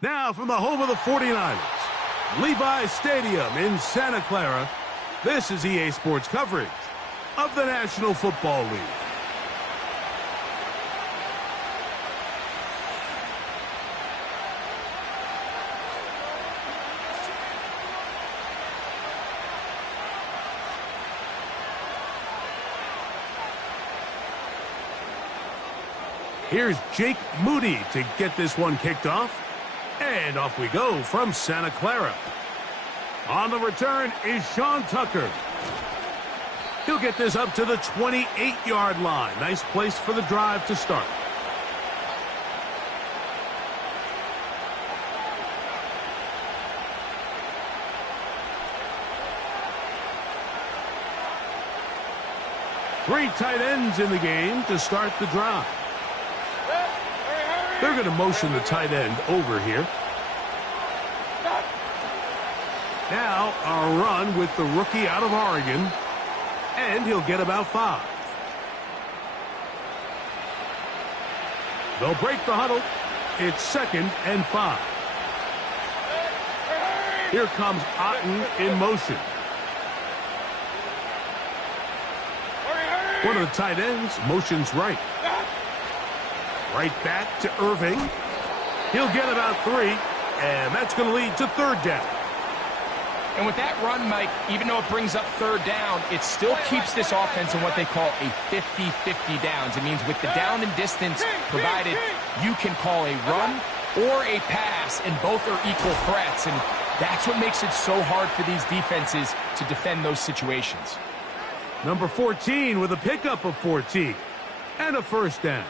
Now from the home of the 49ers, Levi's Stadium in Santa Clara, this is EA Sports coverage of the National Football League. Here's Jake Moody to get this one kicked off. And off we go from Santa Clara. On the return is Sean Tucker. He'll get this up to the 28-yard line. Nice place for the drive to start. Three tight ends in the game to start the drive. They're going to motion the tight end over here. Now a run with the rookie out of Oregon, and he'll get about 5. They'll break the huddle. It's 2nd and 5. Here comes Otten in motion. One of the tight ends motions right. Right back to Irving. He'll get about 3, and that's going to lead to 3rd down. And with that run, Mike, even though it brings up 3rd down, it still keeps this offense in what they call a 50-50 downs. It means with the down and distance provided, you can call a run or a pass, and both are equal threats. And that's what makes it so hard for these defenses to defend those situations. Number 14 with a pickup of 14 and a 1st down.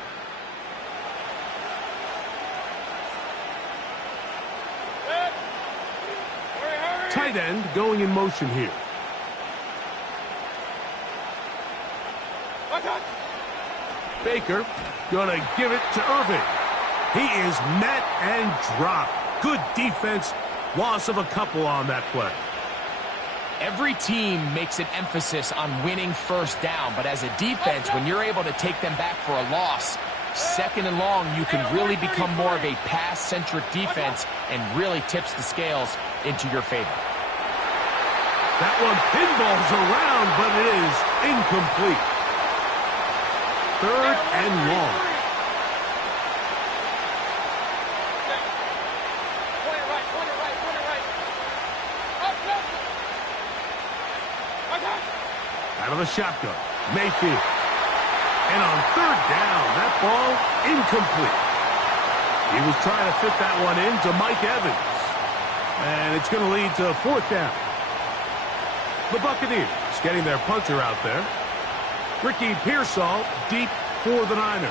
Tight end going in motion here. Baker gonna give it to Irving. He is met and dropped. Good defense. Loss of a couple on that play. Every team makes an emphasis on winning 1st down, but as a defense, when you're able to take them back for a loss, 2nd and long, you can really become more of a pass-centric defense and really tips the scales into your favor. That one pinballs around, but it is incomplete. 3rd and long. Out of the shotgun, Mayfield. And on 3rd down, that ball incomplete. He was trying to fit that one into Mike Evans. And it's going to lead to 4th down. The Buccaneers getting their punter out there. Ricky Pearsall deep for the Niners.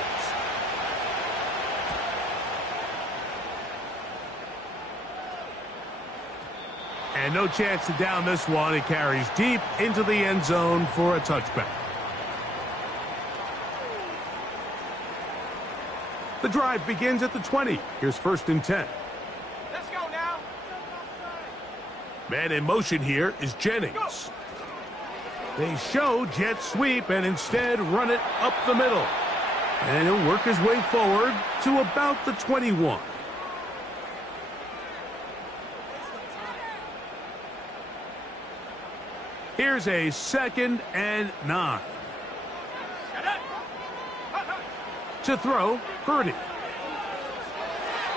And no chance to down this one. It carries deep into the end zone for a touchback. The drive begins at the 20. Here's 1st and 10. Let's go now. Man in motion here is Jennings. They show jet sweep and instead run it up the middle. And he'll work his way forward to about the 21. Here's a 2nd and 9. To throw, Purdy.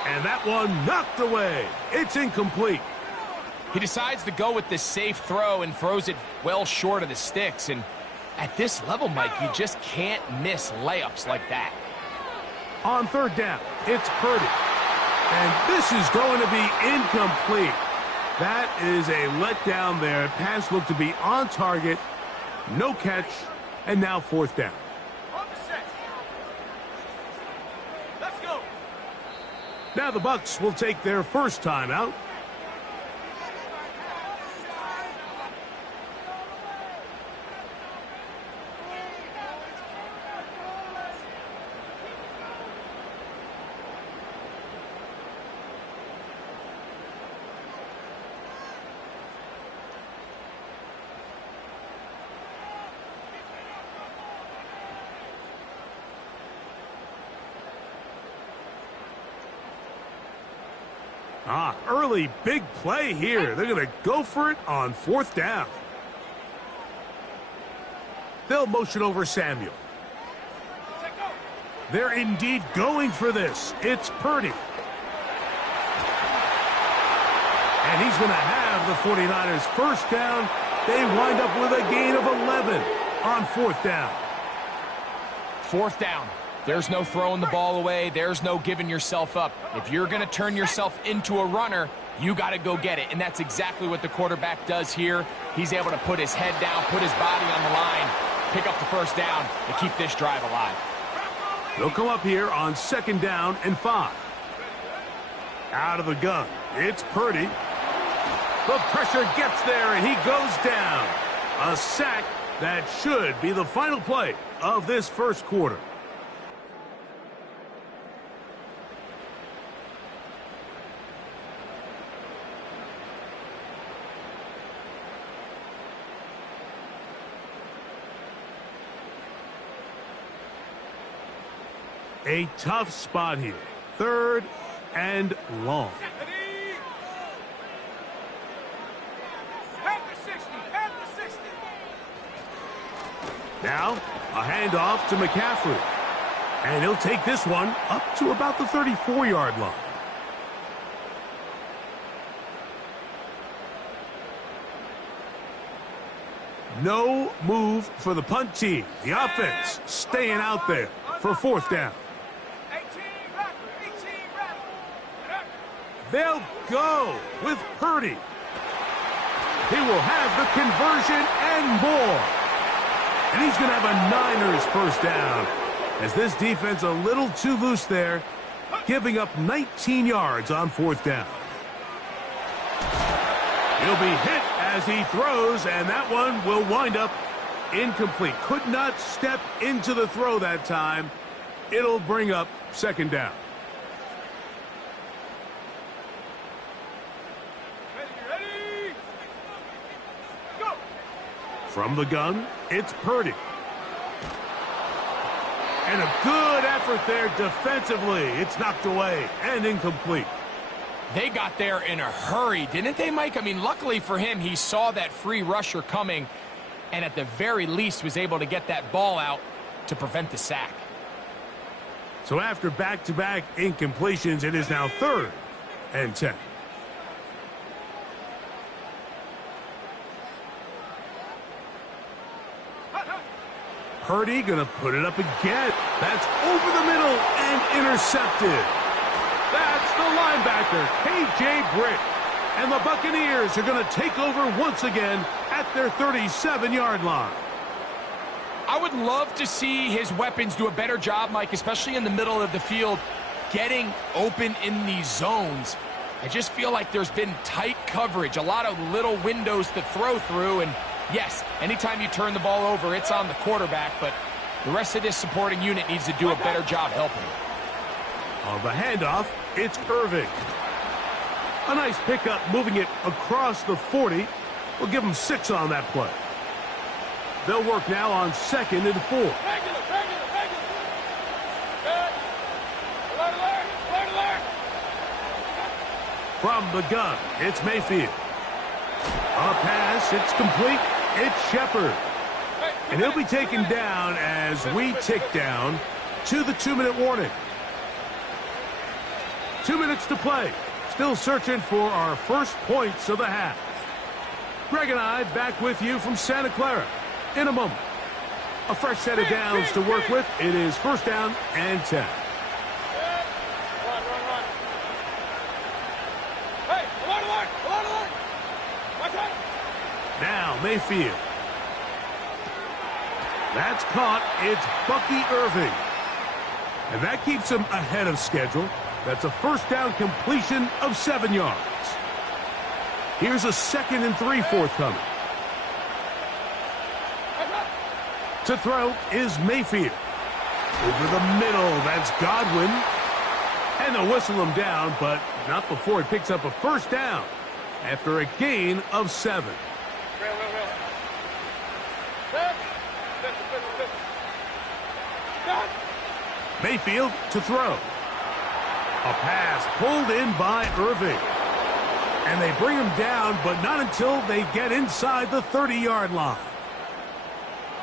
And that one knocked away. It's incomplete. He decides to go with the safe throw and throws it well short of the sticks. And at this level, Mike, you just can't miss layups like that. On 3rd down, it's Purdy. And this is going to be incomplete. That is a letdown there. Pass looked to be on target. No catch. And now 4th down. Let's go. Now the Bucs will take their 1st timeout. Early big play here. They're going to go for it on 4th down. They'll motion over Samuel. They're indeed going for this. It's Purdy. And he's going to have the 49ers first down. They wind up with a gain of 11 on 4th down. 4th down. There's no throwing the ball away. There's no giving yourself up. If you're going to turn yourself into a runner, you got to go get it. And that's exactly what the quarterback does here. He's able to put his head down, put his body on the line, pick up the first down, and keep this drive alive. They'll come up here on 2nd down and 5. Out of the gun. It's Purdy. The pressure gets there, and he goes down. A sack that should be the final play of this first quarter. A tough spot here. 3rd and long. Now, a handoff to McCaffrey. And he'll take this one up to about the 34-yard line. No move for the punt team. The offense staying out there for 4th down. They'll go with Purdy. He will have the conversion and more. And he's going to have a Niners first down, as this defense a little too loose there, giving up 19 yards on 4th down. He'll be hit as he throws, and that one will wind up incomplete. Could not step into the throw that time. It'll bring up 2nd down. Ready? Go! From the gun, it's Purdy. And a good effort there defensively. It's knocked away and incomplete. They got there in a hurry, didn't they, Mike? I mean, luckily for him, he saw that free rusher coming and at the very least was able to get that ball out to prevent the sack. So after back-to-back incompletions, it is now 3rd and 10. Purdy gonna put it up again. That's over the middle and intercepted. That's the linebacker, K.J. Britt. And the Buccaneers are gonna take over once again at their 37-yard line. I would love to see his weapons do a better job, Mike, especially in the middle of the field, getting open in these zones. I just feel like there's been tight coverage, a lot of little windows to throw through, and yes, anytime you turn the ball over, it's on the quarterback, but the rest of this supporting unit needs to do a better job helping. On the handoff, it's Irving. A nice pickup, moving it across the 40. We'll give them 6 on that play. They'll work now on 2nd and 4. Regular. From the gun, it's Mayfield. A pass, it's complete. It's Shepard. And he'll be taken down as we tick down to the 2-minute warning. 2 minutes to play. Still searching for our first points of the half. Greg and I back with you from Santa Clara in a moment. A fresh set of downs to work with. It is 1st down and 10. Run. Hey, along. Watch out. Now Mayfield. That's caught. It's Bucky Irving. And that keeps him ahead of schedule. That's a 1st down completion of 7 yards. Here's a 2nd and 3 forthcoming. To throw is Mayfield. Over the middle, that's Godwin. And they'll whistle him down, but not before he picks up a 1st down after a gain of 7. Real. Mayfield to throw. A pass pulled in by Irving. And they bring him down, but not until they get inside the 30-yard line.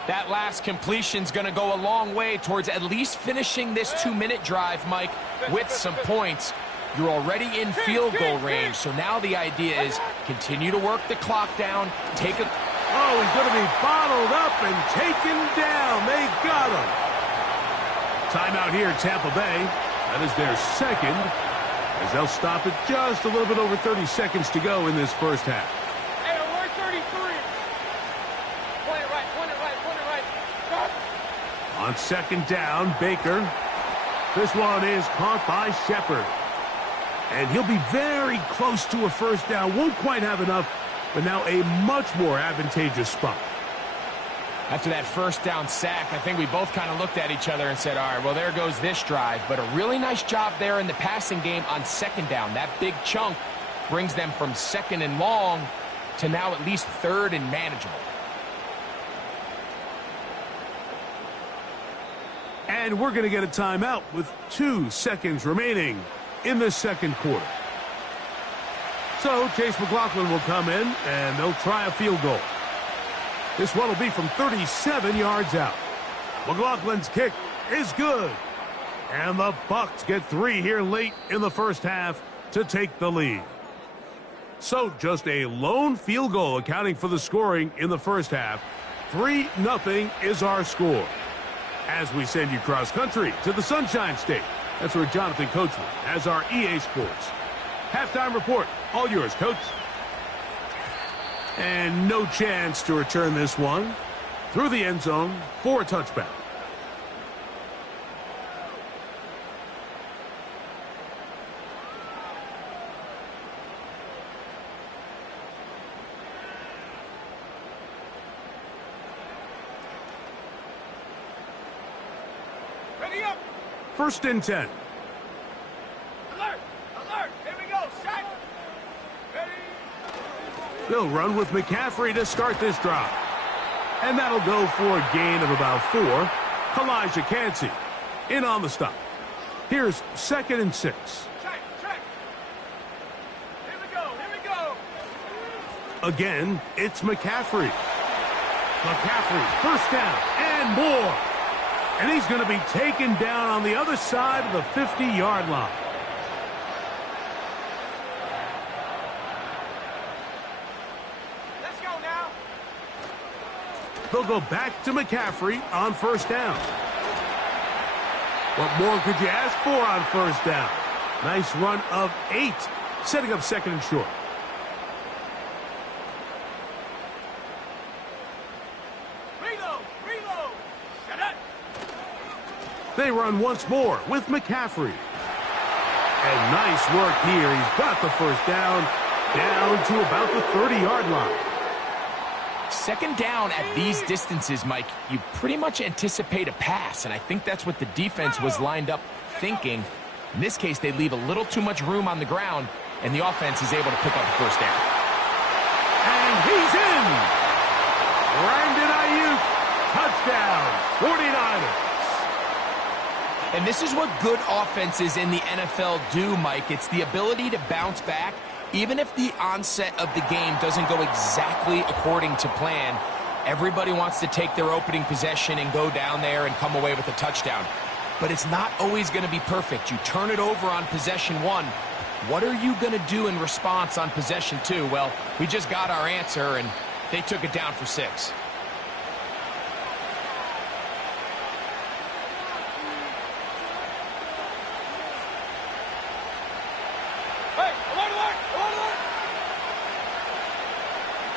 That last completion's going to go a long way towards at least finishing this 2-minute drive, Mike, with some points. You're already in field goal range, so now the idea is continue to work the clock down, take a... Oh, he's going to be bottled up and taken down. They got him. Timeout here, Tampa Bay. That is their second, as they'll stop it just a little bit over 30 seconds to go in this first half. Hey, alert 33. Point it right, point it right, point it right. Stop. On second down, Baker. This one is caught by Shepard. And he'll be very close to a first down. Won't quite have enough, but now a much more advantageous spot. After that first down sack, I think we both kind of looked at each other and said, all right, well, there goes this drive. But a really nice job there in the passing game on second down. That big chunk brings them from second and long to now at least third and manageable. And we're going to get a timeout with 2 seconds remaining in the second quarter. So Chase McLaughlin will come in, and they'll try a field goal. This one will be from 37 yards out. McLaughlin's kick is good. And the Bucs get 3 here late in the first half to take the lead. So just a lone field goal accounting for the scoring in the first half. 3-0 is our score. As we send you cross-country to the Sunshine State. That's where Jonathan Coachman has our EA Sports halftime report. All yours, Coach. And no chance to return this one through the end zone for a touchback. Ready up. First and 10. Alert, alert. Here we go. Set. Ready. They'll run with McCaffrey to start this drive. And that'll go for a gain of about 4. Elijah Cansey in on the stop. Here's second and 6. Check, check. Here we go, here we go. Again, it's McCaffrey. McCaffrey, first down and more. And he's going to be taken down on the other side of the 50-yard line. Let's go now. They'll go back to McCaffrey on first down. What more could you ask for on first down? Nice run of 8, setting up second and short. Reload, reload. Shut up. They run once more with McCaffrey. And nice work here. He's got the first down to about the 30-yard line. Second down at these distances, Mike, you pretty much anticipate a pass, and I think that's what the defense was lined up thinking. In this case, they leave a little too much room on the ground, and the offense is able to pick up the first down. And he's in! Brandon Ayuk, touchdown, 49ers. And this is what good offenses in the NFL do, Mike. It's the ability to bounce back. Even if the onset of the game doesn't go exactly according to plan, everybody wants to take their opening possession and go down there and come away with a touchdown. But it's not always going to be perfect. You turn it over on possession 1. What are you going to do in response on possession 2? Well, we just got our answer, and they took it down for 6. Hey, alert, alert, alert, alert.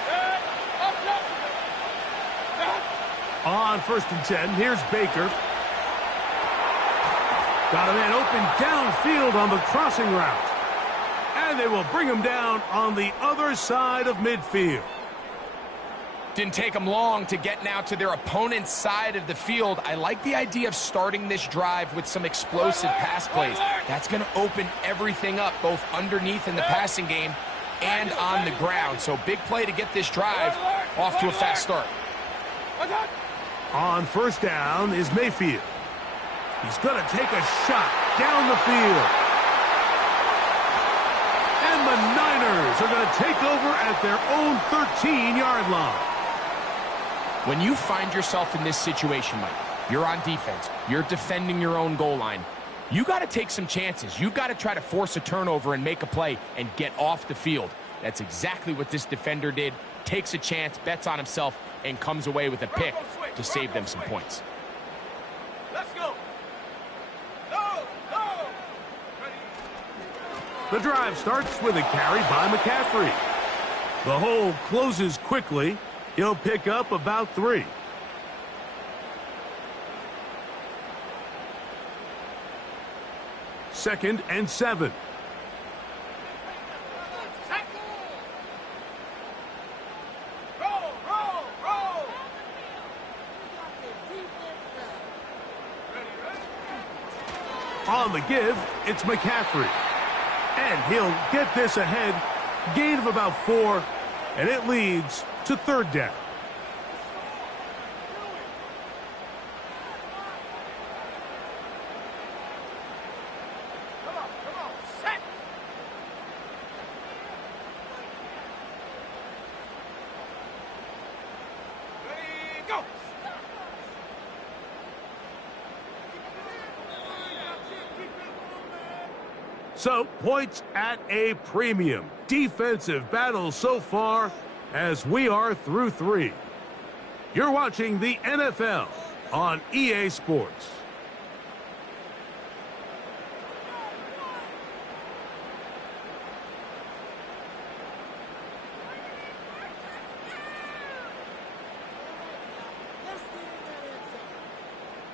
Set. Up, up. Set. On first and 10, here's Baker. Got a man open downfield on the crossing route. And they will bring him down on the other side of midfield. Didn't take them long to get now to their opponent's side of the field. I like the idea of starting this drive with some explosive pass plays. That's going to open everything up, both underneath in the passing game and on the ground. So big play to get this drive off to a fast start. What's up? On first down is Mayfield. He's going to take a shot down the field. And the Niners are going to take over at their own 13-yard line. When you find yourself in this situation, Mike, you're on defense, you're defending your own goal line, you got to take some chances. You've got to try to force a turnover and make a play and get off the field. That's exactly what this defender did. Takes a chance, bets on himself, and comes away with a pick to save them some points. Let's go. Go, go. The drive starts with a carry by McCaffrey. The hole closes quickly. He'll pick up about 3. Second and 7. On the give, it's McCaffrey. And he'll get this ahead. Gain of about 4, and it leads to 3rd down. Come on, set. Ready, go. So, points at a premium. Defensive battle so far as we are through 3. You're watching the NFL on EA Sports.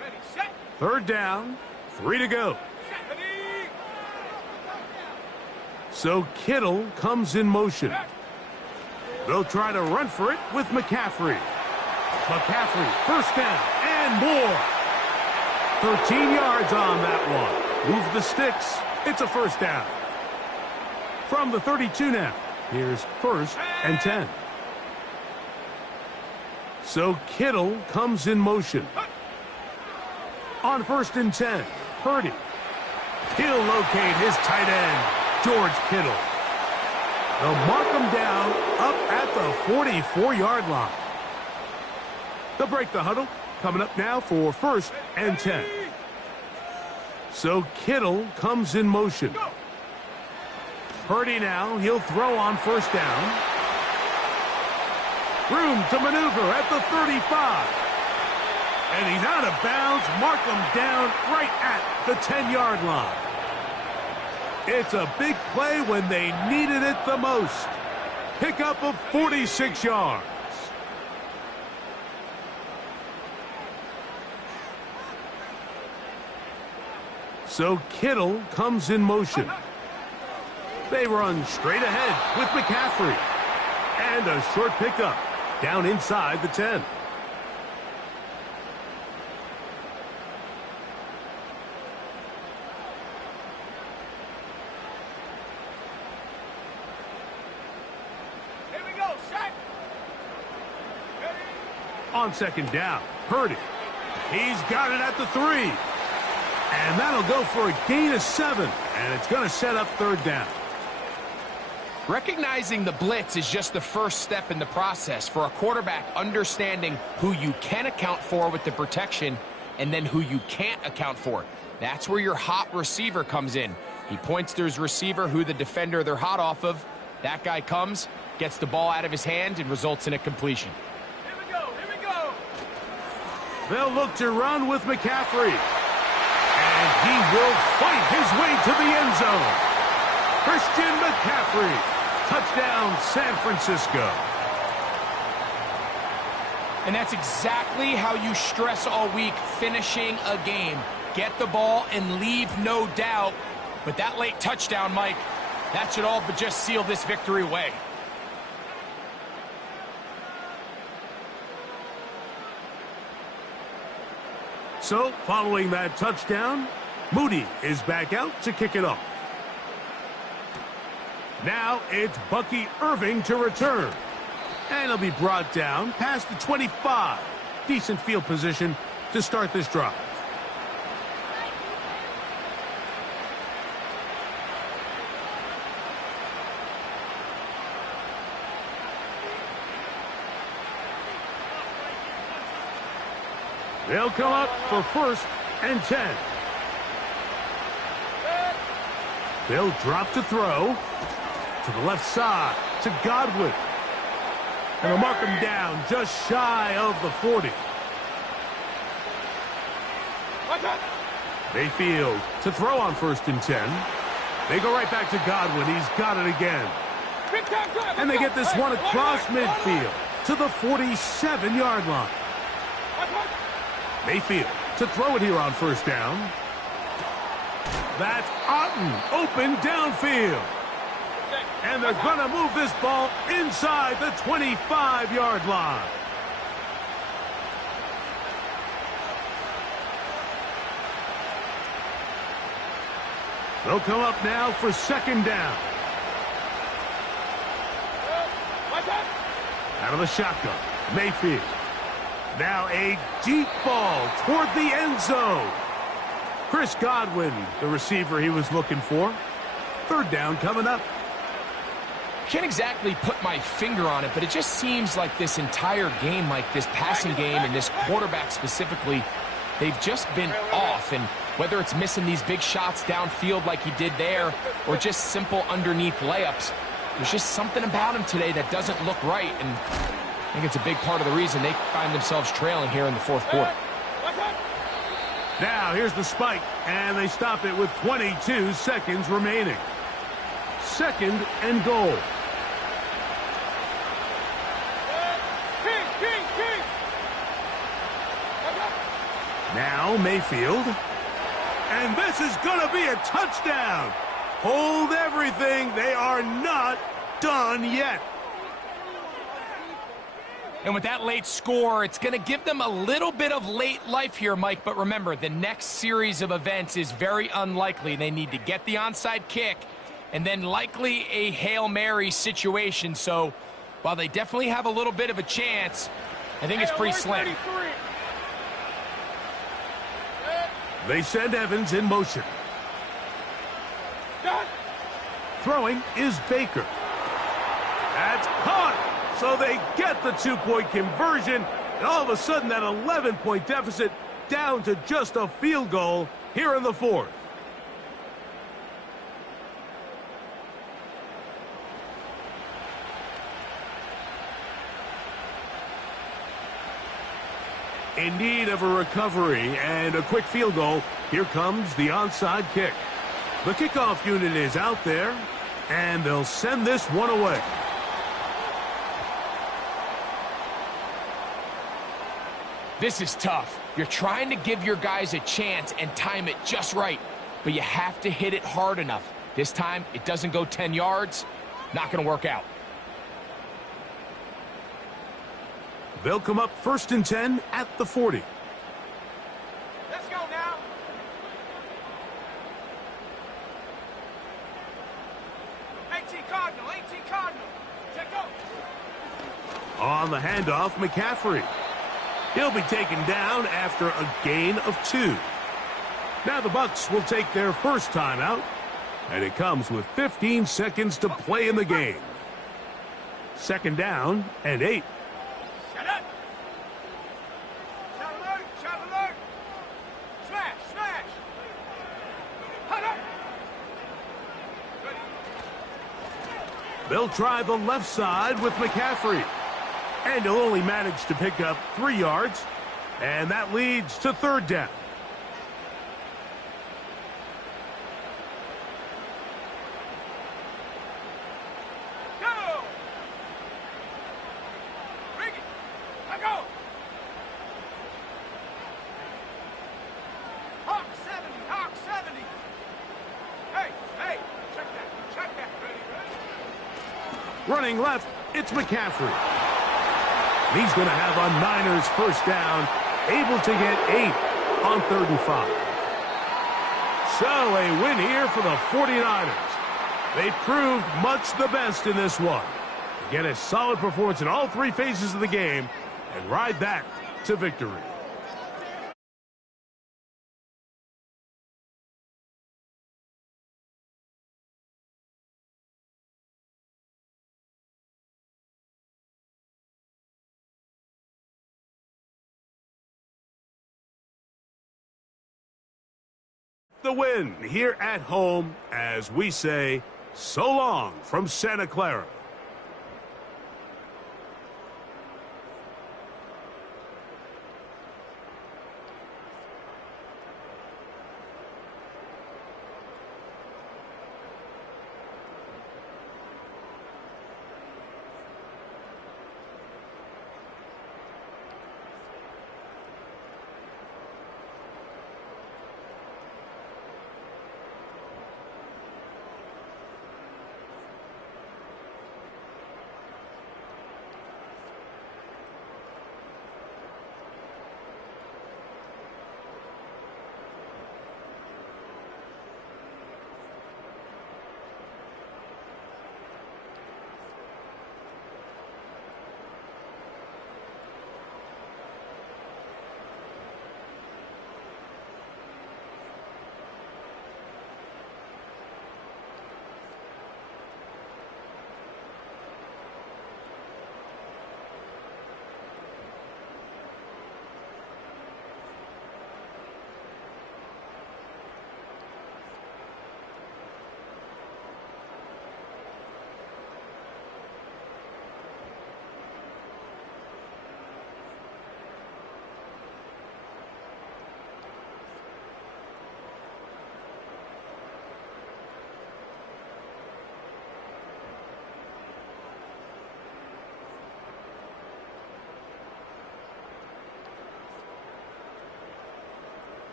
Ready, set. 3rd down, 3 to go. Ready. So Kittle comes in motion. They'll try to run for it with McCaffrey. McCaffrey, 1st down and more. 13 yards on that one. Move the sticks. It's a 1st down. From the 32 now, here's 1st and 10. So Kittle comes in motion. On 1st and 10, Purdy. He'll locate his tight end, George Kittle. They'll mark him down up at the 44-yard line. They'll break the huddle. Coming up now for 1st and 10. So Kittle comes in motion. Purdy now, he'll throw on 1st down. Room to maneuver at the 35. And he's out of bounds. Mark him down right at the 10-yard line. It's a big play when they needed it the most. Pickup of 46 yards. So Kittle comes in motion. They run straight ahead with McCaffrey. And a short pickup down inside the 10. On 2nd down, Purdy. He's got it at the 3. And that'll go for a gain of 7. And it's going to set up 3rd down. Recognizing the blitz is just the first step in the process for a quarterback, understanding who you can account for with the protection and then who you can't account for. That's where your hot receiver comes in. He points to his receiver, who the defender they're hot off of. That guy comes, gets the ball out of his hand, and results in a completion. They'll look to run with McCaffrey. And he will fight his way to the end zone. Christian McCaffrey. Touchdown, San Francisco. And that's exactly how you stress all week, finishing a game. Get the ball and leave no doubt. But that late touchdown, Mike, that should all but just seal this victory away. So, following that touchdown, Moody is back out to kick it off. Now it's Bucky Irving to return. And he'll be brought down past the 25. Decent field position to start this drive. They'll come up for 1st and 10. They'll drop to throw to the left side to Godwin. And they'll mark him down just shy of the 40. Mayfield to throw on 1st and 10. They go right back to Godwin. He's got it again. And they get this one across midfield to the 47-yard line. Mayfield to throw it here on 1st down. That's Otten open downfield. And they're going to move this ball inside the 25-yard line. They'll come up now for 2nd down. Out of the shotgun, Mayfield. Now a deep ball toward the end zone. Chris Godwin, the receiver he was looking for. 3rd down coming up. Can't exactly put my finger on it, but it just seems like this entire game, like this passing game and this quarterback specifically, they've just been off. And whether it's missing these big shots downfield like he did there or just simple underneath layups, there's just something about him today that doesn't look right. And I think it's a big part of the reason they find themselves trailing here in the 4th quarter. Now here's the spike, and they stop it with 22 seconds remaining. 2nd and goal. Now Mayfield. And this is going to be a touchdown. Hold everything. They are not done yet. And with that late score, it's going to give them a little bit of late life here, Mike. But remember, the next series of events is very unlikely. They need to get the onside kick and then likely a Hail Mary situation. So while they definitely have a little bit of a chance, I think it's pretty slim. They send Evans in motion. Throwing is Baker. That's caught. So they get the 2-point conversion. And all of a sudden, that 11-point deficit down to just a field goal here in the 4th. In need of a recovery and a quick field goal, here comes the onside kick. The kickoff unit is out there, and they'll send this one away. This is tough. You're trying to give your guys a chance and time it just right, but you have to hit it hard enough. This time, it doesn't go 10 yards. Not going to work out. They'll come up 1st and 10 at the 40. Let's go now. Cardinal. Check go. On the handoff, McCaffrey. He'll be taken down after a gain of 2. Now the Bucs will take their first timeout, and it comes with 15 seconds to play in the game. 2nd down and 8. Shut up. Shot alert. Smash. Hut up. They'll try the left side with McCaffrey. And he'll only manage to pick up 3 yards. And that leads to 3rd down. Go. Bring it. I go. Hawk 70. Hey. Check that. Ready. Running left, it's McCaffrey. He's going to have a Niners first down, able to get 8 on 3rd and 5. So a win here for the 49ers. They proved much the best in this one. Get a solid performance in all 3 phases of the game and ride that to victory. the win here at home as we say so long from Santa Clara.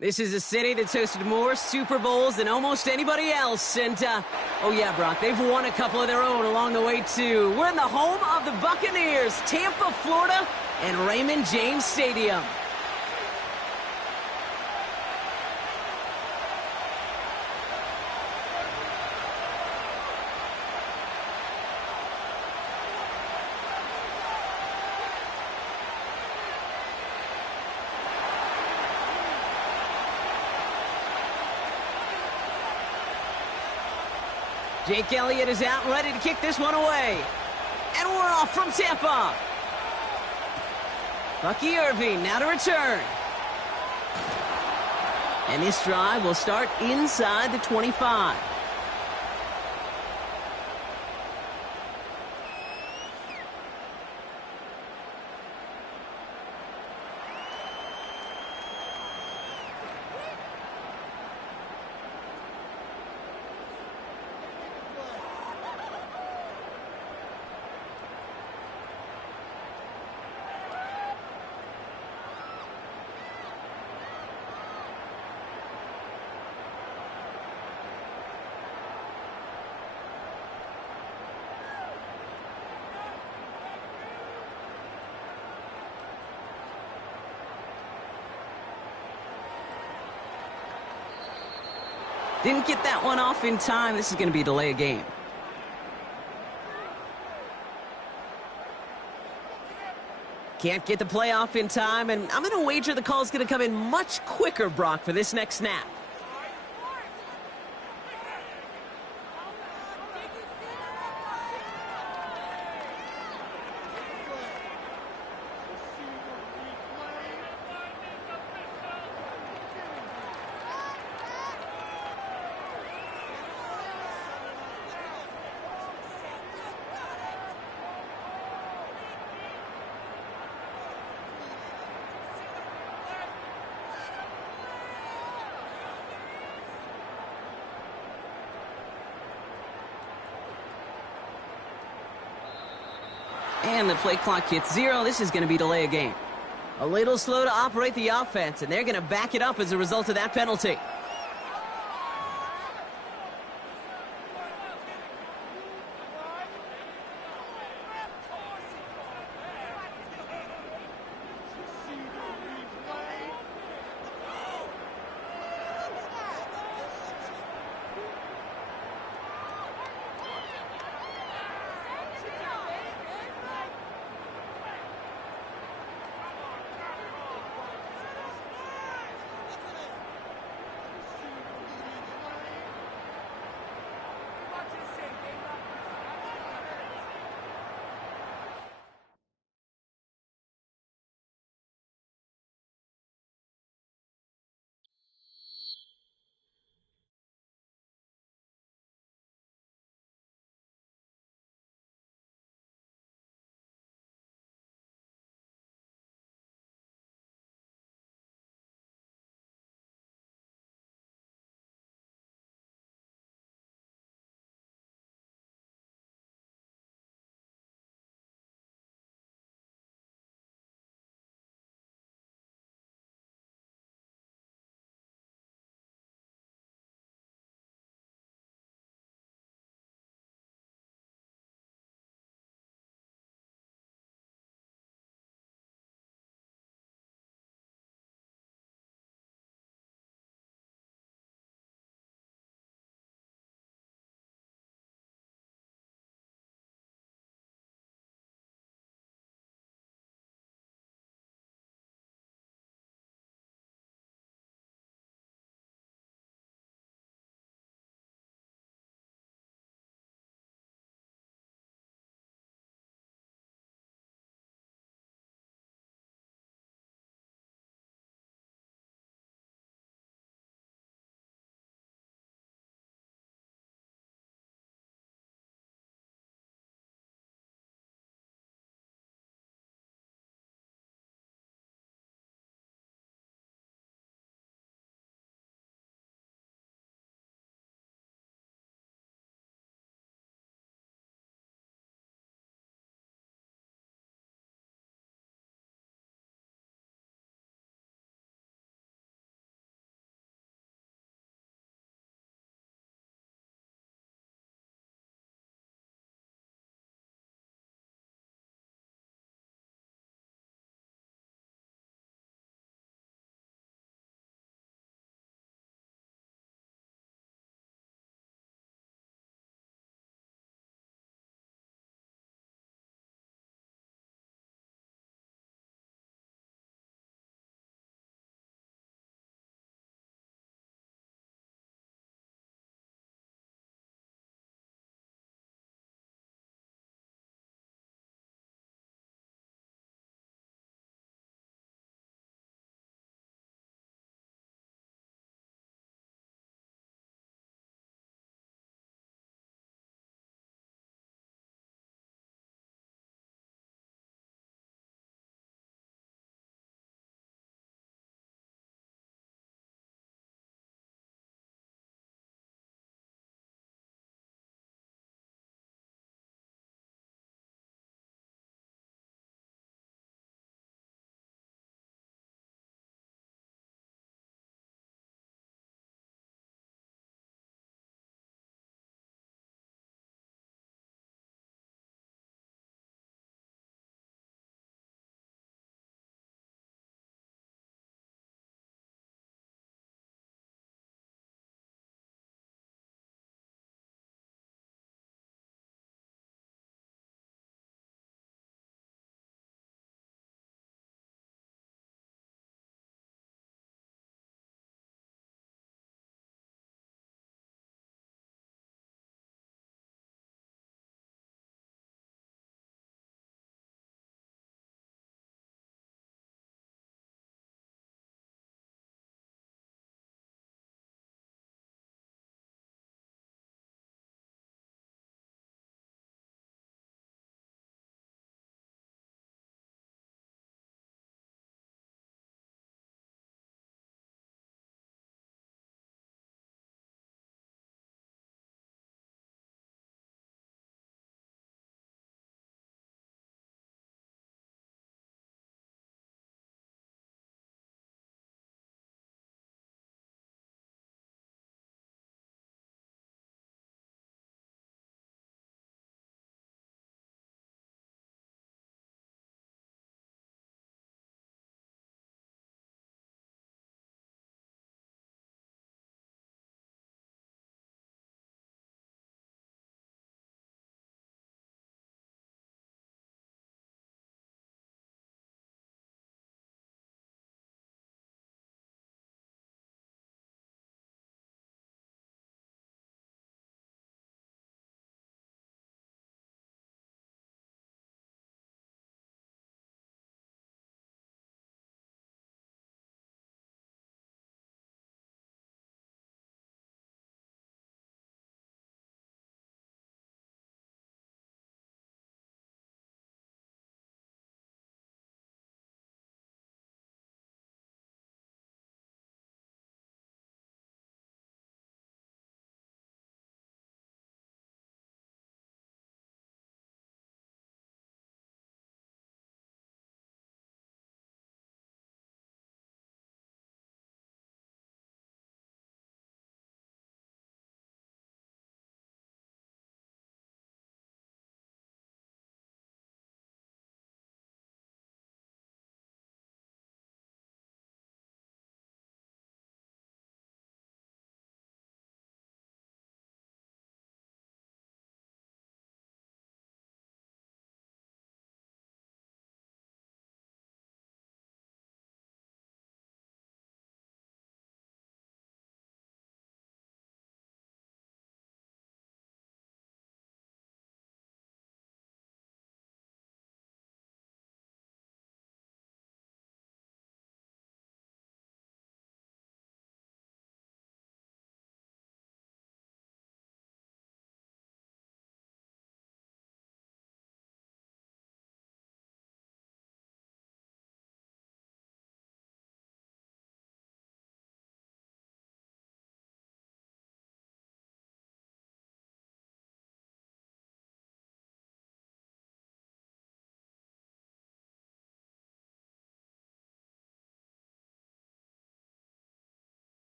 This is a city that's hosted more Super Bowls than almost anybody else. And, oh yeah, Brock, they've won a couple of their own along the way, too. We're in the home of the Buccaneers, Tampa, Florida, and Raymond James Stadium. Jake Elliott is out and ready to kick this one away. And we're off from Tampa. Bucky Irving now to return. And this drive will start inside the 25. Didn't get that one off in time. This is going to be a delay of game. Can't get the play off in time, and I'm going to wager the call is going to come in much quicker, Brock, for this next snap. And the play clock hits 0. This is going to be delay of game. A little slow to operate the offense, and they're going to back it up as a result of that penalty.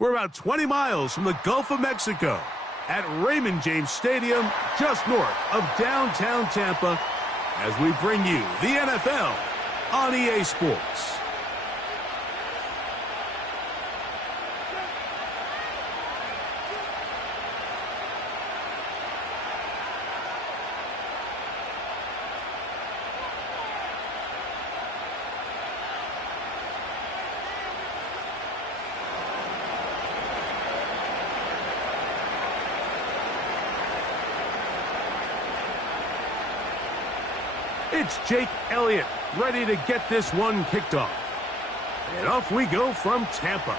We're about 20 miles from the Gulf of Mexico at Raymond James Stadium, just north of downtown Tampa, as we bring you the NFL on EA Sports. It's Jake Elliott ready to get this one kicked off. And off we go from Tampa.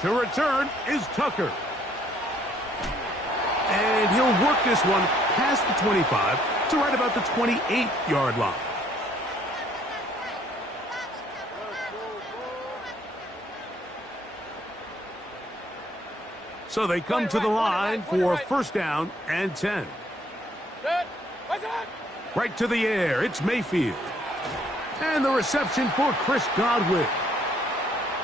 To return is Tucker. And he'll work this one past the 25 to right about the 28-yard line. So they come to the line for first down and 10. Right to the air, it's Mayfield. And the reception for Chris Godwin.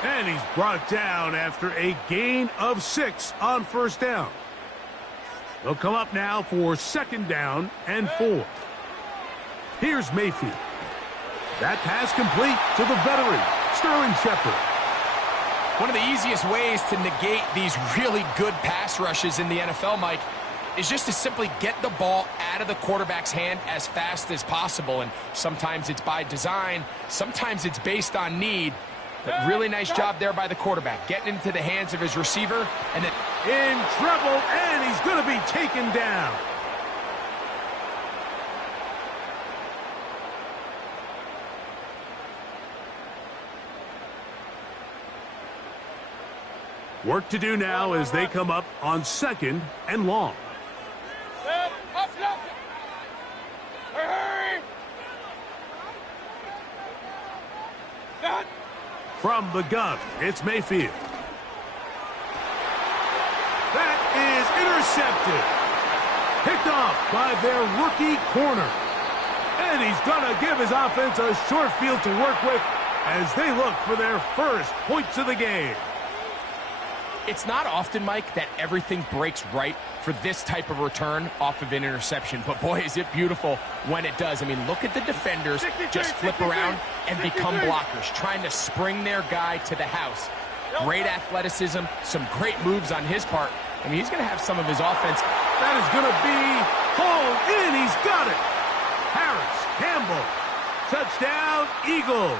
And he's brought down after a gain of 6 on first down. They'll come up now for second down and 4. Here's Mayfield. That pass complete to the veteran, Sterling Shepard. One of the easiest ways to negate these really good pass rushes in the NFL, Mike, is just to simply get the ball out of the quarterback's hand as fast as possible. And sometimes it's by design, sometimes it's based on need. But really nice job there by the quarterback, getting into the hands of his receiver, and then in trouble, and he's going to be taken down. Work to do now as they come up on second and long. From the gun, it's Mayfield. That is intercepted. Picked off by their rookie corner. And he's going to give his offense a short field to work with as they look for their first points of the game. It's not often, Mike, that everything breaks right for this type of return off of an interception. But, boy, is it beautiful when it does. I mean, look at the defenders just flip around and become blockers, trying to spring their guy to the house. Great athleticism, some great moves on his part. I mean, he's going to have some of his offense. That is going to be hauled in. He's got it. Harris, Campbell, touchdown, Eagles.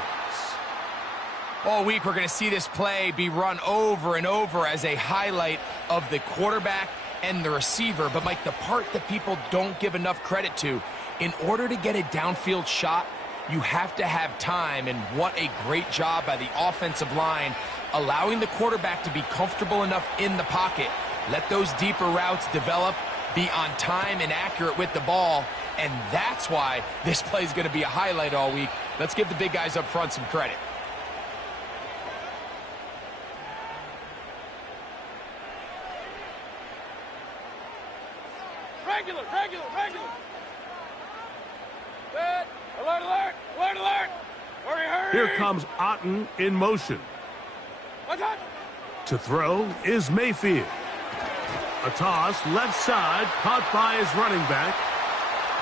All week, we're going to see this play be run over and over as a highlight of the quarterback and the receiver. But, Mike, the part that people don't give enough credit to, in order to get a downfield shot, you have to have time. And what a great job by the offensive line, allowing the quarterback to be comfortable enough in the pocket. Let those deeper routes develop, be on time and accurate with the ball. And that's why this play is going to be a highlight all week. Let's give the big guys up front some credit. Regular. Good. Alert. Hurry. Here comes Otten in motion. To throw is Mayfield. A toss left side, caught by his running back.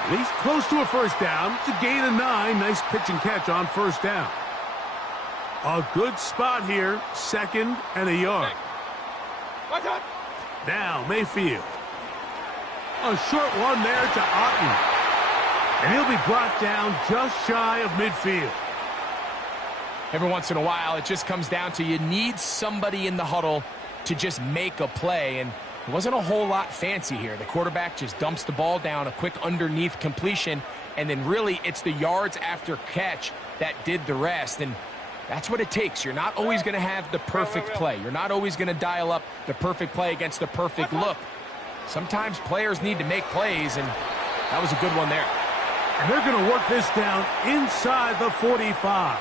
And he's close to a first down to gain a 9. Nice pitch and catch on first down. A good spot here, second and a yard. Now Mayfield. A short one there to Otten. And he'll be brought down just shy of midfield. Every once in a while, it just comes down to you need somebody in the huddle to just make a play. And it wasn't a whole lot fancy here. The quarterback just dumps the ball down, a quick underneath completion, and then really it's the yards after catch that did the rest. And that's what it takes. You're not always going to have the perfect play. You're not always going to dial up the perfect play against the perfect look. Sometimes players need to make plays, and that was a good one there. And they're going to work this down inside the 45.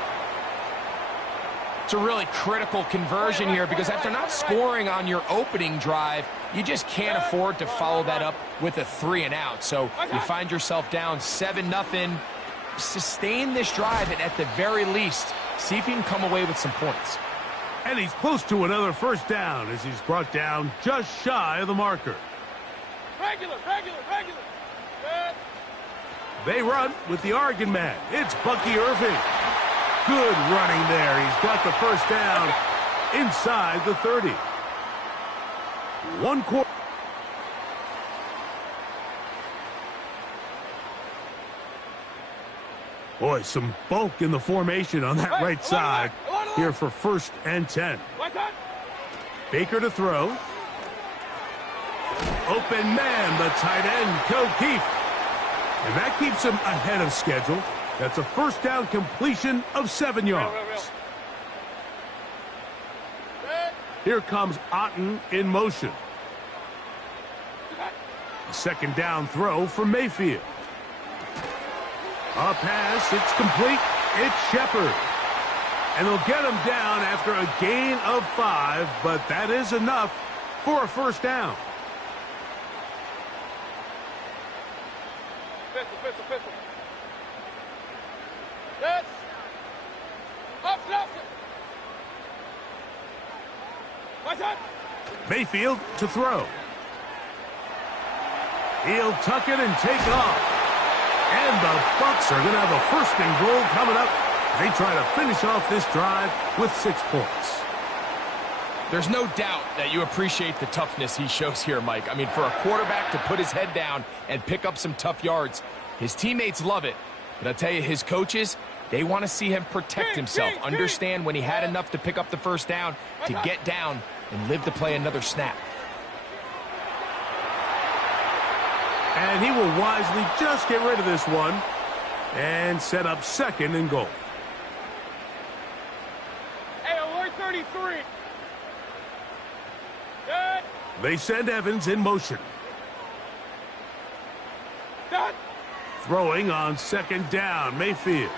It's a really critical conversion here because after not scoring on your opening drive, you just can't afford to follow that up with a 3-and-out. So you find yourself down 7-0. Sustain this drive and at the very least, see if you can come away with some points. And he's close to another first down as he's brought down just shy of the marker. Regular. Good. They run with the Oregon man. It's Bucky Irving. Good running there. He's got the first down inside the 30. One quarter. Boy, some bulk in the formation on that right side here for 1st and 10. Baker to throw. Open man, the tight end, Keith. And that keeps him ahead of schedule. That's a first down completion of 7 yards. Here comes Otten in motion. A 2nd down throw for Mayfield. A pass, it's complete. It's Shepard. And they'll get him down after a gain of 5, but that is enough for a first down. Pistol. Good. Up. Watch out. Mayfield to throw. He'll tuck it and take off. And the Bucs are going to have a 1st and goal coming up. They try to finish off this drive with 6 points. There's no doubt that you appreciate the toughness he shows here, Mike. I mean, for a quarterback to put his head down and pick up some tough yards, his teammates love it. But I'll tell you, his coaches, they want to see him protect himself, understand when he had enough to pick up the first down, to get down and live to play another snap. And he will wisely just get rid of this one and set up 2nd and goal. Hey, alert 33. Good. They send Evans in motion. Done. Throwing on 2nd down, Mayfield.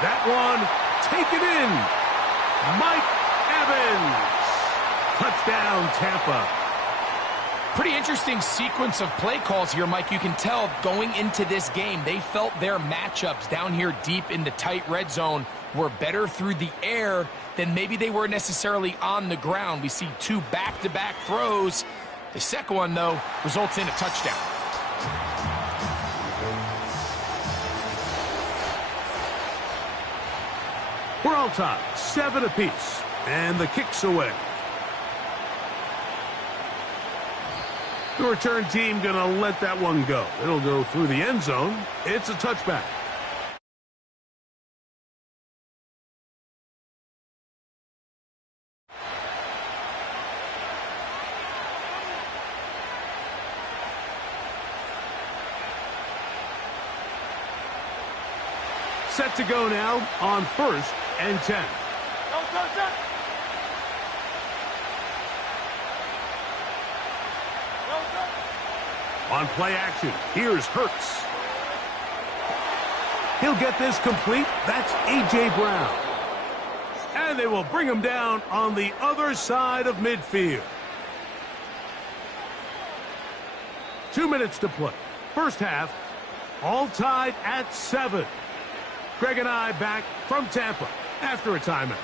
That one taken in. Mike Evans. Touchdown, Tampa. Pretty interesting sequence of play calls here, Mike. You can tell going into this game, they felt their matchups down here deep in the tight red zone were better through the air than maybe they were necessarily on the ground. We see 2 back-to-back throws. The second one, though, results in a touchdown. We're all tied, 7 apiece, and the kick's away. The return team going to let that one go. It'll go through the end zone. It's a touchback. Set to go now on 1st and 10. Go. On play action, here's Hurts. He'll get this complete. That's A.J. Brown. And they will bring him down on the other side of midfield. 2 minutes to play. First half, all tied at 7. Greg and I back from Tampa after a timeout.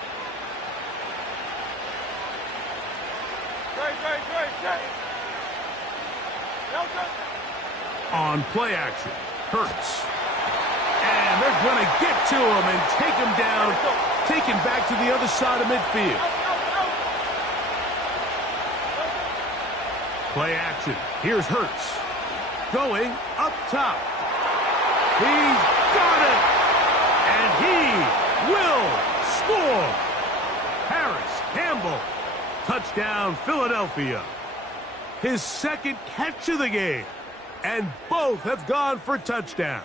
Great. On play action, Hurts. And they're going to get to him and take him down, take him back to the other side of midfield. Play action. Here's Hurts. Going up top. He's got it. And he will score. Harris Campbell. Touchdown, Philadelphia. His 2nd catch of the game. And both have gone for touchdowns.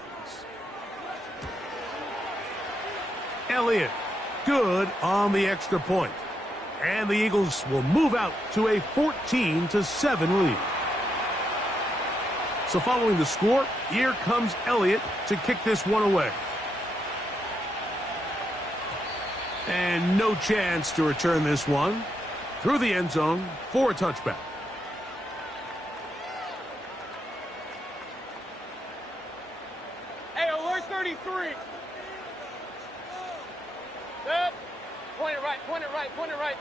Elliott, good on the extra point. And the Eagles will move out to a 14-7 lead. So following the score, here comes Elliott to kick this one away. And no chance to return this one through the end zone for a touchback. Hey, alert 33. Good. Point it right, point it right, point it right.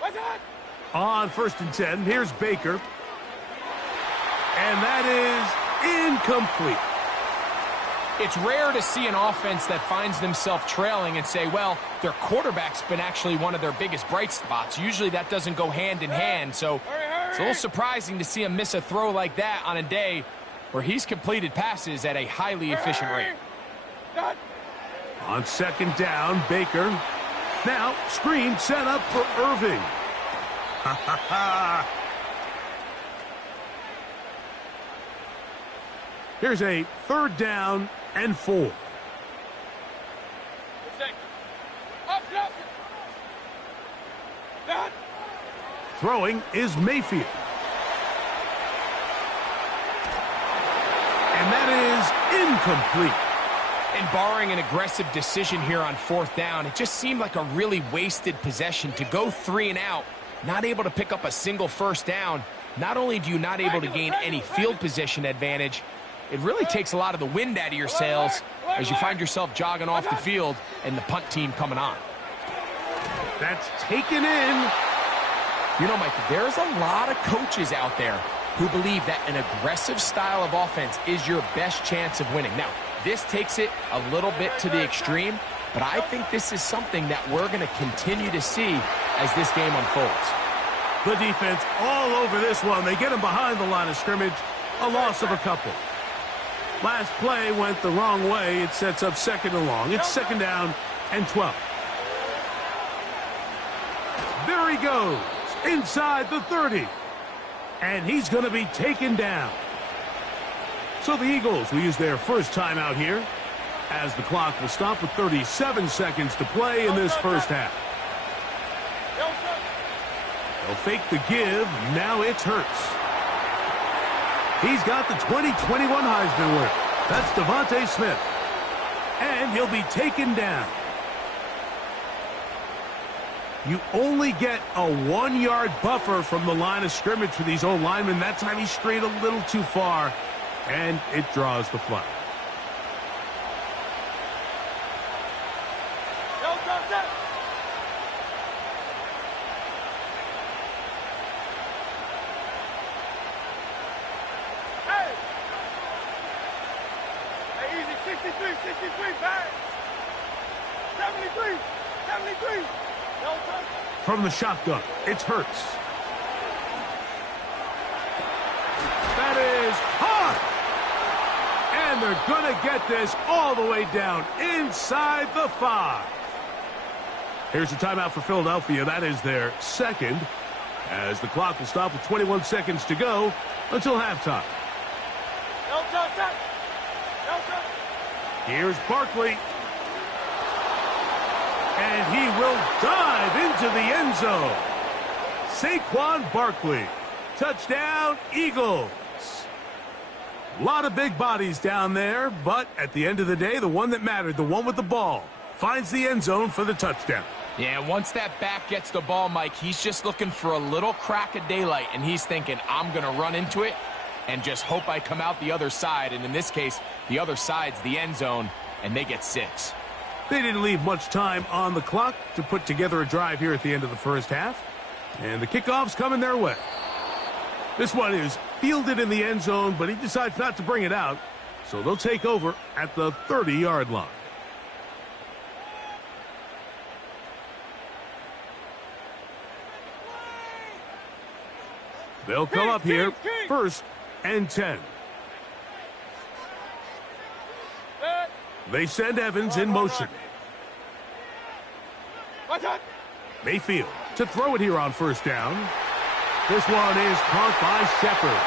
What's that? On 1st and 10, here's Baker. And that is incomplete. It's rare to see an offense that finds themselves trailing and say, well, their quarterback's been actually one of their biggest bright spots. Usually that doesn't go hand in hand, so it's a little surprising to see him miss a throw like that on a day where he's completed passes at a highly efficient rate. On 2nd down, Baker. Now, screen set up for Irving. Ha ha ha! Here's a 3rd down and 4. Throwing is Mayfield. And that is incomplete. And barring an aggressive decision here on 4th down, it just seemed like a really wasted possession to go 3 and out, not able to pick up a single 1st down. Not only do you not able to gain any field position advantage, it really takes a lot of the wind out of your sails as you find yourself jogging off the field and the punt team coming on. That's taken in. You know, Mike, there's a lot of coaches out there who believe that an aggressive style of offense is your best chance of winning. Now, this takes it a little bit to the extreme, but I think this is something that we're going to continue to see as this game unfolds. The defense all over this one. They get him behind the line of scrimmage. A loss of a couple. Last play went the wrong way. It sets up 2nd and long. It's 2nd down and 12. There he goes. Inside the 30. And he's going to be taken down. So the Eagles will use their first timeout here as the clock will stop with 37 seconds to play in this first half. They'll fake the give. Now it's Hurts. He's got the 2021 Heisman winner. That's Devontae Smith. And he'll be taken down. You only get a 1-yard buffer from the line of scrimmage for these old linemen. That time he strayed a little too far, and it draws the flag. From the shotgun, it's Hurts. That is hot! And they're going to get this all the way down inside the 5. Here's a timeout for Philadelphia. That is their 2nd, as the clock will stop with 21 seconds to go until halftime. Here's Barkley. And he will dive into the end zone. Saquon Barkley. Touchdown, Eagles. A lot of big bodies down there, but at the end of the day, the one that mattered, the one with the ball, finds the end zone for the touchdown. Yeah, once that back gets the ball, Mike, he's just looking for a little crack of daylight, and he's thinking, I'm going to run into it and just hope I come out the other side. And in this case, the other side's the end zone, and they get 6. They didn't leave much time on the clock to put together a drive here at the end of the first half. And the kickoff's coming their way. This one is fielded in the end zone, but he decides not to bring it out. So they'll take over at the 30-yard line. They'll come up here 1st and 10. They send Evans in motion. Mayfield to throw it here on 1st down. This one is caught by Shepard.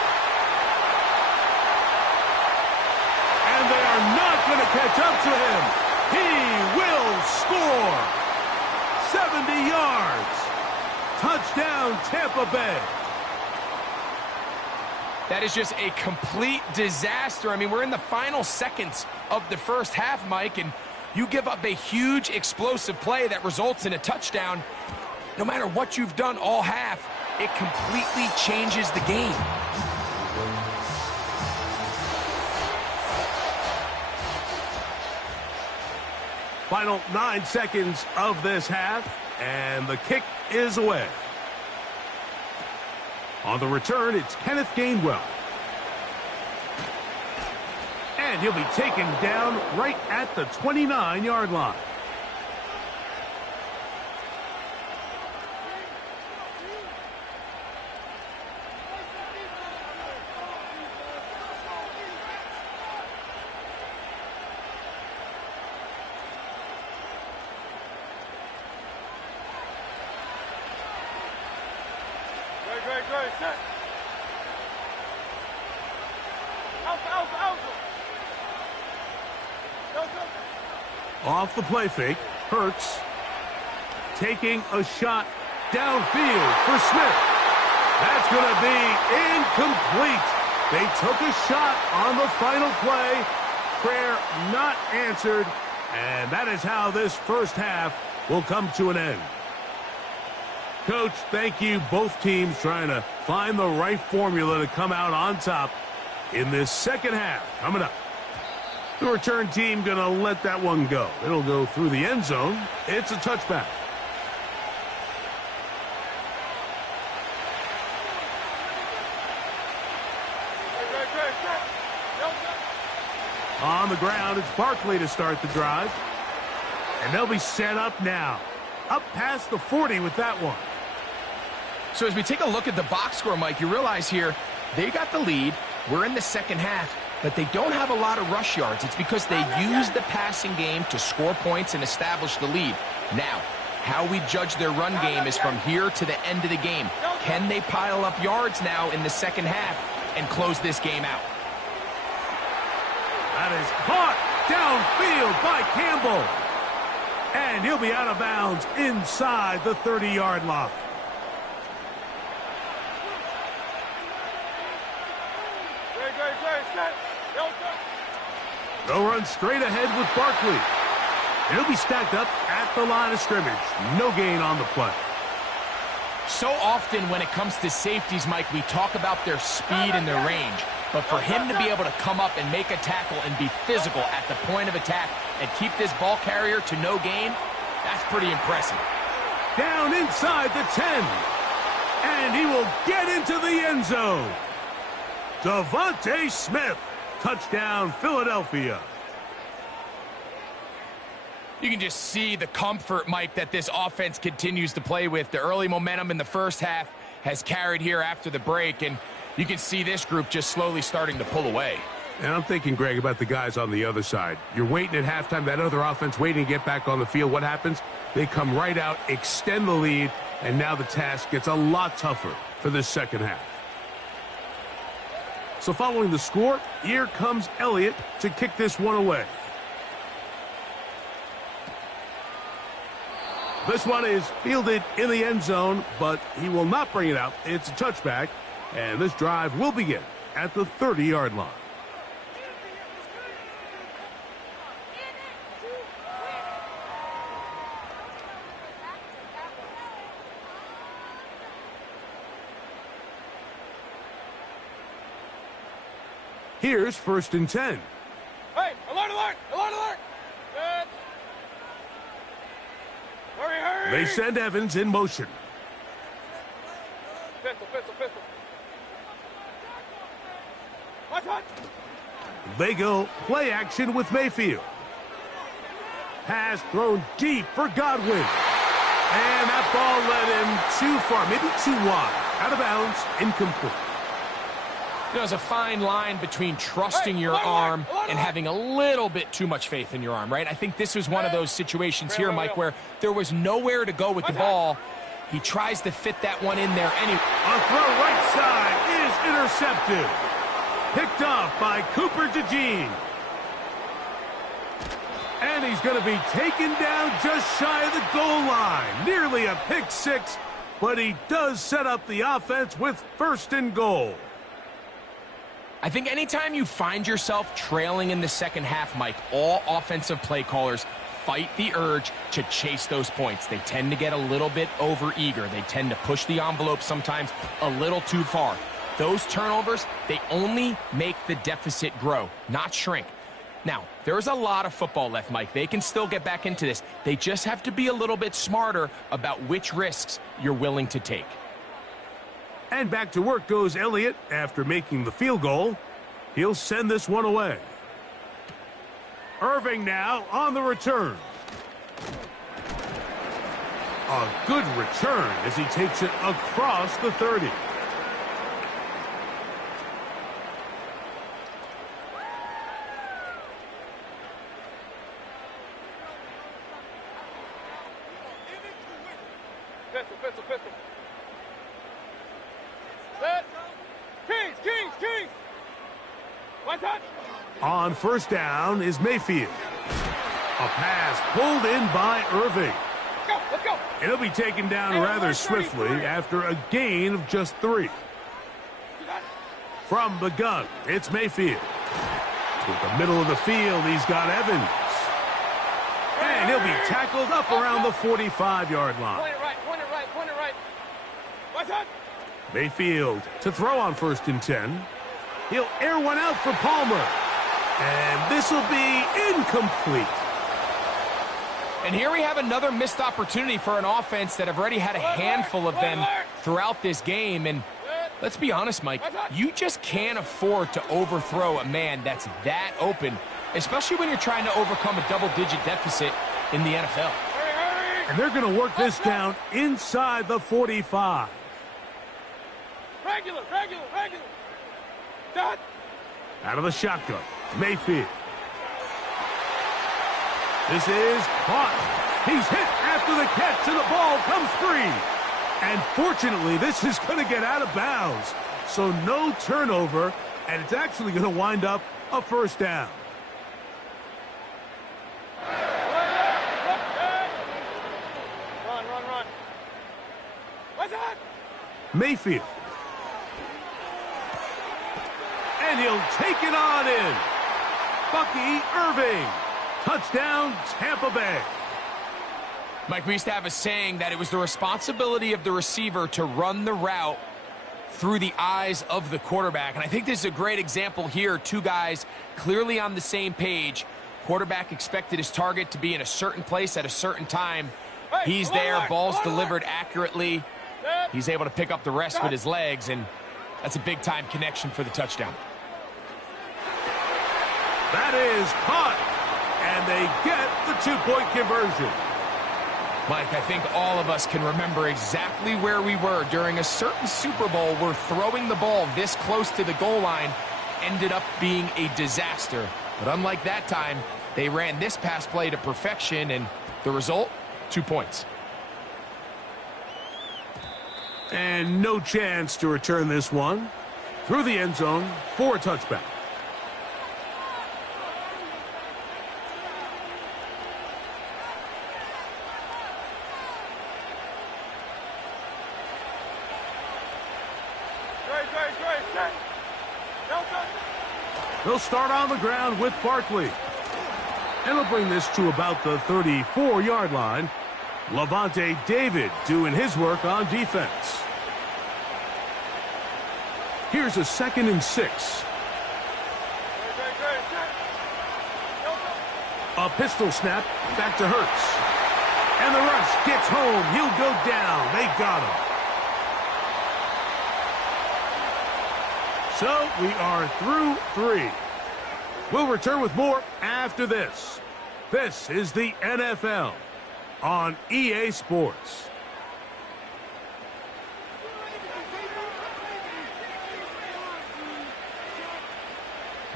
And they are not going to catch up to him. He will score. 70 yards. Touchdown, Tampa Bay. That is just a complete disaster. I mean, we're in the final seconds of the first half, Mike, and you give up a huge explosive play that results in a touchdown. No matter what you've done all half, it completely changes the game. Final 9 seconds of this half, and the kick is away. On the return, it's Kenneth Gainwell. And he'll be taken down right at the 29-yard line. Off the play fake, Hurts taking a shot downfield for Smith. That's going to be incomplete. They took a shot on the final play. Prayer not answered, and that is how this first half will come to an end. Coach, thank you. Both teams trying to find the right formula to come out on top in this second half. Coming up, the return team going to let that one go. It'll go through the end zone. It's a touchback. On the ground, it's Barkley to start the drive. And they'll be set up now. Up past the 40 with that one. So as we take a look at the box score, Mike, you realize here they got the lead. We're in the second half, but they don't have a lot of rush yards. It's because they use the passing game to score points and establish the lead. Now, how we judge their run game is from here to the end of the game. Can they pile up yards now in the second half and close this game out? That is caught downfield by Campbell. And he'll be out of bounds inside the 30-yard line. They'll run straight ahead with Barkley. He'll be stacked up at the line of scrimmage. No gain on the play. So often when it comes to safeties, Mike, we talk about their speed and their range. But for him to be able to come up and make a tackle and be physical at the point of attack and keep this ball carrier to no gain, that's pretty impressive. Down inside the 10. And he will get into the end zone. Devontae Smith. Touchdown, Philadelphia. You can just see the comfort, Mike, that this offense continues to play with. The early momentum in the first half has carried here after the break, and you can see this group just slowly starting to pull away. And I'm thinking, Greg, about the guys on the other side. You're waiting at halftime, that other offense waiting to get back on the field. What happens? They come right out, extend the lead, and now the task gets a lot tougher for this second half. So following the score, here comes Elliott to kick this one away. This one is fielded in the end zone, but he will not bring it out. It's a touchback, and this drive will begin at the 30-yard line. Here's 1st and 10. Hey, alert, alert, alert, alert. Good. Hurry, hurry. They send Evans in motion. Pistol, pistol, pistol. Watch, watch. They go play action with Mayfield. Pass thrown deep for Godwin. And that ball led him too far, maybe too wide. Out of bounds, incomplete. There's a fine line between trusting your arm and having a little bit too much faith in your arm, right? I think this was one of those situations here, Mike, where there was nowhere to go with the ball. He tries to fit that one in there anyway. A throw right side is intercepted. Picked off by Cooper DeJean. And he's going to be taken down just shy of the goal line. Nearly a pick six, but he does set up the offense with 1st and goal. I think anytime you find yourself trailing in the second half, Mike, all offensive play callers fight the urge to chase those points. They tend to get a little bit overeager. They tend to push the envelope sometimes a little too far. Those turnovers, they only make the deficit grow, not shrink. Now, there's a lot of football left, Mike. They can still get back into this. They just have to be a little bit smarter about which risks you're willing to take. And back to work goes Elliott after making the field goal. He'll send this one away. Irving now on the return. A good return as he takes it across the 30. Pistol. Set. Kings. One touch. On first down is Mayfield. A pass pulled in by Irving. Let's go. And he'll be taken down rather swiftly after a gain of just 3. From the gun, it's Mayfield. To the middle of the field, he's got Evans. And he'll be tackled up around the 45-yard line. Point it right. One touch. Mayfield to throw on 1st and 10. He'll air one out for Palmer. And this will be incomplete. And here we have another missed opportunity for an offense that have already had a handful of them throughout this game. And let's be honest, Mike, you just can't afford to overthrow a man that's that open, especially when you're trying to overcome a double-digit deficit in the NFL. And they're going to work this down inside the 45. Regular. Dot. Out of the shotgun, Mayfield. This is caught. He's hit after the catch, and the ball comes free. And fortunately, this is going to get out of bounds. So no turnover, and it's actually going to wind up a first down. Run. What's that? Mayfield. And he'll take it on in. Bucky Irving. Touchdown, Tampa Bay. Mike, we used to have a saying that it was the responsibility of the receiver to run the route through the eyes of the quarterback. And I think this is a great example here. Two guys clearly on the same page. Quarterback expected his target to be in a certain place at a certain time. He's there, ball's delivered accurately. He's able to pick up the rest with his legs, and that's a big-time connection for the touchdown. That is caught, and they get the two-point conversion. Mike, I think all of us can remember exactly where we were during a certain Super Bowl where throwing the ball this close to the goal line ended up being a disaster. But unlike that time, they ran this pass play to perfection, and the result, 2 points. And no chance to return this one. Through the end zone for a touchback. They'll start on the ground with Barkley. And they'll bring this to about the 34-yard line. Levante David doing his work on defense. Here's a 2nd and 6. A pistol snap back to Hurts. And the rush gets home. He'll go down. They got him. So we are through 3. We'll return with more after this. This is the NFL on EA Sports.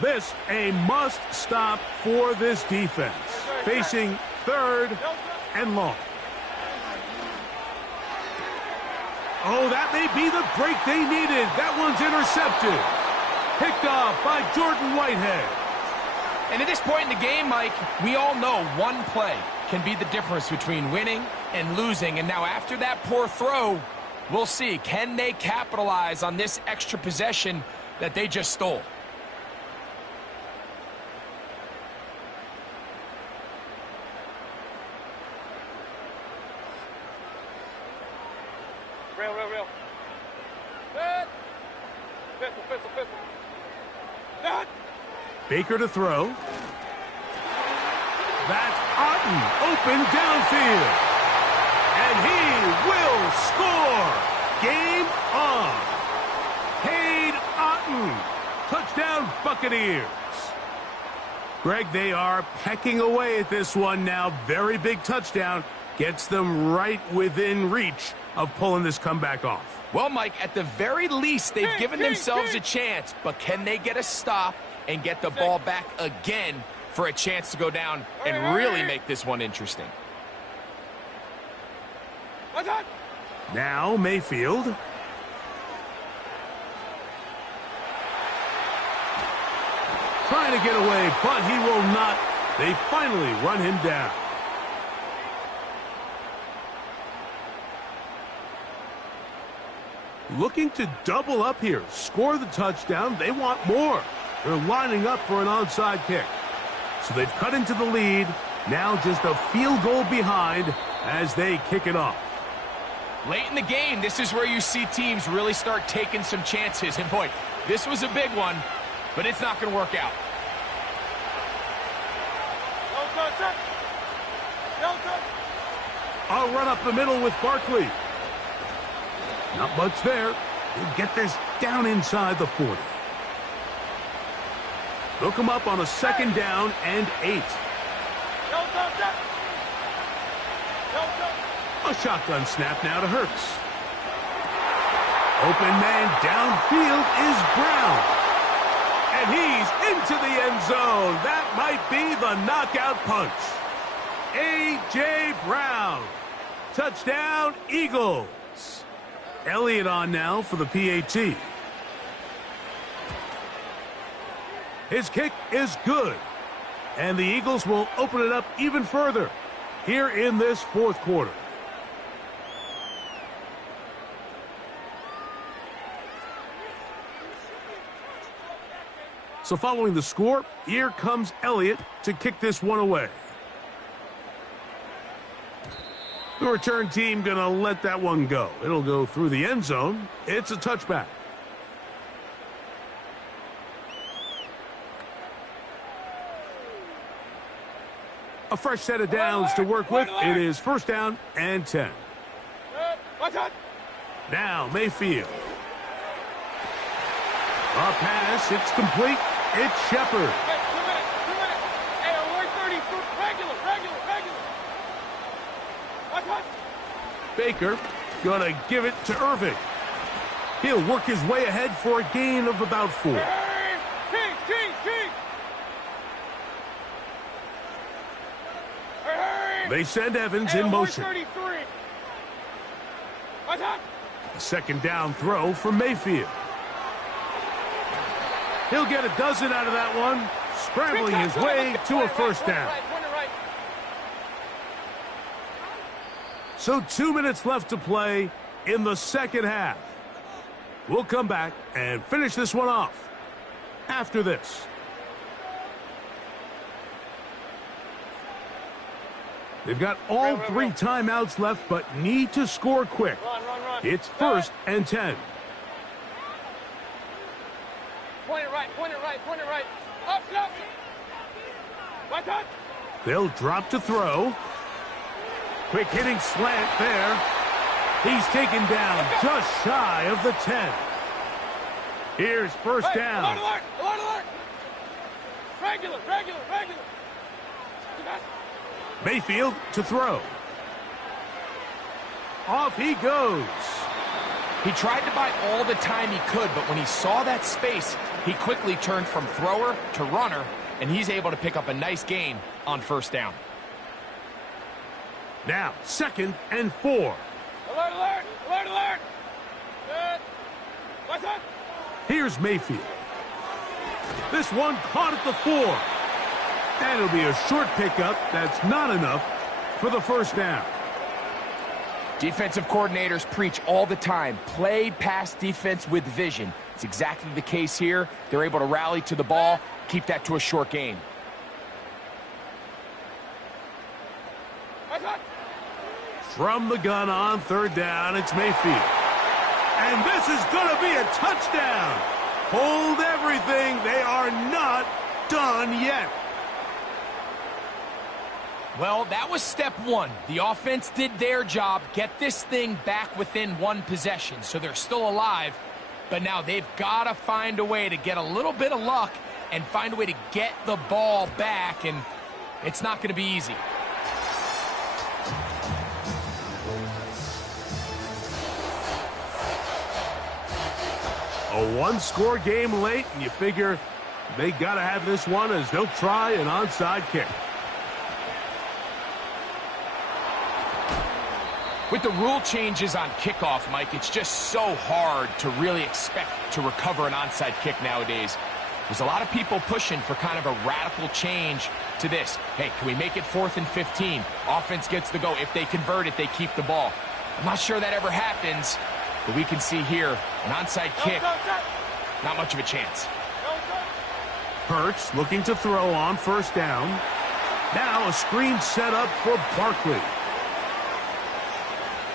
This a must-stop for this defense. Facing 3rd and long. Oh, that may be the break they needed. That one's intercepted. Picked off by Jordan Whitehead. And at this point in the game, Mike, we all know one play can be the difference between winning and losing. And now after that poor throw, we'll see. Can they capitalize on this extra possession that they just stole? Real. Set. Pistol. Set. Baker to throw. That's Otten open downfield. And he will score. Game on. Cade Otten. Touchdown, Buccaneers. Greg, they are pecking away at this one now. Very big touchdown. Gets them right within reach of pulling this comeback off. Well, Mike, at the very least, they've given themselves a chance. But can they get a stop and get the ball back again for a chance to go down and really make this one interesting? Now Mayfield. Trying to get away, but he will not. They finally run him down. Looking to double up here. Score the touchdown. They want more. They're lining up for an onside kick. So they've cut into the lead. Now just a field goal behind as they kick it off. Late in the game, this is where you see teams really start taking some chances. And boy, this was a big one, but it's not going to work out. I'll run up the middle with Barkley. Not much there. He'll get this down inside the 40. Hook him up on a 2nd down and 8. A shotgun snap now to Hurts. Open man downfield is Brown. And he's into the end zone. That might be the knockout punch. A.J. Brown. Touchdown, Eagles. Elliott on now for the PAT. His kick is good. And the Eagles will open it up even further here in this 4th quarter. So following the score, here comes Elliott to kick this one away. The return team going to let that one go. It'll go through the end zone. It's a touchback. A fresh set of downs to work with. It is 1st down and 10. Now Mayfield. A pass. It's complete. It's Shepard. Hey, 2 minutes. Hey, alert 30. Regular. What? Baker gonna give it to Irving. He'll work his way ahead for a gain of about 4. King. They send Evans in motion. 33. What's up? A 2nd down throw from Mayfield. He'll get a dozen out of that one, scrambling his way to a 1st down. Right. So 2 minutes left to play in the 2nd half. We'll come back and finish this one off after this. They've got all 3 timeouts left, but need to score quick. Run. It's 1st and 10. Point it right. Up. What's up? They'll drop to throw. Quick hitting slant there. He's taken down just shy of the 10. Here's 1st down. Alert. Regular. Mayfield to throw. Off he goes. He tried to buy all the time he could, but when he saw that space, he quickly turned from thrower to runner, and he's able to pick up a nice gain on 1st down. Now, 2nd and 4. Alert. Good. What's up? Here's Mayfield. This one caught at the 4. And it'll be a short pickup. That's not enough for the 1st down. Defensive coordinators preach all the time, play pass defense with vision. It's exactly the case here. They're able to rally to the ball, keep that to a short gain. From the gun on 3rd down, it's Mayfield. And this is going to be a touchdown. Hold everything. They are not done yet. Well, that was step one. The offense did their job, get this thing back within one possession, so they're still alive. But now they've got to find a way to get a little bit of luck and find a way to get the ball back, and it's not going to be easy. A one-score game late, and you figure they got to have this one as they'll try an onside kick. With the rule changes on kickoff, Mike, it's just so hard to really expect to recover an onside kick nowadays. There's a lot of people pushing for kind of a radical change to this. Hey, can we make it 4th and 15? Offense gets the go. If they convert it, they keep the ball. I'm not sure that ever happens, but we can see here an onside kick, not much of a chance. Hurts looking to throw on first down. Now a screen set up for Barkley.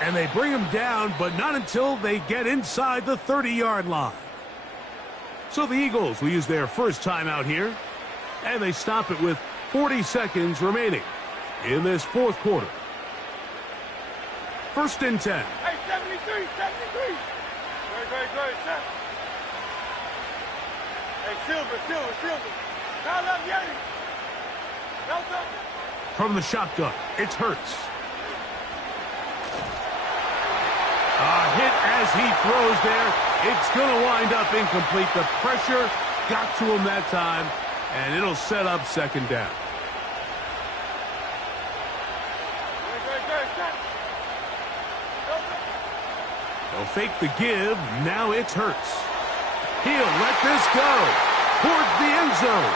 And they bring him down, but not until they get inside the 30-yard line. So the Eagles will use their first timeout here, and they stop it with 40 seconds remaining in this fourth quarter. 1st and 10. Hey, 73. Good. Hey, Silver. Call up Yeti. Delta. From the shotgun, it's Hurts. A hit as he throws there. It's going to wind up incomplete. The pressure got to him that time, and it'll set up 2nd down. They'll fake the give. Now it's Hurts. He'll let this go towards the end zone.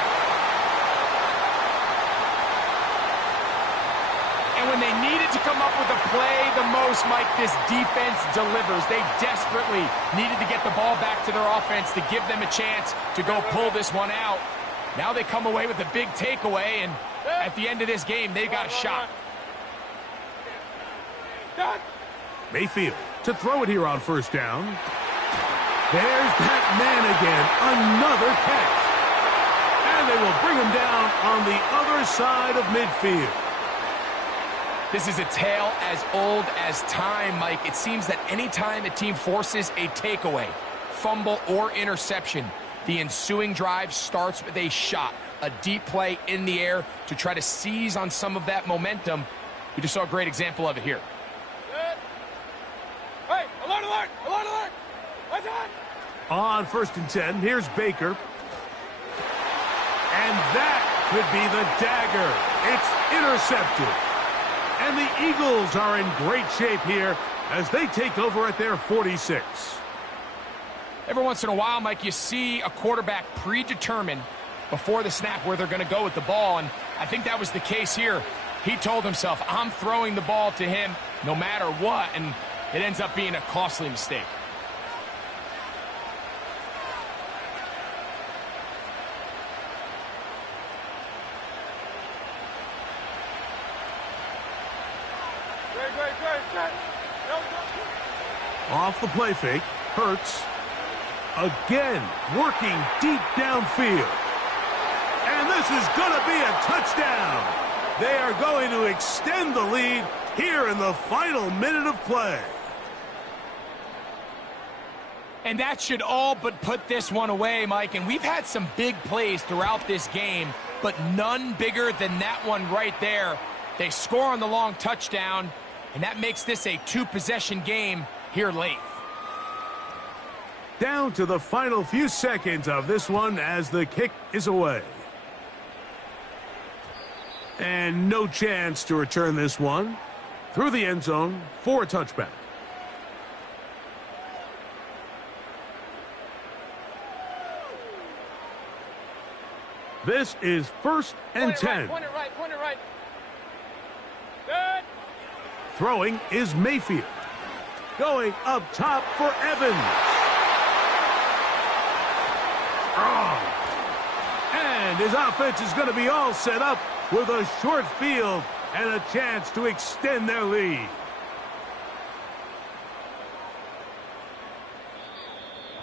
And when they needed to come up with a play the most, Mike, this defense delivers. They desperately needed to get the ball back to their offense to give them a chance to go pull this one out. Now they come away with a big takeaway, and at the end of this game, they've got a shot. Mayfield to throw it here on first down. There's that man again. Another catch. And they will bring him down on the other side of midfield. This is a tale as old as time, Mike. It seems that anytime a team forces a takeaway, fumble, or interception, the ensuing drive starts with a shot, a deep play in the air to try to seize on some of that momentum. We just saw a great example of it here. Hey, alert! What's on? On 1st and 10, here's Baker. And that could be the dagger. It's intercepted. And the Eagles are in great shape here as they take over at their 46. Every once in a while, Mike, you see a quarterback predetermine before the snap where they're going to go with the ball, and I think that was the case here. He told himself, I'm throwing the ball to him no matter what, and it ends up being a costly mistake. Off the play fake, Hurts. Again, working deep downfield. And this is going to be a touchdown. They are going to extend the lead here in the final minute of play. And that should all but put this one away, Mike. And we've had some big plays throughout this game, but none bigger than that one right there. They score on the long touchdown, and that makes this a 2-possession game here late. Down to the final few seconds of this one as the kick is away. And no chance to return this one through the end zone for a touchback. This is 1st and 10. Point it right. Good. Throwing is Mayfield. Going up top for Evans. Strong. And his offense is going to be all set up with a short field and a chance to extend their lead.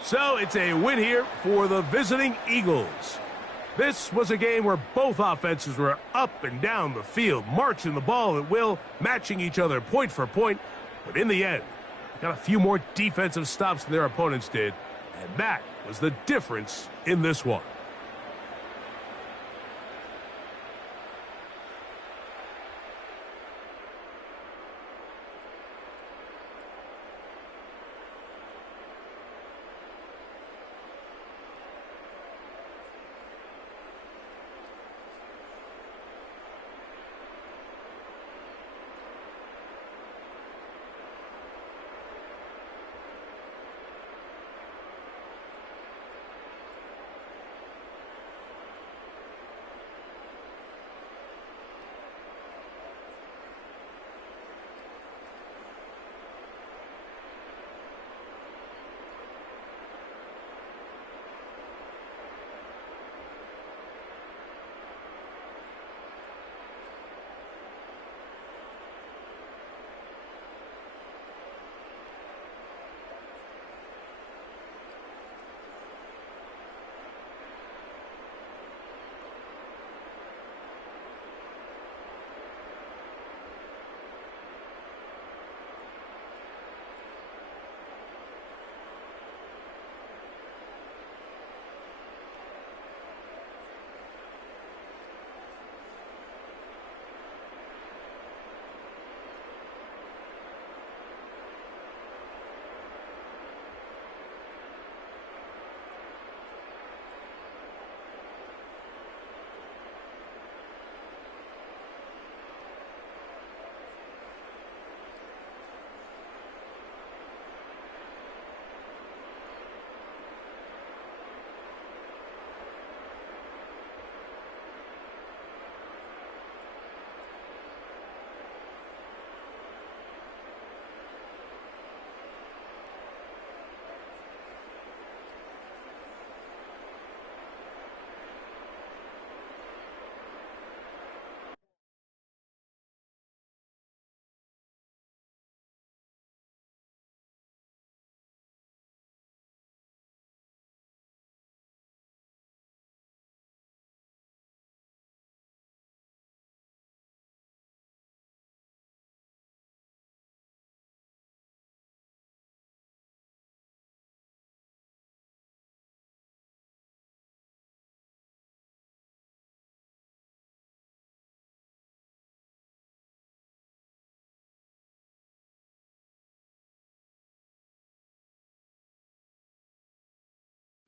So it's a win here for the visiting Eagles. This was a game where both offenses were up and down the field, marching the ball at will, matching each other point for point. But in the end, they got a few more defensive stops than their opponents did, and that was the difference in this one.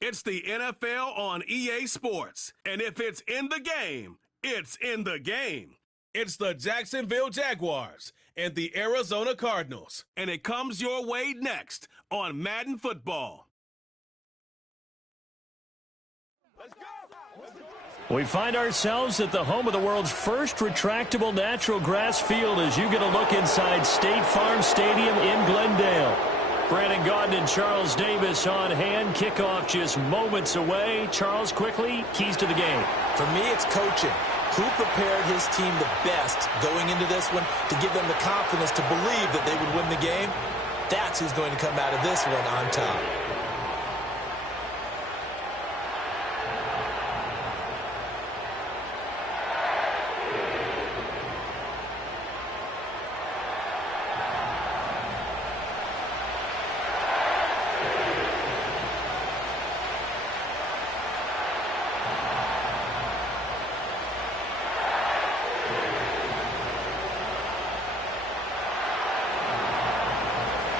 It's the NFL on EA Sports, and if it's in the game, it's in the game. It's the Jacksonville Jaguars and the Arizona Cardinals, and it comes your way next on Madden Football. We find ourselves at the home of the world's first retractable natural grass field as you get a look inside State Farm Stadium in Glendale. Brandon Gaudin and Charles Davis on hand. Kickoff just moments away. Charles, quickly, keys to the game. For me, it's coaching. Who prepared his team the best going into this one to give them the confidence to believe that they would win the game? That's who's going to come out of this one on top.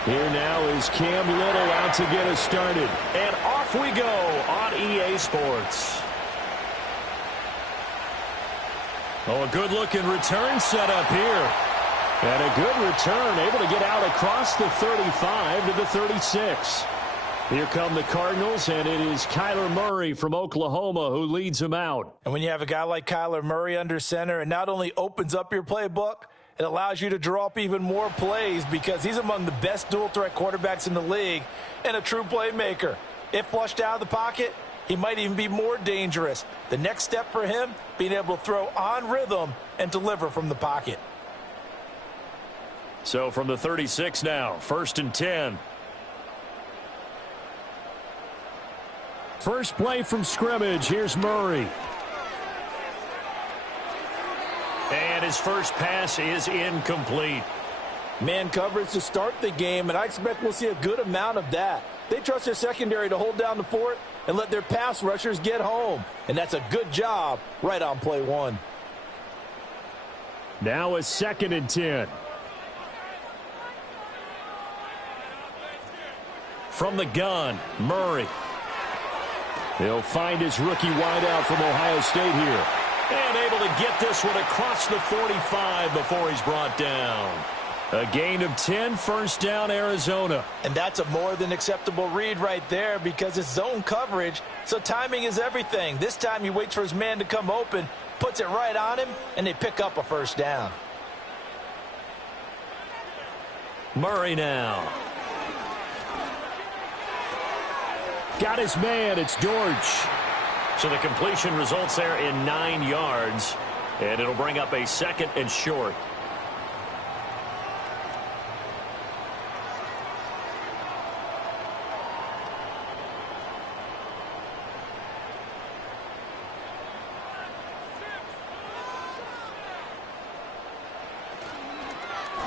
Here now is Cam Little out to get us started. And off we go on EA Sports. Oh, a good-looking return set up here. And a good return, able to get out across the 35 to the 36. Here come the Cardinals, and it is Kyler Murray from Oklahoma who leads them out. And when you have a guy like Kyler Murray under center, it not only opens up your playbook, it allows you to draw up even more plays because he's among the best dual-threat quarterbacks in the league and a true playmaker. If flushed out of the pocket, he might even be more dangerous. The next step for him, being able to throw on rhythm and deliver from the pocket. So from the 36 now, 1st and 10. First play from scrimmage. Here's Murray. And his first pass is incomplete. Man coverage to start the game, and I expect we'll see a good amount of that. They trust their secondary to hold down the fort and let their pass rushers get home. And that's a good job right on play one. Now a 2nd and 10. From the gun, Murray. He'll find his rookie wideout from Ohio State here. And able to get this one across the 45 before he's brought down. A gain of 10, first down, Arizona. And that's a more than acceptable read right there because it's zone coverage, so timing is everything. This time he waits for his man to come open, puts it right on him, and they pick up a first down. Murray now. Got his man, it's George. So the completion results there in 9 yards, and it'll bring up a 2nd and short.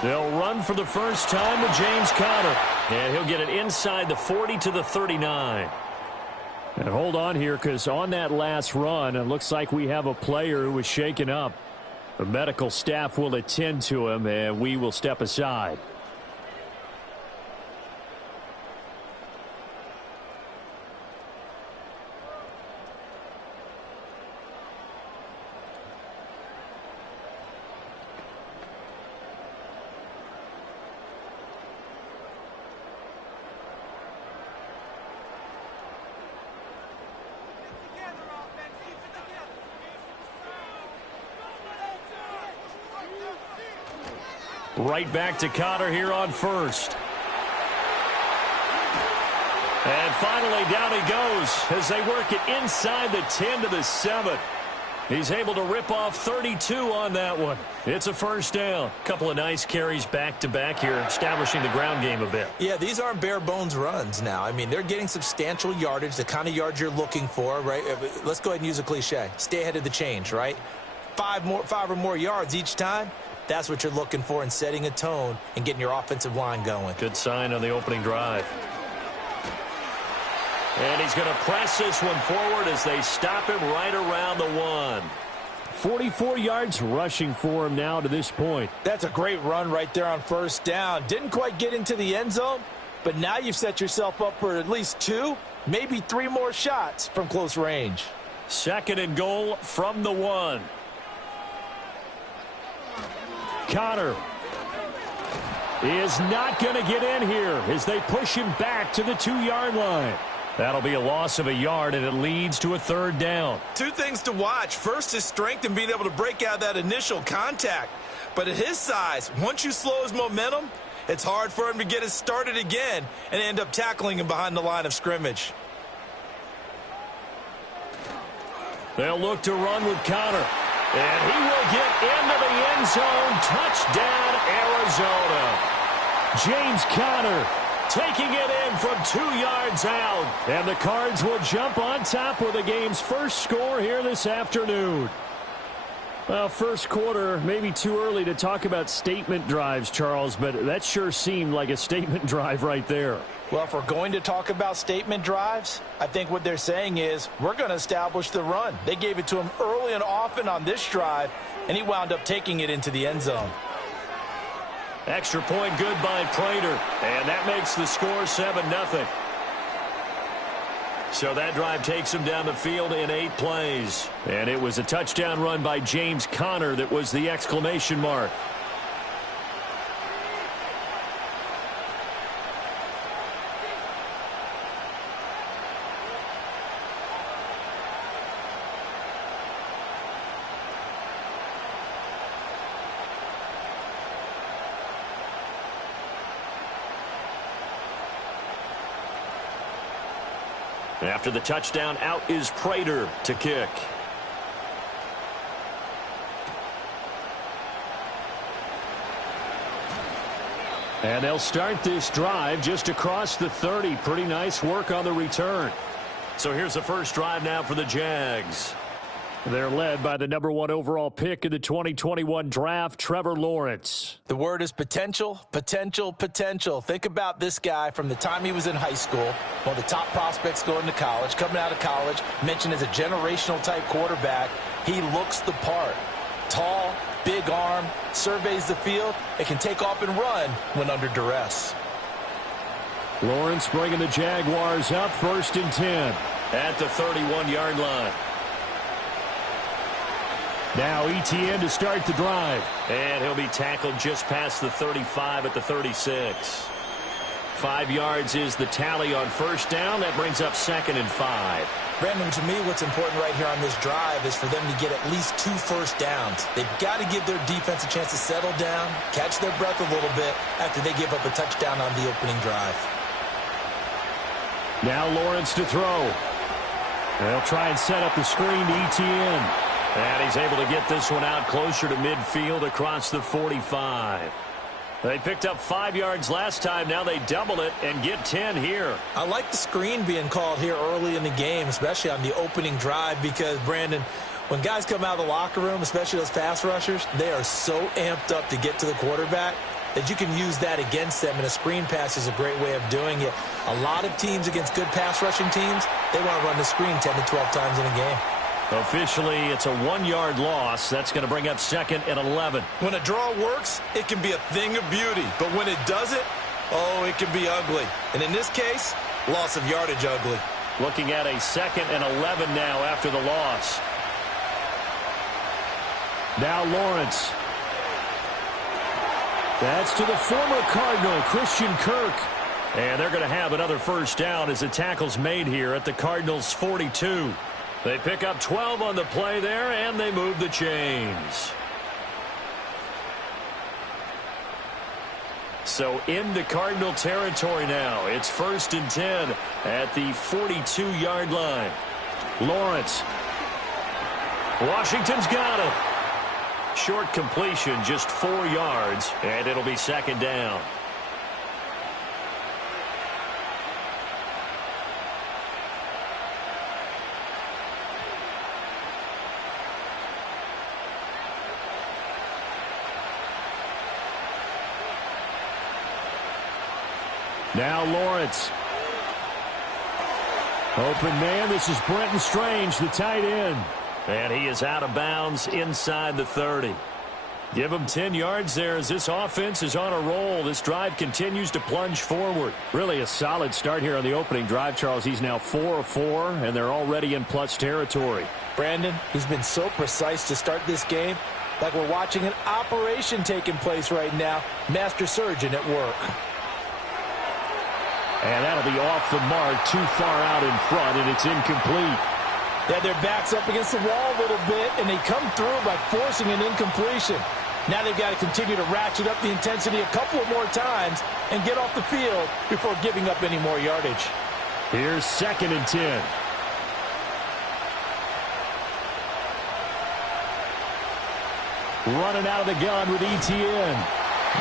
They'll run for the first time with James Conner. And he'll get it inside the 40 to the 39. And hold on here, because on that last run, it looks like we have a player who was shaken up. The medical staff will attend to him, and we will step aside. Right back to Conner here on first. And finally down he goes as they work it inside the 10 to the 7. He's able to rip off 32 on that one. It's a first down. Couple of nice carries back-to-back here, establishing the ground game a bit. Yeah, these aren't bare-bones runs now. I mean, they're getting substantial yardage, the kind of yards you're looking for, right? Let's go ahead and use a cliche. Stay ahead of the change, right? 5 or more yards each time. That's what you're looking for in setting a tone and getting your offensive line going. Good sign on the opening drive. And he's going to press this one forward as they stop him right around the 1. 44 yards rushing for him now to this point. That's a great run right there on first down. Didn't quite get into the end zone, but now you've set yourself up for at least 2, maybe 3 more shots from close range. 2nd and goal from the 1. Conner is not going to get in here as they push him back to the 2-yard line. That'll be a loss of a yard, and it leads to a 3rd down. 2 things to watch. First, his strength and being able to break out that initial contact. But at his size, once you slow his momentum, it's hard for him to get it started again and end up tackling him behind the line of scrimmage. They'll look to run with Conner. And he will get into the end zone. Touchdown, Arizona. James Conner taking it in from 2 yards out. And the Cards will jump on top with the game's first score here this afternoon. Well, first quarter, maybe too early to talk about statement drives, Charles, but that sure seemed like a statement drive right there. Well, if we're going to talk about statement drives, I think what they're saying is we're going to establish the run. They gave it to him early and often on this drive, and he wound up taking it into the end zone. Extra point good by Prater, and that makes the score 7-0. So that drive takes him down the field in 8 plays. And it was a touchdown run by James Conner that was the exclamation mark. After the touchdown, out is Prater to kick. And they'll start this drive just across the 30. Pretty nice work on the return. So here's the first drive now for the Jags. They're led by the #1 overall pick in the 2021 draft, Trevor Lawrence. The word is potential, potential, potential. Think about this guy from the time he was in high school, one of the top prospects going to college, coming out of college, mentioned as a generational type quarterback. He looks the part. Tall, big arm, surveys the field, and can take off and run when under duress. Lawrence bringing the Jaguars up 1st and 10 at the 31-yard line. Now Etienne to start the drive. And he'll be tackled just past the 35 at the 36. 5 yards is the tally on 1st down. That brings up 2nd and 5. Brandon, to me, what's important right here on this drive is for them to get at least 2 first downs. They've got to give their defense a chance to settle down, catch their breath a little bit after they give up a touchdown on the opening drive. Now Lawrence to throw. They'll try and set up the screen to Etienne. And he's able to get this one out closer to midfield across the 45. They picked up 5 yards last time. Now they double it and get 10 here. I like the screen being called here early in the game, especially on the opening drive, because, Brandon, when guys come out of the locker room, especially those pass rushers, they are so amped up to get to the quarterback that you can use that against them, and a screen pass is a great way of doing it. A lot of teams against good pass rushing teams, they want to run the screen 10 to 12 times in a game. Officially, it's a 1-yard loss. That's going to bring up 2nd and 11. When a draw works, it can be a thing of beauty. But when it doesn't, oh, it can be ugly. And in this case, loss of yardage ugly. Looking at a 2nd and 11 now after the loss. Now Lawrence. That's to the former Cardinal, Christian Kirk. And they're going to have another 1st down as the tackle's made here at the Cardinals' 42. They pick up 12 on the play there, and they move the chains. So into Cardinal territory now. It's 1st and 10 at the 42-yard line. Lawrence. Washington's got him. Short completion, just 4 yards, and it'll be 2nd down. Now Lawrence. Open man, this is Brenton Strange, the tight end. And he is out of bounds inside the 30. Give him 10 yards there as this offense is on a roll. This drive continues to plunge forward. Really a solid start here on the opening drive, Charles. He's now 4 of 4, and they're already in plus territory. Brandon, he's been so precise to start this game, like we're watching an operation taking place right now. Master surgeon at work. And that'll be off the mark, too far out in front, and it's incomplete. Yeah, their backs up against the wall a little bit, and they come through by forcing an incompletion. Now they've got to continue to ratchet up the intensity a couple of more times and get off the field before giving up any more yardage. Here's 2nd and 10. Running out of the gun with Etienne.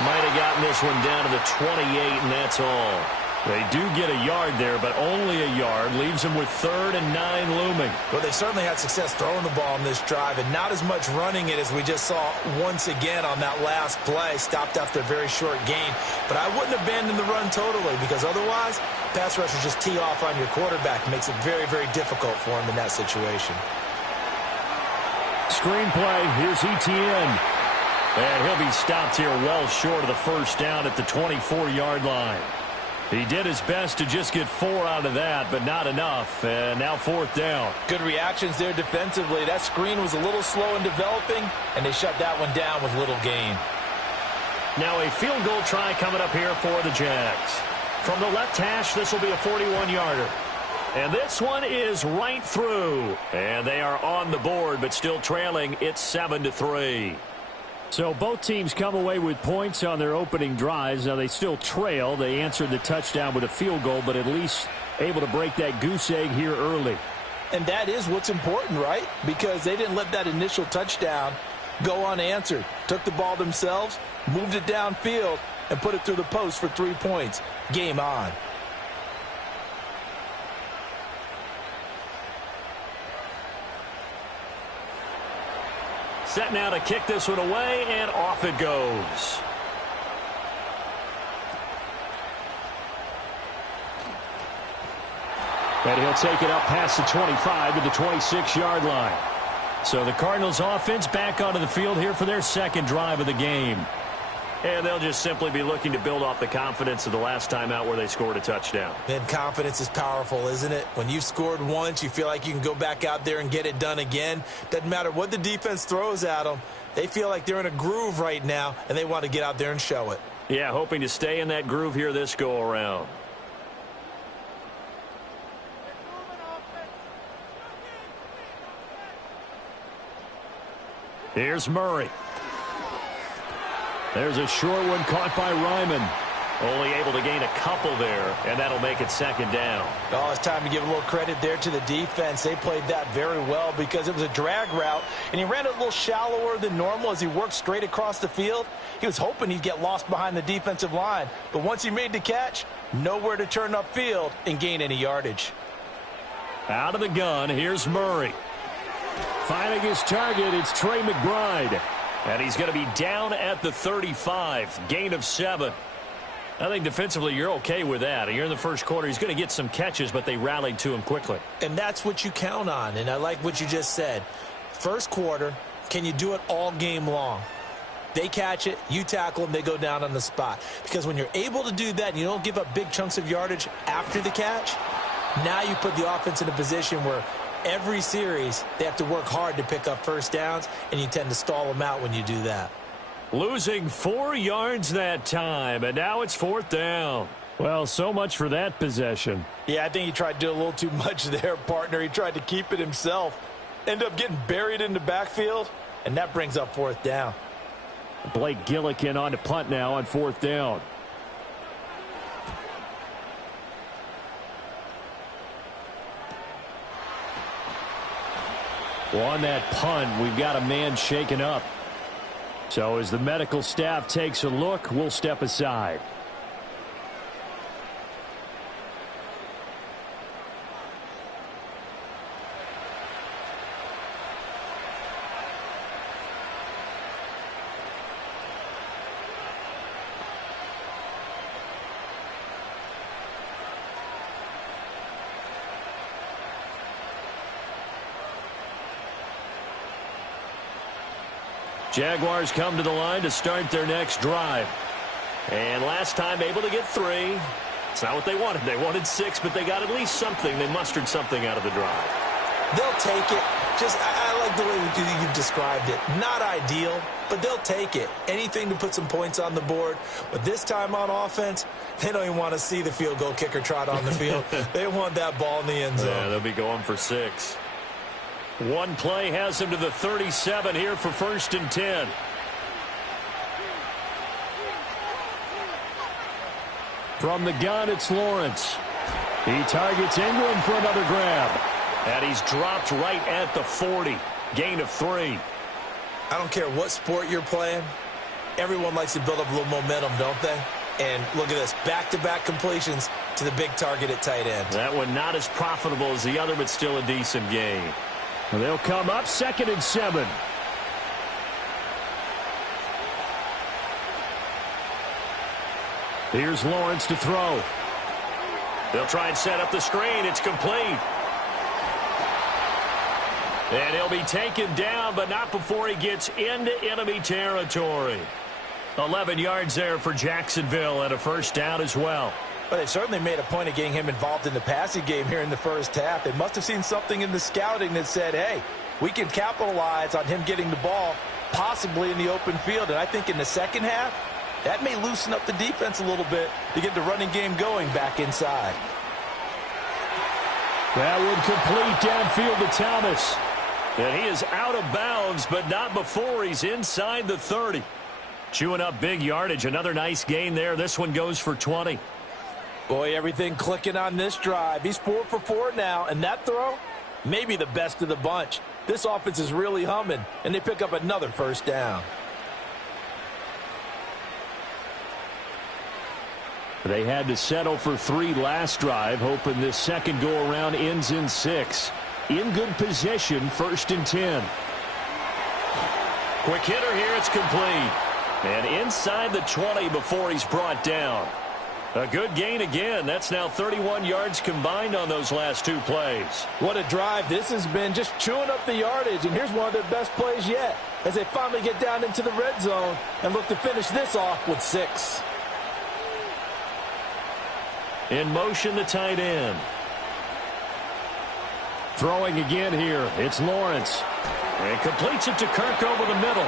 Might have gotten this one down to the 28, and that's all. They do get a yard there, but only a yard. Leaves them with 3rd and 9 looming. Well, they certainly had success throwing the ball in this drive, and not as much running it as we just saw once again on that last play. Stopped after a very short gain. But I wouldn't abandon the run totally, because otherwise, pass rushers just tee off on your quarterback. It makes it very, very difficult for him in that situation. Screen play. Here's Etienne. And he'll be stopped here well short of the 1st down at the 24-yard line. He did his best to just get 4 out of that, but not enough. And now 4th down. Good reactions there defensively. That screen was a little slow in developing, and they shut that one down with little gain. Now a field goal try coming up here for the Jags. From the left hash, this will be a 41-yarder. And this one is right through. And they are on the board, but still trailing. It's 7-3. So both teams come away with points on their opening drives. Now they still trail. They answered the touchdown with a field goal, but at least able to break that goose egg here early. And that is what's important, right? Because they didn't let that initial touchdown go unanswered. Took the ball themselves, moved it downfield, and put it through the post for 3 points. Game on. Set now to kick this one away, and off it goes. And he'll take it up past the 25 to the 26-yard line. So the Cardinals offense back onto the field here for their second drive of the game. And they'll just simply be looking to build off the confidence of the last time out where they scored a touchdown. And confidence is powerful, isn't it? When you've scored once, you feel like you can go back out there and get it done again. Doesn't matter what the defense throws at them. They feel like they're in a groove right now, and they want to get out there and show it. Yeah, hoping to stay in that groove here this go-around. Here's Murray. There's a short one caught by Ryman. Only able to gain a couple there, and that'll make it second down. Oh, it's time to give a little credit there to the defense. They played that very well because it was a drag route, and he ran it a little shallower than normal as he worked straight across the field. He was hoping he'd get lost behind the defensive line, but once he made the catch, nowhere to turn upfield and gain any yardage. Out of the gun, here's Murray. Finding his target, it's Trey McBride. And he's going to be down at the 35, gain of 7. I think defensively you're okay with that. Here in the first quarter, he's going to get some catches, but they rallied to him quickly. And that's what you count on, and I like what you just said. First quarter, can you do it all game long? They catch it, you tackle them, they go down on the spot. Because when you're able to do that and you don't give up big chunks of yardage after the catch, now you put the offense in a position where every series they have to work hard to pick up first downs, and you tend to stall them out when you do that. Losing 4 yards that time, and now it's fourth down. Well, so much for that possession. Yeah, I think he tried to do a little too much there, partner. He tried to keep it himself. Ended up getting buried in the backfield, and that brings up fourth down. Blake Gillikin on to punt now on fourth down. On that punt, we've got a man shaken up. So as the medical staff takes a look, we'll step aside. Jaguars come to the line to start their next drive. And last time able to get 3. It's not what they wanted. They wanted 6, but they got at least something. They mustered something out of the drive. They'll take it. I like the way you've described it. Not ideal, but they'll take it. Anything to put some points on the board. But this time on offense, they don't even want to see the field goal kicker trot on the field. They want that ball in the end zone. Yeah, they'll be going for 6. One play has him to the 37 here for 1st and 10. From the gun, it's Lawrence. He targets Ingram for another grab. And he's dropped right at the 40. Gain of 3. I don't care what sport you're playing. Everyone likes to build up a little momentum, don't they? And look at this, back-to-back completions to the big target at tight end. That one not as profitable as the other, but still a decent gain. And they'll come up 2nd and 7. Here's Lawrence to throw. They'll try and set up the screen. It's complete. And he'll be taken down, but not before he gets into enemy territory. 11 yards there for Jacksonville and a first down as well. But they certainly made a point of getting him involved in the passing game here in the first half. They must have seen something in the scouting that said, hey, we can capitalize on him getting the ball possibly in the open field. And I think in the second half, that may loosen up the defense a little bit to get the running game going back inside. That would complete downfield to Thomas. And he is out of bounds, but not before he's inside the 30. Chewing up big yardage. Another nice gain there. This one goes for 20. Boy, everything clicking on this drive. He's 4 for 4 now, and that throw, maybe the best of the bunch. This offense is really humming, and they pick up another first down. They had to settle for 3 last drive, hoping this second go-around ends in 6. In good position, 1st and 10. Quick hitter here. It's complete. And inside the 20 before he's brought down. A good gain again. That's now 31 yards combined on those last two plays. What a drive. This has been just chewing up the yardage, and here's one of their best plays yet as they finally get down into the red zone and look to finish this off with 6. In motion, the tight end. Throwing again here. It's Lawrence. And completes it to Kirk over the middle.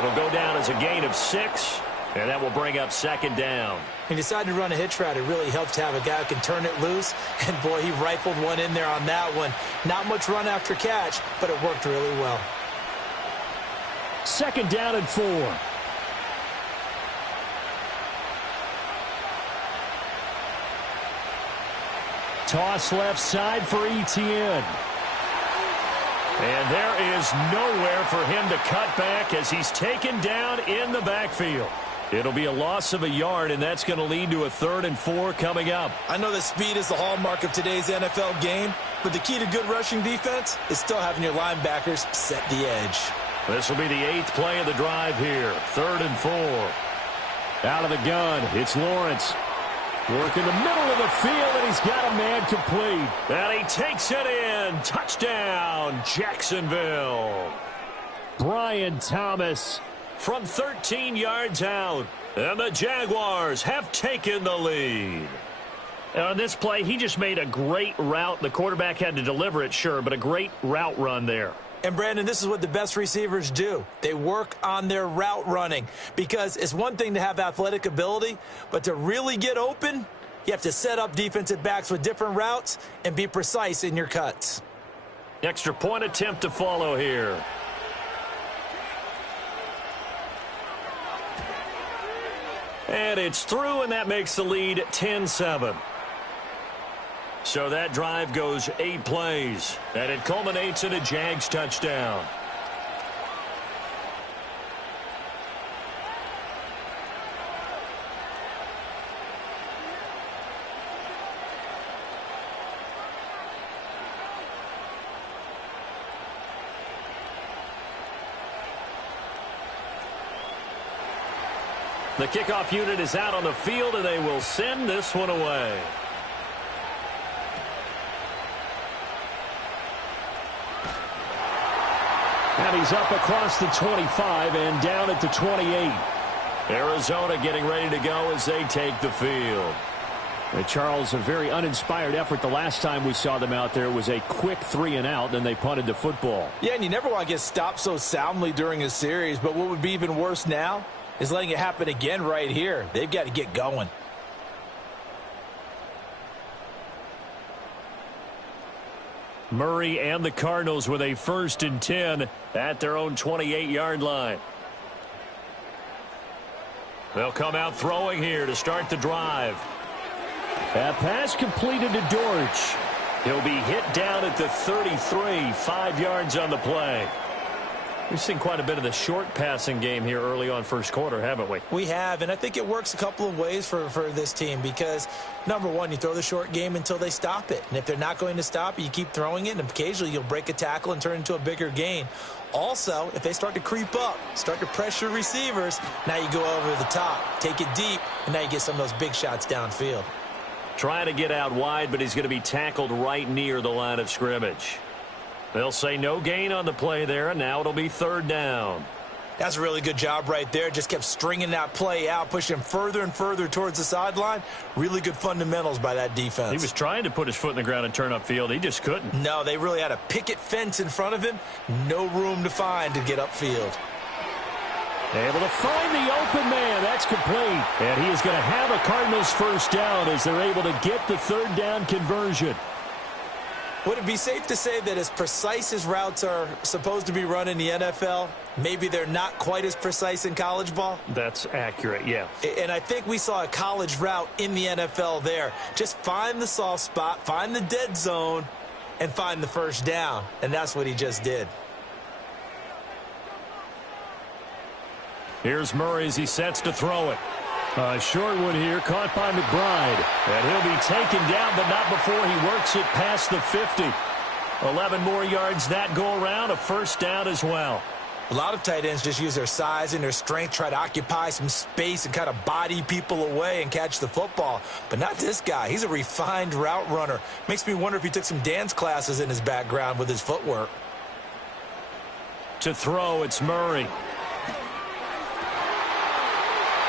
It'll go down as a gain of 6, and that will bring up second down. He decided to run a hitch route. It really helps to have a guy who can turn it loose. And, boy, he rifled one in there on that one. Not much run after catch, but it worked really well. Second down and 4. Toss left side for Etienne. And there is nowhere for him to cut back as he's taken down in the backfield. It'll be a loss of a yard, and that's going to lead to a 3rd and 4 coming up. I know that speed is the hallmark of today's NFL game, but the key to good rushing defense is still having your linebackers set the edge. This will be the 8th play of the drive here. 3rd and 4. Out of the gun, it's Lawrence. Work in the middle of the field, and he's got a man complete. And he takes it in. Touchdown, Jacksonville. Brian Thomas from 13 yards out. And the Jaguars have taken the lead. On this play, he just made a great route. The quarterback had to deliver it, sure, but a great route run there. And, Brandon, this is what the best receivers do. They work on their route running because it's one thing to have athletic ability, but to really get open, you have to set up defensive backs with different routes and be precise in your cuts. Extra point attempt to follow here. And it's through, and that makes the lead 10-7. So that drive goes 8 plays, and it culminates in a Jags touchdown. The kickoff unit is out on the field, and they will send this one away. And he's up across the 25 and down at the 28. Arizona getting ready to go as they take the field. Charles, a very uninspired effort. The last time we saw them out there was a quick 3 and out, then they punted the football. Yeah, and you never want to get stopped so soundly during a series, but what would be even worse now is letting it happen again right here. They've got to get going. Murray and the Cardinals with a 1st and 10 at their own 28-yard line. They'll come out throwing here to start the drive. That pass completed to Dortch. He'll be hit down at the 33, 5 yards on the play. We've seen quite a bit of the short passing game here early on first quarter, haven't we? We have, and I think it works a couple of ways for this team because, number one, you throw the short game until they stop it. And if they're not going to stop it, you keep throwing it, and occasionally you'll break a tackle and turn it into a bigger gain. Also, if they start to creep up, start to pressure receivers, now you go over the top, take it deep, and now you get some of those big shots downfield. Trying to get out wide, but he's going to be tackled right near the line of scrimmage. They'll say no gain on the play there, and now it'll be 3rd down. That's a really good job right there. Just kept stringing that play out, pushing him further and further towards the sideline. Really good fundamentals by that defense. He was trying to put his foot in the ground and turn upfield. He just couldn't. No, they really had a picket fence in front of him. No room to find to get upfield. Able to find the open man. That's complete. And he is going to have a Cardinals 1st down as they're able to get the 3rd down conversion. Would it be safe to say that as precise as routes are supposed to be run in the NFL, maybe they're not quite as precise in college ball? That's accurate, yeah. And I think we saw a college route in the NFL there. Just find the soft spot, find the dead zone, and find the 1st down. And that's what he just did. Here's Murray as he sets to throw it. A short one here, caught by McBride. And he'll be taken down, but not before he works it past the 50. 11 more yards that go around, a 1st down as well. A lot of tight ends just use their size and their strength, try to occupy some space and kind of body people away and catch the football. But not this guy. He's a refined route runner. Makes me wonder if he took some dance classes in his background with his footwork. To throw, it's Murray.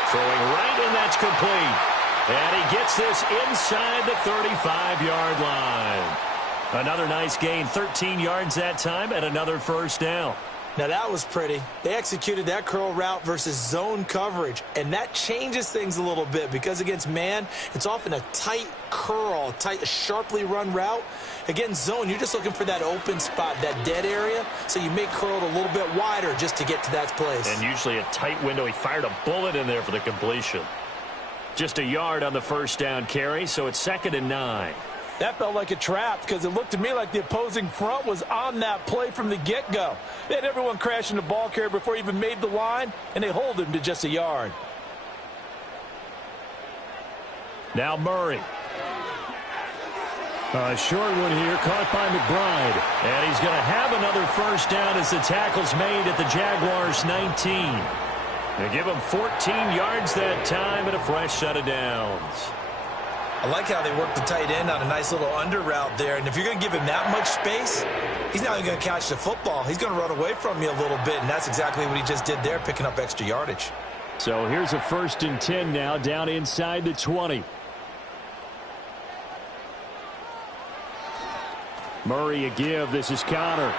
Throwing right, and that's complete. And he gets this inside the 35-yard line. Another nice gain, 13 yards that time, and another first down. Now that was pretty. They executed that curl route versus zone coverage, and that changes things a little bit because against man, it's often a tight curl, tight, sharply run route. Against zone, you're just looking for that open spot, that dead area, so you make curl a little bit wider just to get to that place. And usually a tight window. He fired a bullet in there for the completion. Just a yard on the first down carry, so it's 2nd and 9. That felt like a trap because it looked to me like the opposing front was on that play from the get-go. They had everyone crashing the ball carrier before he even made the line, and they hold him to just a yard. Now Murray. A short one here, caught by McBride. And he's going to have another first down as the tackle's made at the Jaguars' 19. They give him 14 yards that time and a fresh set of downs. I like how they work the tight end on a nice little under route there. And if you're going to give him that much space, he's not even going to catch the football. He's going to run away from you a little bit, and that's exactly what he just did there, picking up extra yardage. So here's a 1st and 10 now, down inside the 20. Murray a give. This is Connor.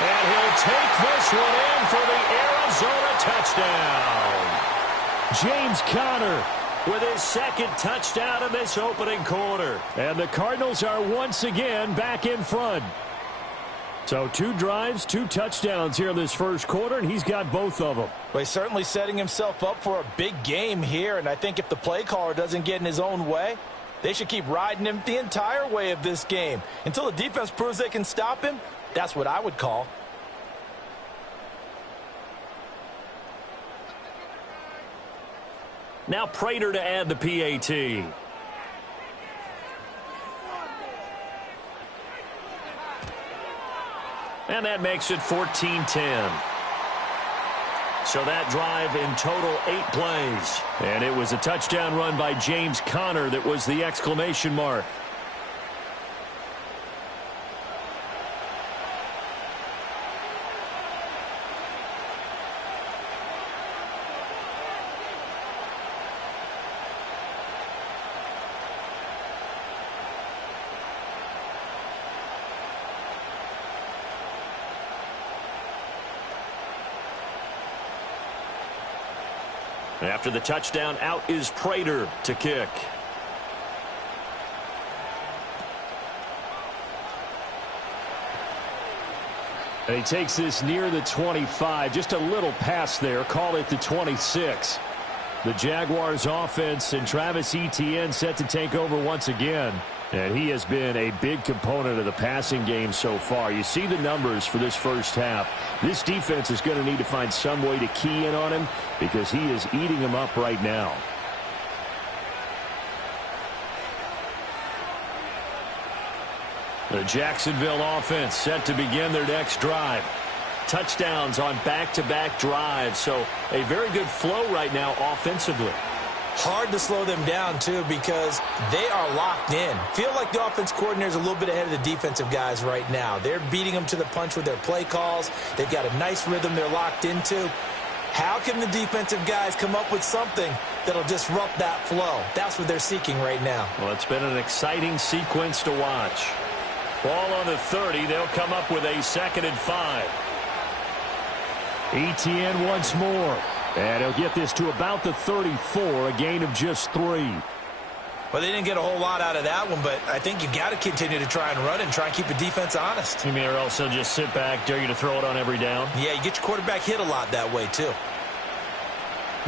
And he'll take this one in for the Arizona touchdown. James Conner with his 2nd touchdown in this opening quarter. And the Cardinals are once again back in front. So 2 drives, 2 touchdowns here in this first quarter, and he's got both of them. Well, he's certainly setting himself up for a big game here, and I think if the play caller doesn't get in his own way, they should keep riding him the entire way of this game. Until the defense proves they can stop him, that's what I would call. Now Prater to add the PAT. And that makes it 14-10. So that drive in total 8 plays. And it was a touchdown run by James Conner that was the exclamation mark. After the touchdown, out is Prater to kick. And he takes this near the 25. Just a little pass there. Call it the 26. The Jaguars offense and Travis Etienne set to take over once again. And he has been a big component of the passing game so far. You see the numbers for this first half. This defense is going to need to find some way to key in on him because he is eating them up right now. The Jacksonville offense set to begin their next drive. Touchdowns on back-to-back drives. So a very good flow right now offensively. Hard to slow them down, too, because they are locked in. Feel like the offense coordinator is a little bit ahead of the defensive guys right now. They're beating them to the punch with their play calls. They've got a nice rhythm they're locked into. How can the defensive guys come up with something that'll disrupt that flow? That's what they're seeking right now. Well, it's been an exciting sequence to watch. Ball on the 30. They'll come up with a 2nd and 5. Etienne once more. And he'll get this to about the 34, a gain of just 3. Well, they didn't get a whole lot out of that one, but I think you've got to continue to try and run and try and keep the defense honest. You mean or else they'll just sit back, dare you to throw it on every down? Yeah, you get your quarterback hit a lot that way, too.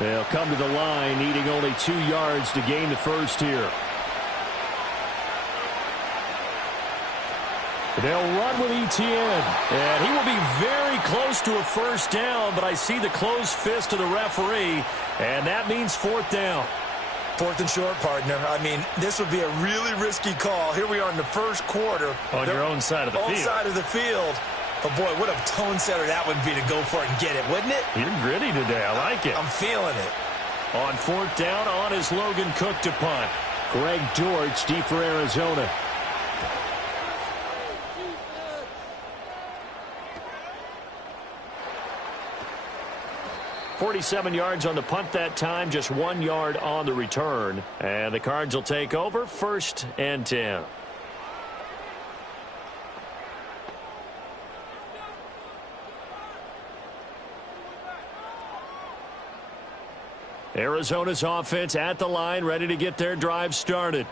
They'll come to the line, needing only 2 yards to gain the first here. They'll run with Etienne, and he will be very close to a first down, but I see the closed fist of the referee, and that means 4th down. 4th and short, partner. I mean, this would be a really risky call. Here we are in the first quarter. On your own side of the field. Own side of the field. But, boy, what a tone setter that would be to go for it and get it, wouldn't it? You're gritty today. I like it. I'm feeling it. On fourth down, on is Logan Cook to punt. Greg George deep for Arizona. .47 yards on the punt that time, just 1 yard on the return. And the Cards will take over, 1st and 10. Arizona's offense at the line, ready to get their drive started.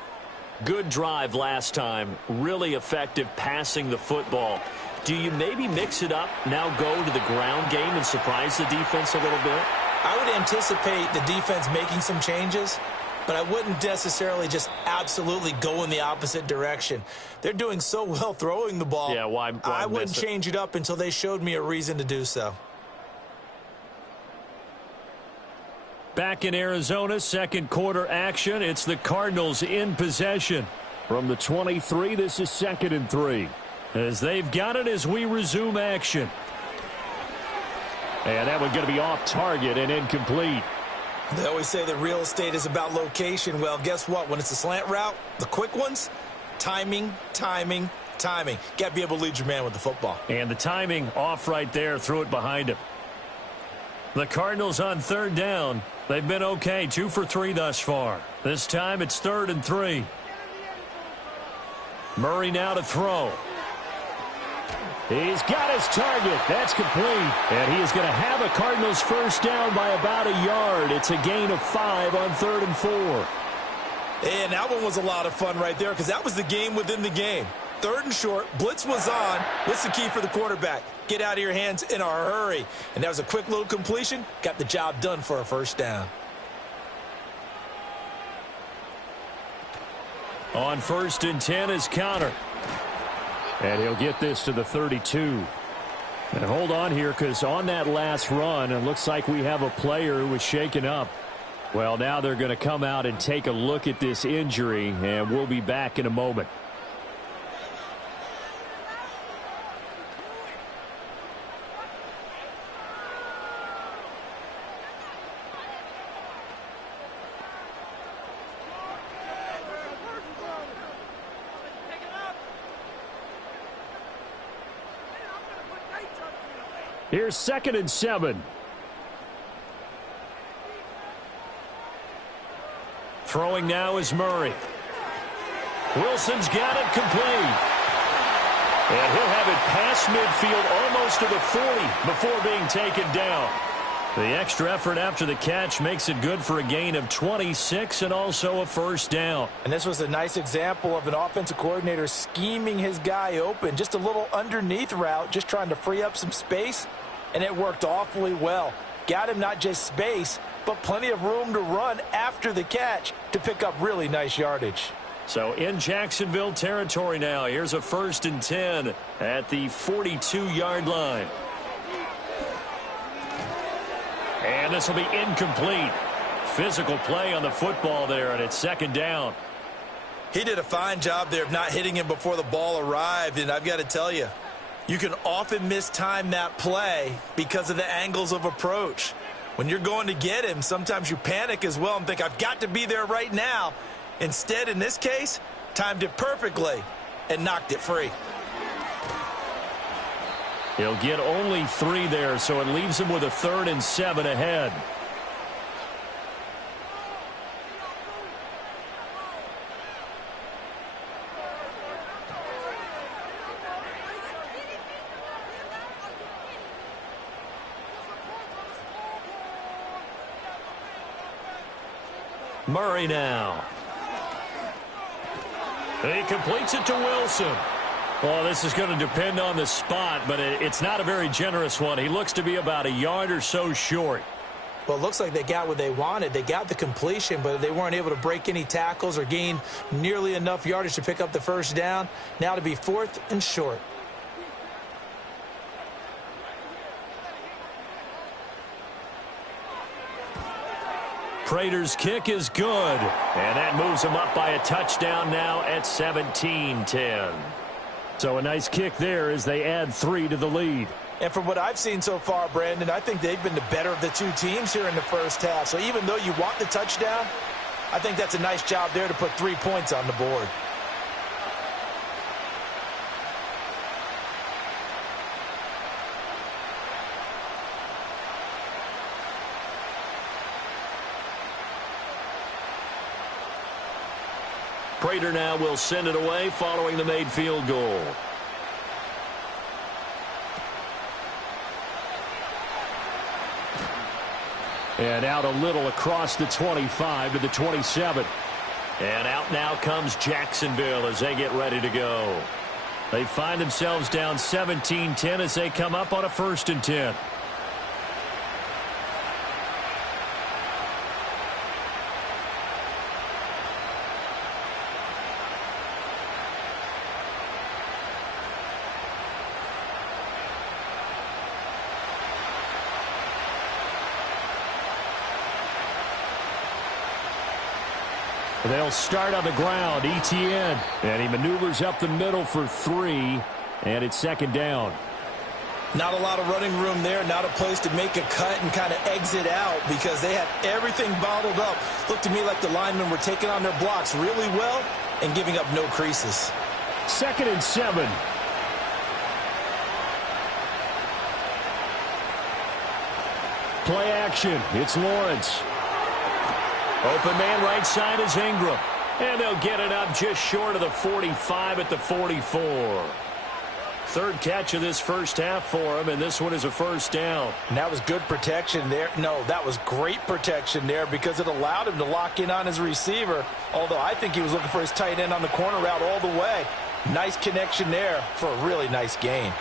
Good drive last time. Really effective passing the football. Do you maybe mix it up, now go to the ground game and surprise the defense a little bit? I would anticipate the defense making some changes, but I wouldn't necessarily just absolutely go in the opposite direction. They're doing so well throwing the ball. Yeah, why I wouldn't change it up until they showed me a reason to do so. Back in Arizona, second quarter action. It's the Cardinals in possession. From the 23, this is 2nd and 3. As they've got it as we resume action. And that one going to be off target and incomplete. They always say that real estate is about location. Well, guess what? When it's a slant route, the quick ones, timing, timing, timing. Got to be able to lead your man with the football. And the timing off right there. Threw it behind him. The Cardinals on 3rd down. They've been okay. 2 for 3 thus far. This time it's 3rd and 3. Murray now to throw. He's got his target. That's complete. And he is going to have a Cardinals first down by about a yard. It's a gain of 5 on 3rd and 4. And that one was a lot of fun right there because that was the game within the game. 3rd and short. Blitz was on. What's the key for the quarterback? Get out of your hands in a hurry. And that was a quick little completion. Got the job done for a first down. On 1st and 10 is Connor. And he'll get this to the 32. And hold on here, because on that last run, it looks like we have a player who was shaken up. Well, now they're going to come out and take a look at this injury, and we'll be back in a moment. Here's 2nd and 7. Throwing now is Murray. Wilson's got it complete. And he'll have it past midfield almost to the 40 before being taken down. The extra effort after the catch makes it good for a gain of 26 and also a first down. And this was a nice example of an offensive coordinator scheming his guy open. Just a little underneath route, just trying to free up some space. And it worked awfully well. Got him not just space, but plenty of room to run after the catch to pick up really nice yardage. So in Jacksonville territory now. Here's a 1st and 10 at the 42-yard line. And this will be incomplete. Physical play on the football there, and it's 2nd down. He did a fine job there of not hitting him before the ball arrived, and I've got to tell you, you can often mistime that play because of the angles of approach. When you're going to get him, sometimes you panic as well and think, I've got to be there right now. Instead, in this case, timed it perfectly and knocked it free. He'll get only 3 there, so it leaves him with a 3rd and 7 ahead. Murray now. He completes it to Wilson. Well, this is going to depend on the spot, but it's not a very generous one. He looks to be about a yard or so short. Well, it looks like they got what they wanted. They got the completion, but they weren't able to break any tackles or gain nearly enough yardage to pick up the first down. Now to be 4th and short. Prater's kick is good, and that moves him up by a touchdown now at 17-10. So a nice kick there as they add 3 to the lead. And from what I've seen so far, Brandon, I think they've been the better of the two teams here in the first half. So even though you want the touchdown, I think that's a nice job there to put 3 points on the board. Prater now will send it away following the made field goal. And out a little across the 25 to the 27. And out now comes Jacksonville as they get ready to go. They find themselves down 17-10 as they come up on a 1st and 10. They'll start on the ground. Etienne. And he maneuvers up the middle for 3. And it's 2nd down. Not a lot of running room there. Not a place to make a cut and kind of exit out because they had everything bottled up. Looked to me like the linemen were taking on their blocks really well and giving up no creases. 2nd and 7. Play action. It's Lawrence. Open man right side is Ingram. And they'll get it up just short of the 45 at the 44. 3rd catch of this first half for him, and this one is a 1st down. And that was good protection there. No, that was great protection there because it allowed him to lock in on his receiver, although I think he was looking for his tight end on the corner route all the way. Nice connection there for a really nice gain.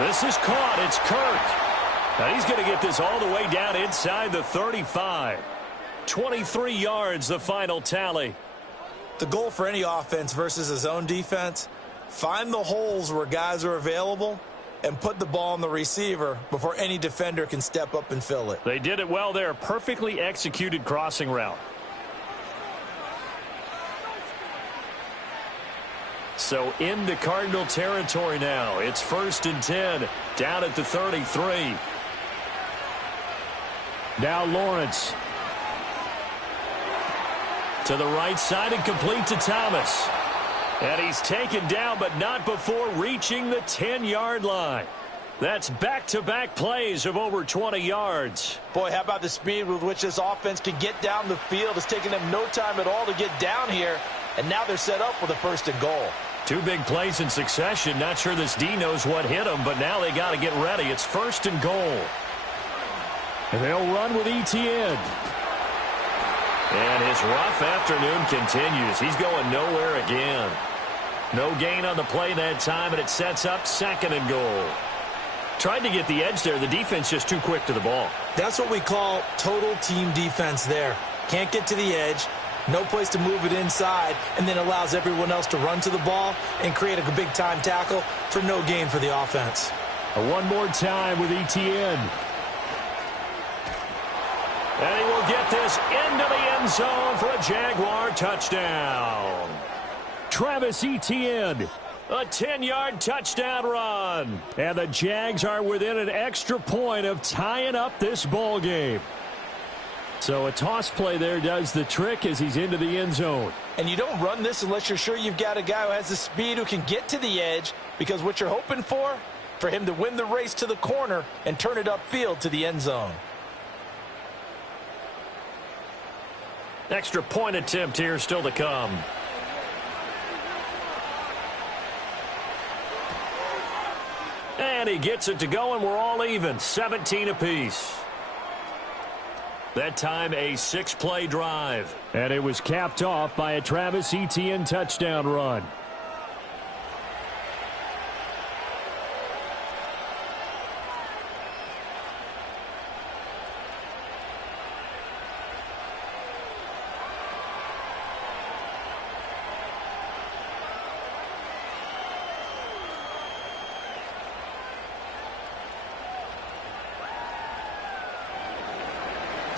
This is caught. It's Kirk. Now he's going to get this all the way down inside the 35. 23 yards, the final tally. The goal for any offense versus a zone defense, find the holes where guys are available and put the ball on the receiver before any defender can step up and fill it. They did it well there. Perfectly executed crossing route. So into Cardinal territory now. It's 1st and 10 down at the 33. Now Lawrence. To the right side and complete to Thomas. And he's taken down, but not before reaching the 10-yard line. That's back-to-back plays of over 20 yards. Boy, how about the speed with which this offense can get down the field? It's taken them no time at all to get down here, and now they're set up with a 1st and goal. 2 big plays in succession. Not sure this D knows what hit them, but now they got to get ready. It's 1st and goal. And they'll run with Etienne. And his rough afternoon continues. He's going nowhere again. No gain on the play that time, and it sets up 2nd and goal. Tried to get the edge there. The defense just too quick to the ball. That's what we call total team defense there. Can't get to the edge, no place to move it inside, and then allows everyone else to run to the ball and create a big-time tackle for no gain for the offense. One more time with Etienne. And he will get this into the end zone for a Jaguar touchdown. Travis Etienne, a 10-yard touchdown run. And the Jags are within an extra point of tying up this ball game. So a toss play there does the trick as he's into the end zone. And you don't run this unless you're sure you've got a guy who has the speed who can get to the edge, because what you're hoping for him to win the race to the corner and turn it upfield to the end zone. Extra point attempt here still to come. And he gets it to go, and we're all even. 17 apiece. That time a 6-play drive. And it was capped off by a Travis Etienne touchdown run.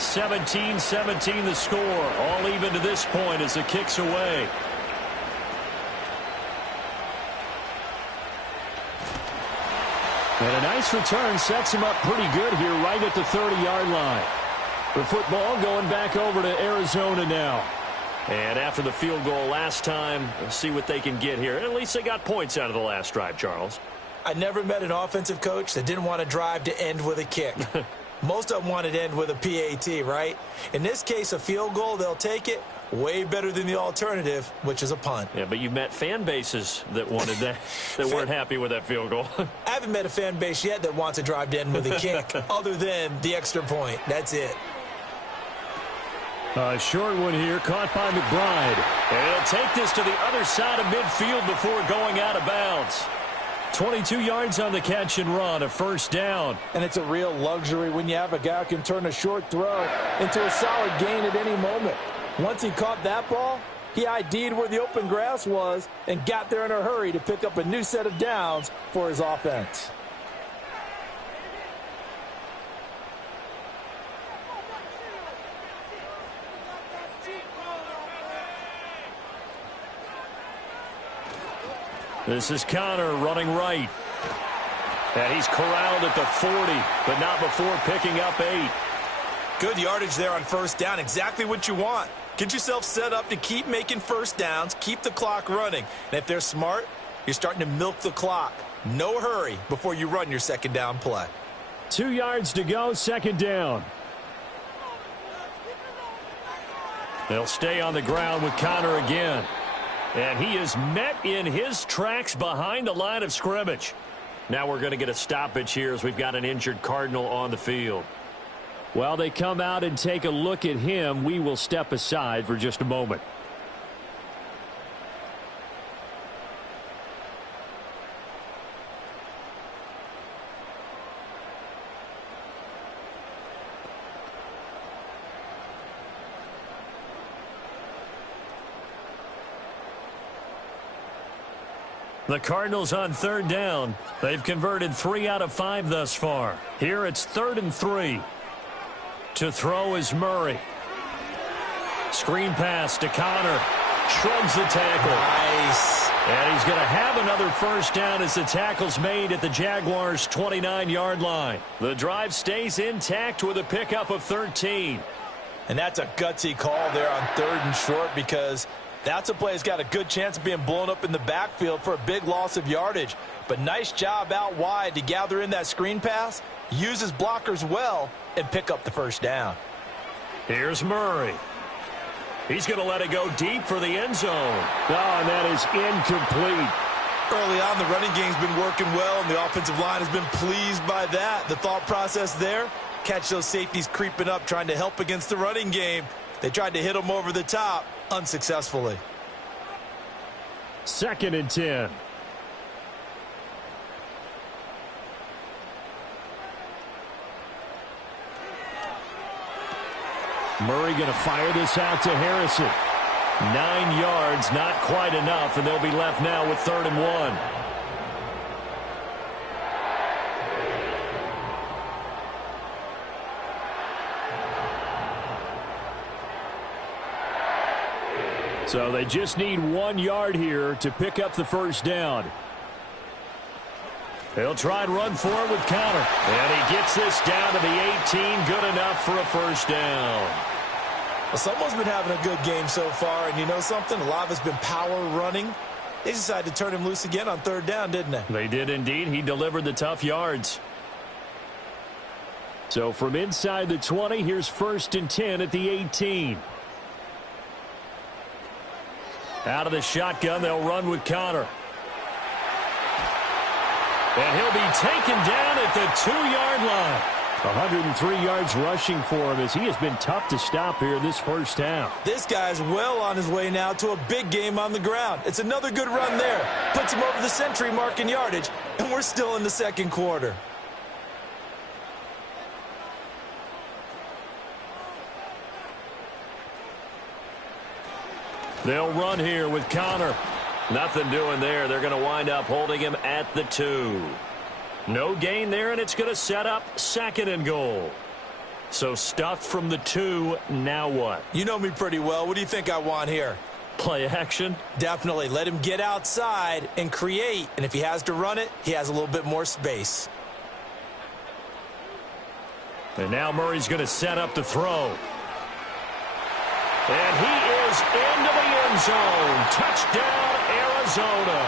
(17-17) the score. All even to this point as the kick's away. And a nice return sets him up pretty good here right at the 30-yard line. The football going back over to Arizona now. And after the field goal last time, we'll see what they can get here. At least they got points out of the last drive, Charles. I never met an offensive coach that didn't want to drive to end with a kick. Most of them wanted to end with a PAT, right? In this case, a field goal, they'll take it. Way better than the alternative, which is a punt. Yeah, but you've met fan bases that wanted that, that weren't happy with that field goal. I haven't met a fan base yet that wants to drive to end with a kick, other than the extra point. That's it. A short one here, caught by McBride. And he'll take this to the other side of midfield before going out of bounds. 22 yards on the catch and run, a first down. And it's a real luxury when you have a guy who can turn a short throw into a solid gain at any moment. Once he caught that ball, he ID'd where the open grass was and got there in a hurry to pick up a new set of downs for his offense. This is Connor running right. And he's corralled at the 40, but not before picking up 8. Good yardage there on first down. Exactly what you want. Get yourself set up to keep making first downs, keep the clock running. And if they're smart, you're starting to milk the clock. No hurry before you run your second down play. 2 yards to go, second down. They'll stay on the ground with Connor again. And he is met in his tracks behind the line of scrimmage. Now we're going to get a stoppage here as we've got an injured Cardinal on the field. While they come out and take a look at him, we will step aside for just a moment. The Cardinals on third down. They've converted 3 out of 5 thus far. Here it's 3rd and 3. To throw is Murray. Screen pass to Connor. Shrugs the tackle. Nice. And he's going to have another first down as the tackle's made at the Jaguars' 29-yard line. The drive stays intact with a pickup of 13. And that's a gutsy call there on 3rd and short, because that's a play that's got a good chance of being blown up in the backfield for a big loss of yardage. But nice job out wide to gather in that screen pass, use his blockers well, and pick up the first down. Here's Murray. He's going to let it go deep for the end zone. Oh, and that is incomplete. Early on, the running game's been working well, and the offensive line has been pleased by that. The thought process there, catch those safeties creeping up, trying to help against the running game. They tried to hit them over the top, unsuccessfully. 2nd and 10. Murray going to fire this out to Harrison. 9 yards, not quite enough, and they'll be left now with 3rd and 1. So they just need 1 yard here to pick up the first down. He'll try and run for it with Connor. And he gets this down to the 18. Good enough for a first down. Well, someone's been having a good game so far, and you know something? A lot of it's been power running. They decided to turn him loose again on 3rd down, didn't they? They did indeed. He delivered the tough yards. So from inside the 20, here's 1st and 10 at the 18. Out of the shotgun, they'll run with Connor. And he'll be taken down at the 2-yard line. 103 yards rushing for him, as he has been tough to stop here this first half. This guy's well on his way now to a big game on the ground. It's another good run there. Puts him over the century mark in yardage, and we're still in the 2nd quarter. They'll run here with Connor. Nothing doing there. They're going to wind up holding him at the 2. No gain there, and it's going to set up 2nd and goal. So stuffed from the 2, now what? You know me pretty well. What do you think I want here? Play action? Definitely. Let him get outside and create, and if he has to run it, he has a little bit more space. And now Murray's going to set up the throw. And he is into the end zone. Touchdown, Arizona.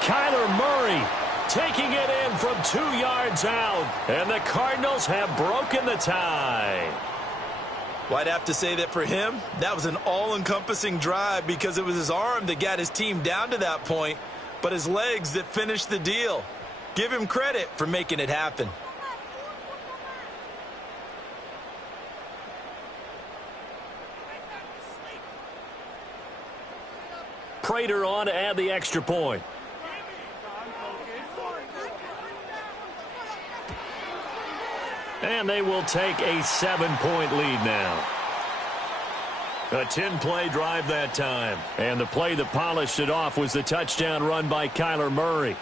Kyler Murray taking it in from 2 yards out. And the Cardinals have broken the tie. Well, I'd have to say that for him, that was an all-encompassing drive because it was his arm that got his team down to that point, but his legs that finished the deal. Give him credit for making it happen. Prater on to add the extra point. And they will take a 7-point lead now. A 10-play drive that time. And the play that polished it off was the touchdown run by Kyler Murray.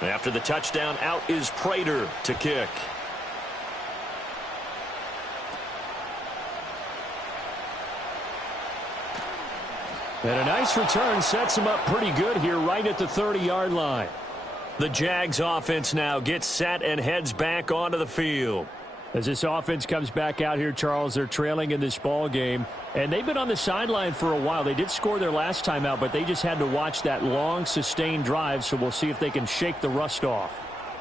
After the touchdown, out is Prater to kick. And a nice return sets him up pretty good here right at the 30-yard line. The Jags offense now gets set and heads back onto the field. As this offense comes back out here, Charles, they're trailing in this ball game, and they've been on the sideline for a while. They did score their last time out, but they just had to watch that long, sustained drive, so we'll see if they can shake the rust off.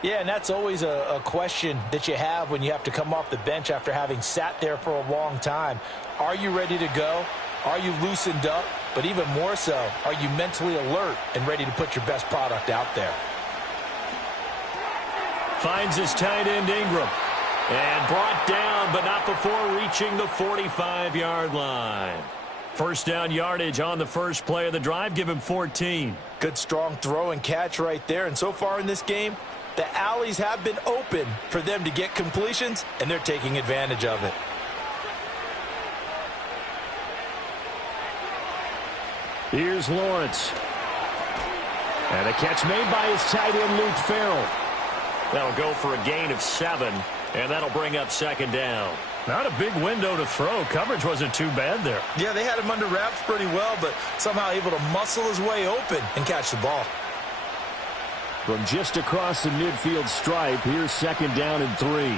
Yeah, and that's always a question that you have when you have to come off the bench after having sat there for a long time. Are you ready to go? Are you loosened up? But even more so, are you mentally alert and ready to put your best product out there? Finds his tight end Ingram. And brought down, but not before reaching the 45-yard line. First down yardage on the first play of the drive. Give him 14. Good strong throw and catch right there. And so far in this game, the alleys have been open for them to get completions, and they're taking advantage of it. Here's Lawrence. And a catch made by his tight end, Luke Farrell. That'll go for a gain of 7. And that'll bring up second down. Not a big window to throw. Coverage wasn't too bad there. Yeah, they had him under wraps pretty well, but somehow able to muscle his way open and catch the ball. From just across the midfield stripe, here's second down and 3.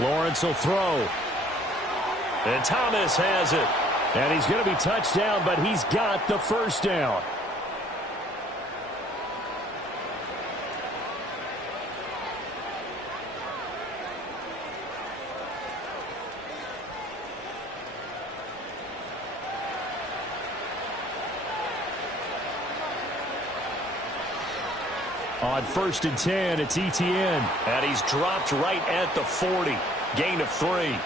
Lawrence will throw. And Thomas has it. And he's going to be touched down, but he's got the first down. On first and 10, it's ETN. And he's dropped right at the 40. Gain of 3.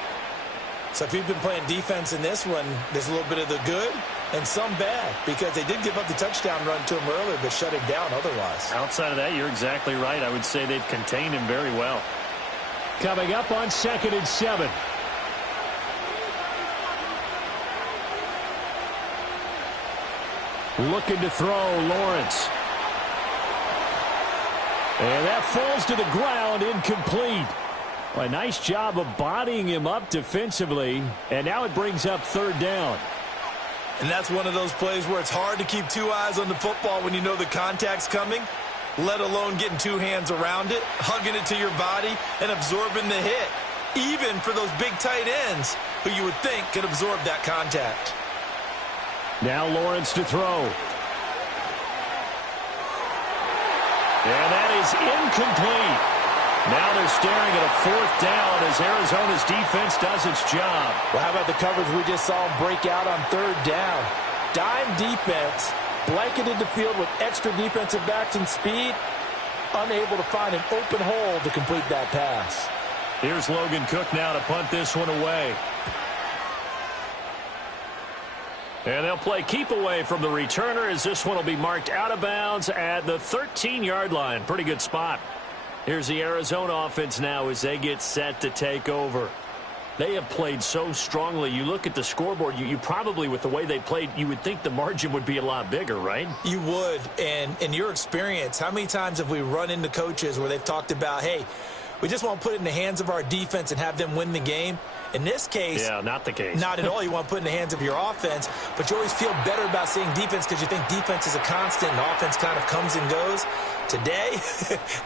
So if you've been playing defense in this one, there's a little bit of the good and some bad, because they did give up the touchdown run to him earlier, but shut him down otherwise. Outside of that, you're exactly right. I would say they've contained him very well. Coming up on second and 7. Looking to throw, Lawrence. And that falls to the ground, incomplete. Well, a nice job of bodying him up defensively, and now it brings up third down. And that's one of those plays where it's hard to keep 2 eyes on the football when you know the contact's coming, let alone getting 2 hands around it, hugging it to your body, and absorbing the hit, even for those big tight ends who you would think could absorb that contact. Now Lawrence to throw. And that is incomplete. Now they're staring at a fourth down as Arizona's defense does its job. Well, how about the coverage we just saw him break out on third down? Dime defense, blanketed the field with extra defensive backs and speed, unable to find an open hole to complete that pass. Here's Logan Cook now to punt this one away. And they'll play keep away from the returner as this one will be marked out of bounds at the 13-yard line. Pretty good spot. Here's the Arizona offense now as they get set to take over. They have played so strongly. You look at the scoreboard, you probably, with the way they played, you would think the margin would be a lot bigger, right? You would. And in your experience, how many times have we run into coaches where they've talked about, hey, we just want to put it in the hands of our defense and have them win the game? In this case, yeah, not the case. Not at all. You want to put it in the hands of your offense, but you always feel better about seeing defense because you think defense is a constant and offense kind of comes and goes. Today,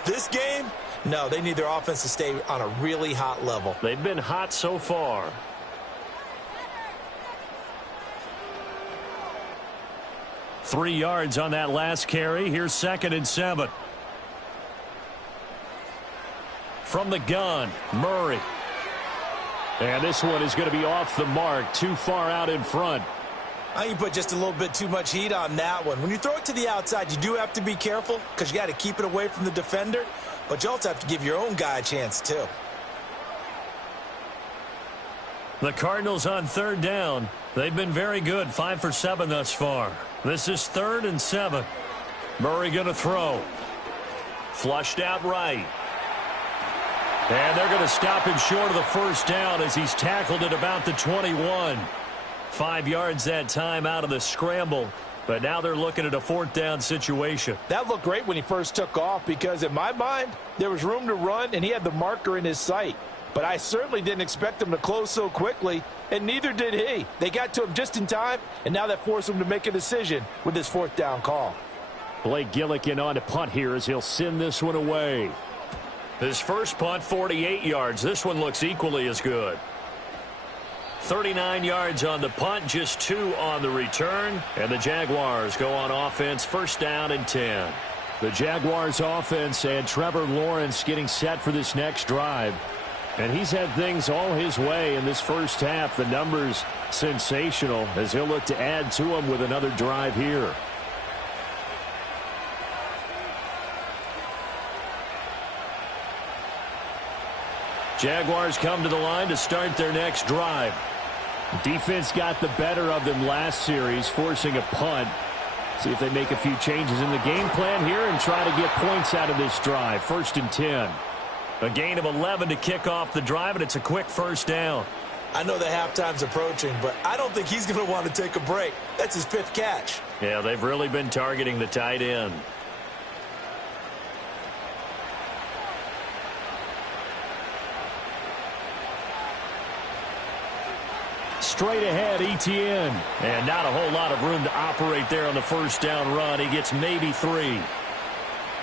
this game, no, they need their offense to stay on a really hot level. They've been hot so far. Three yards on that last carry. Here's 2nd and 7. From the gun, Murray. And this one is going to be off the mark, too far out in front. I think you put just a little bit too much heat on that one. When you throw it to the outside, you do have to be careful because you got to keep it away from the defender, but you also have to give your own guy a chance too. The Cardinals on 3rd down. They've been very good, 5 for 7 thus far. This is 3rd and 7. Murray going to throw. Flushed out right. And they're going to stop him short of the first down as he's tackled at about the 21. 5 yards that time out of the scramble. But now they're looking at a 4th down situation. That looked great when he first took off because in my mind, there was room to run and he had the marker in his sight. But I certainly didn't expect him to close so quickly, and neither did he. They got to him just in time, and now that forced him to make a decision with his 4th down call. Blake Gillikin on to punt here as he'll send this one away. His first punt, 48 yards. This one looks equally as good. 39 yards on the punt, just 2 on the return. And the Jaguars go on offense, 1st down and 10. The Jaguars offense and Trevor Lawrence getting set for this next drive. And he's had things all his way in this first half. The numbers sensational as he'll look to add to them with another drive here. Jaguars come to the line to start their next drive. Defense got the better of them last series, forcing a punt. See if they make a few changes in the game plan here and try to get points out of this drive. 1st and 10. A gain of 11 to kick off the drive, and it's a quick 1st down. I know the halftime's approaching, but I don't think he's going to want to take a break. That's his 5th catch. Yeah, they've really been targeting the tight end. Straight ahead, ETN. And not a whole lot of room to operate there on the 1st down run. He gets maybe 3.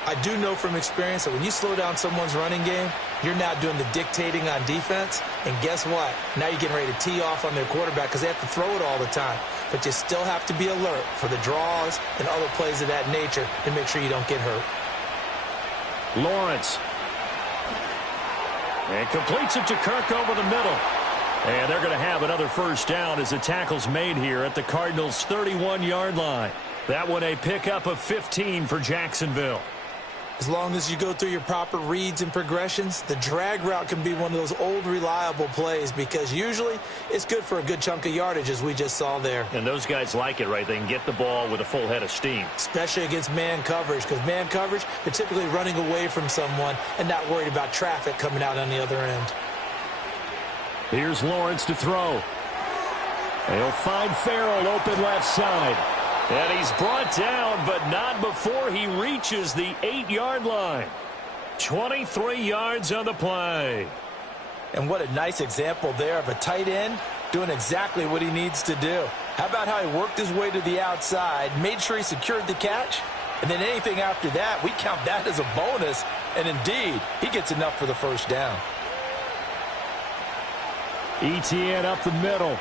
I do know from experience that when you slow down someone's running game, you're now doing the dictating on defense. And guess what? Now you're getting ready to tee off on their quarterback because they have to throw it all the time. But you still have to be alert for the draws and other plays of that nature to make sure you don't get hurt. Lawrence. And completes it to Kirk over the middle. And they're going to have another 1st down as the tackle's made here at the Cardinals' 31-yard line. That one a pickup of 15 for Jacksonville. As long as you go through your proper reads and progressions, the drag route can be one of those old reliable plays because usually it's good for a good chunk of yardage as we just saw there. And those guys like it, right? They can get the ball with a full head of steam. Especially against man coverage because man coverage, they're typically running away from someone and not worried about traffic coming out on the other end. Here's Lawrence to throw. He'll find Farrell open left side. And he's brought down, but not before he reaches the 8-yard line. 23 yards on the play. And what a nice example there of a tight end doing exactly what he needs to do. How about how he worked his way to the outside, made sure he secured the catch, and then anything after that, we count that as a bonus. And indeed, he gets enough for the 1st down. ETN up the middle.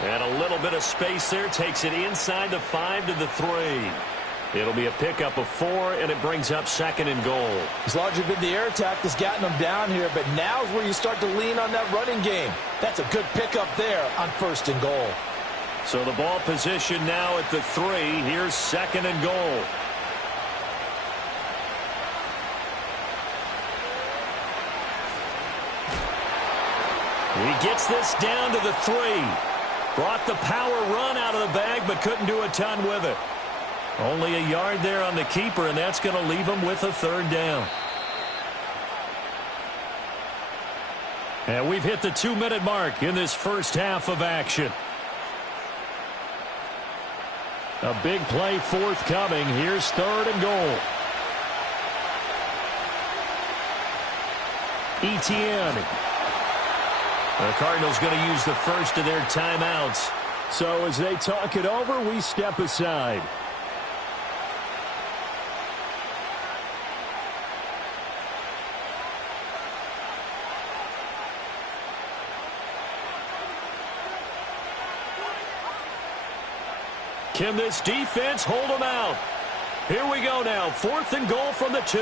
And a little bit of space there. Takes it inside the 5 to the 3. It'll be a pickup of 4, and it brings up 2nd and goal. As long as you've been the air attack that's gotten them down here, but now is where you start to lean on that running game. That's a good pickup there on 1st and goal. So the ball position now at the 3. Here's 2nd and goal. He gets this down to the 3. Brought the power run out of the bag, but couldn't do a ton with it. Only a yard there on the keeper, and that's going to leave him with a 3rd down. And we've hit the 2-minute mark in this first half of action. A big play forthcoming. Here's 3rd and goal. Etienne. The Cardinals going to use the first of their timeouts. So as they talk it over, we step aside. Can this defense hold them out? Here we go now. 4th and goal from the 2.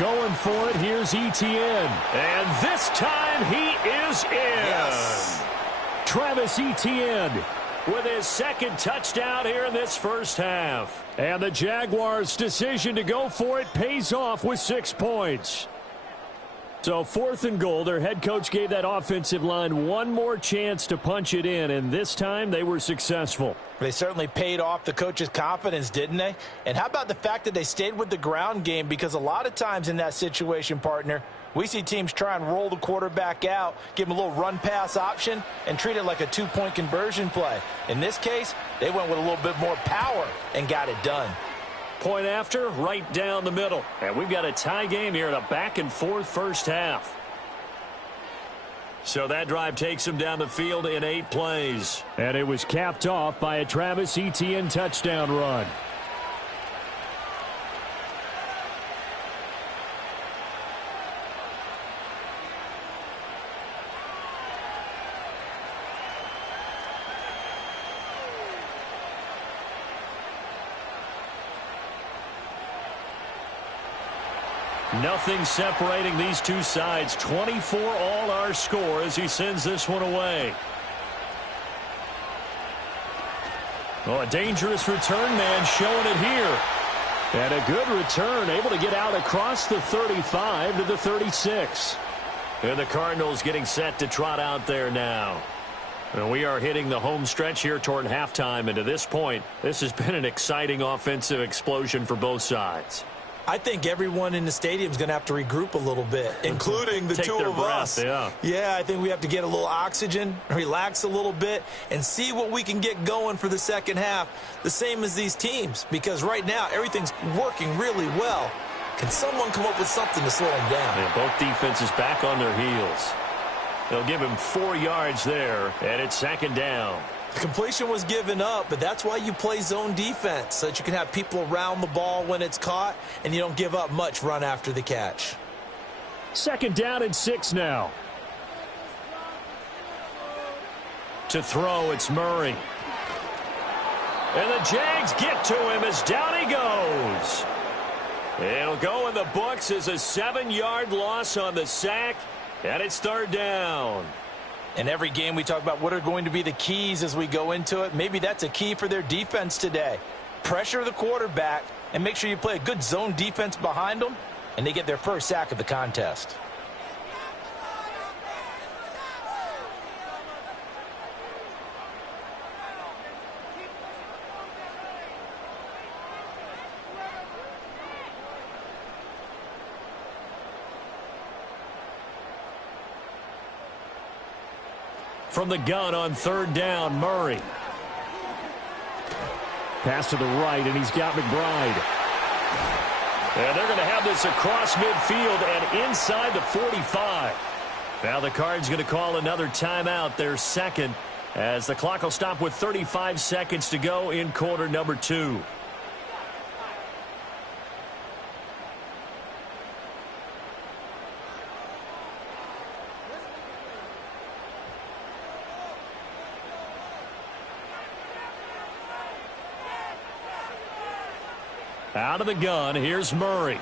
Going for it, here's Etienne. And this time he is in. Yes. Travis Etienne with his 2nd touchdown here in this first half. And the Jaguars' decision to go for it pays off with 6 points. So 4th and goal, their head coach gave that offensive line one more chance to punch it in, and this time they were successful. They certainly paid off the coach's confidence, didn't they? And how about the fact that they stayed with the ground game? Because a lot of times in that situation, partner, we see teams try and roll the quarterback out, give him a little run-pass option, and treat it like a 2-point conversion play. In this case, they went with a little bit more power and got it done. Point after, right down the middle. And we've got a tie game here in a back-and-forth first half. So that drive takes them down the field in 8 plays. And it was capped off by a Travis Etienne touchdown run. Nothing separating these two sides. 24 all our score as he sends this one away. Oh, a dangerous return man showing it here. And a good return, able to get out across the 35 to the 36. And the Cardinals getting set to trot out there now. And we are hitting the home stretch here toward halftime. And to this point, this has been an exciting offensive explosion for both sides. I think everyone in the stadium is going to have to regroup a little bit, including the two of us. Yeah, I think we have to get a little oxygen, relax a little bit, and see what we can get going for the second half, the same as these teams, because right now everything's working really well. Can someone come up with something to slow them down? Yeah, both defenses back on their heels. They'll give him 4 yards there, and it's 2nd down. The completion was given up, but that's why you play zone defense, so that you can have people around the ball when it's caught, and you don't give up much run after the catch. 2nd down and 6 now. To throw, it's Murray. And the Jags get to him as down he goes. It'll go in the books as a 7-yard loss on the sack, and it's 3rd down. In every game we talk about what are going to be the keys as we go into it. Maybe that's a key for their defense today. Pressure the quarterback and make sure you play a good zone defense behind them, and they get their first sack of the contest. From the gun on 3rd down, Murray. Pass to the right, and he's got McBride. And they're going to have this across midfield and inside the 45. Now the Cards going to call another timeout, their 2nd, as the clock will stop with 35 seconds to go in quarter number 2. Out of the gun, here's Murray.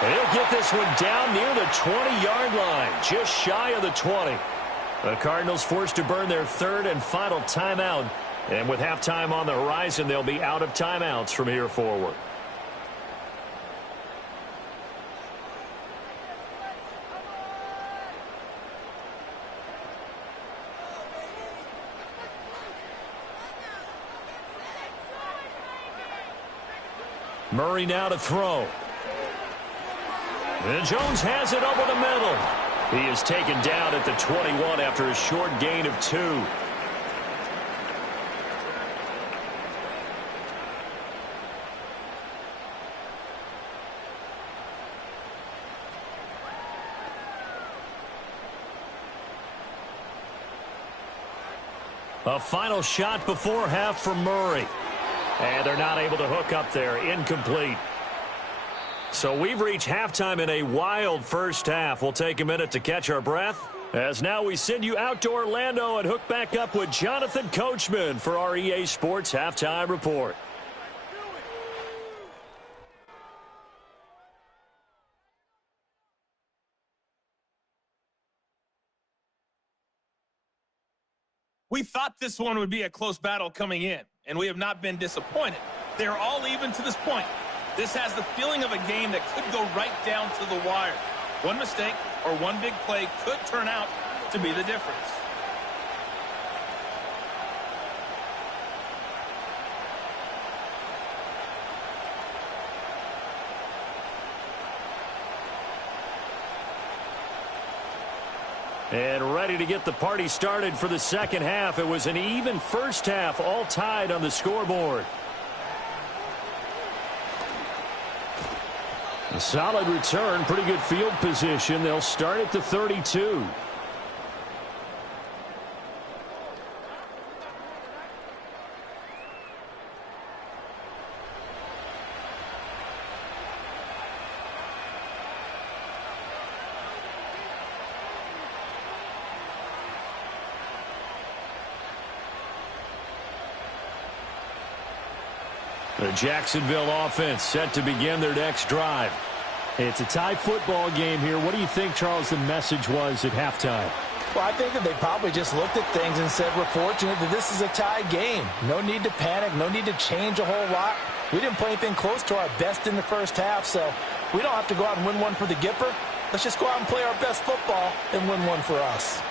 He'll get this one down near the 20-yard line, just shy of the 20. The Cardinals forced to burn their 3rd and final timeout. And with halftime on the horizon, they'll be out of timeouts from here forward. Murray now to throw. And Jones has it over the middle. He is taken down at the 21 after a short gain of 2. A final shot before half for Murray. And they're not able to hook up there. Incomplete. So we've reached halftime in a wild first half. We'll take a minute to catch our breath, as now we send you out to Orlando and hook back up with Jonathan Coachman for our EA Sports Halftime Report. We thought this one would be a close battle coming in, and we have not been disappointed. They're all even to this point. This has the feeling of a game that could go right down to the wire. One mistake or one big play could turn out to be the difference. And ready to get the party started for the second half. It was an even first half, all tied on the scoreboard. A solid return, pretty good field position. They'll start at the 32. The Jacksonville offense set to begin their next drive. It's a tie football game here. What do you think, Charles, the message was at halftime? Well, I think that they probably just looked at things and said, we're fortunate that this is a tie game. No need to panic. No need to change a whole lot. We didn't play anything close to our best in the first half, so we don't have to go out and win one for the Gipper. Let's just go out and play our best football and win one for us.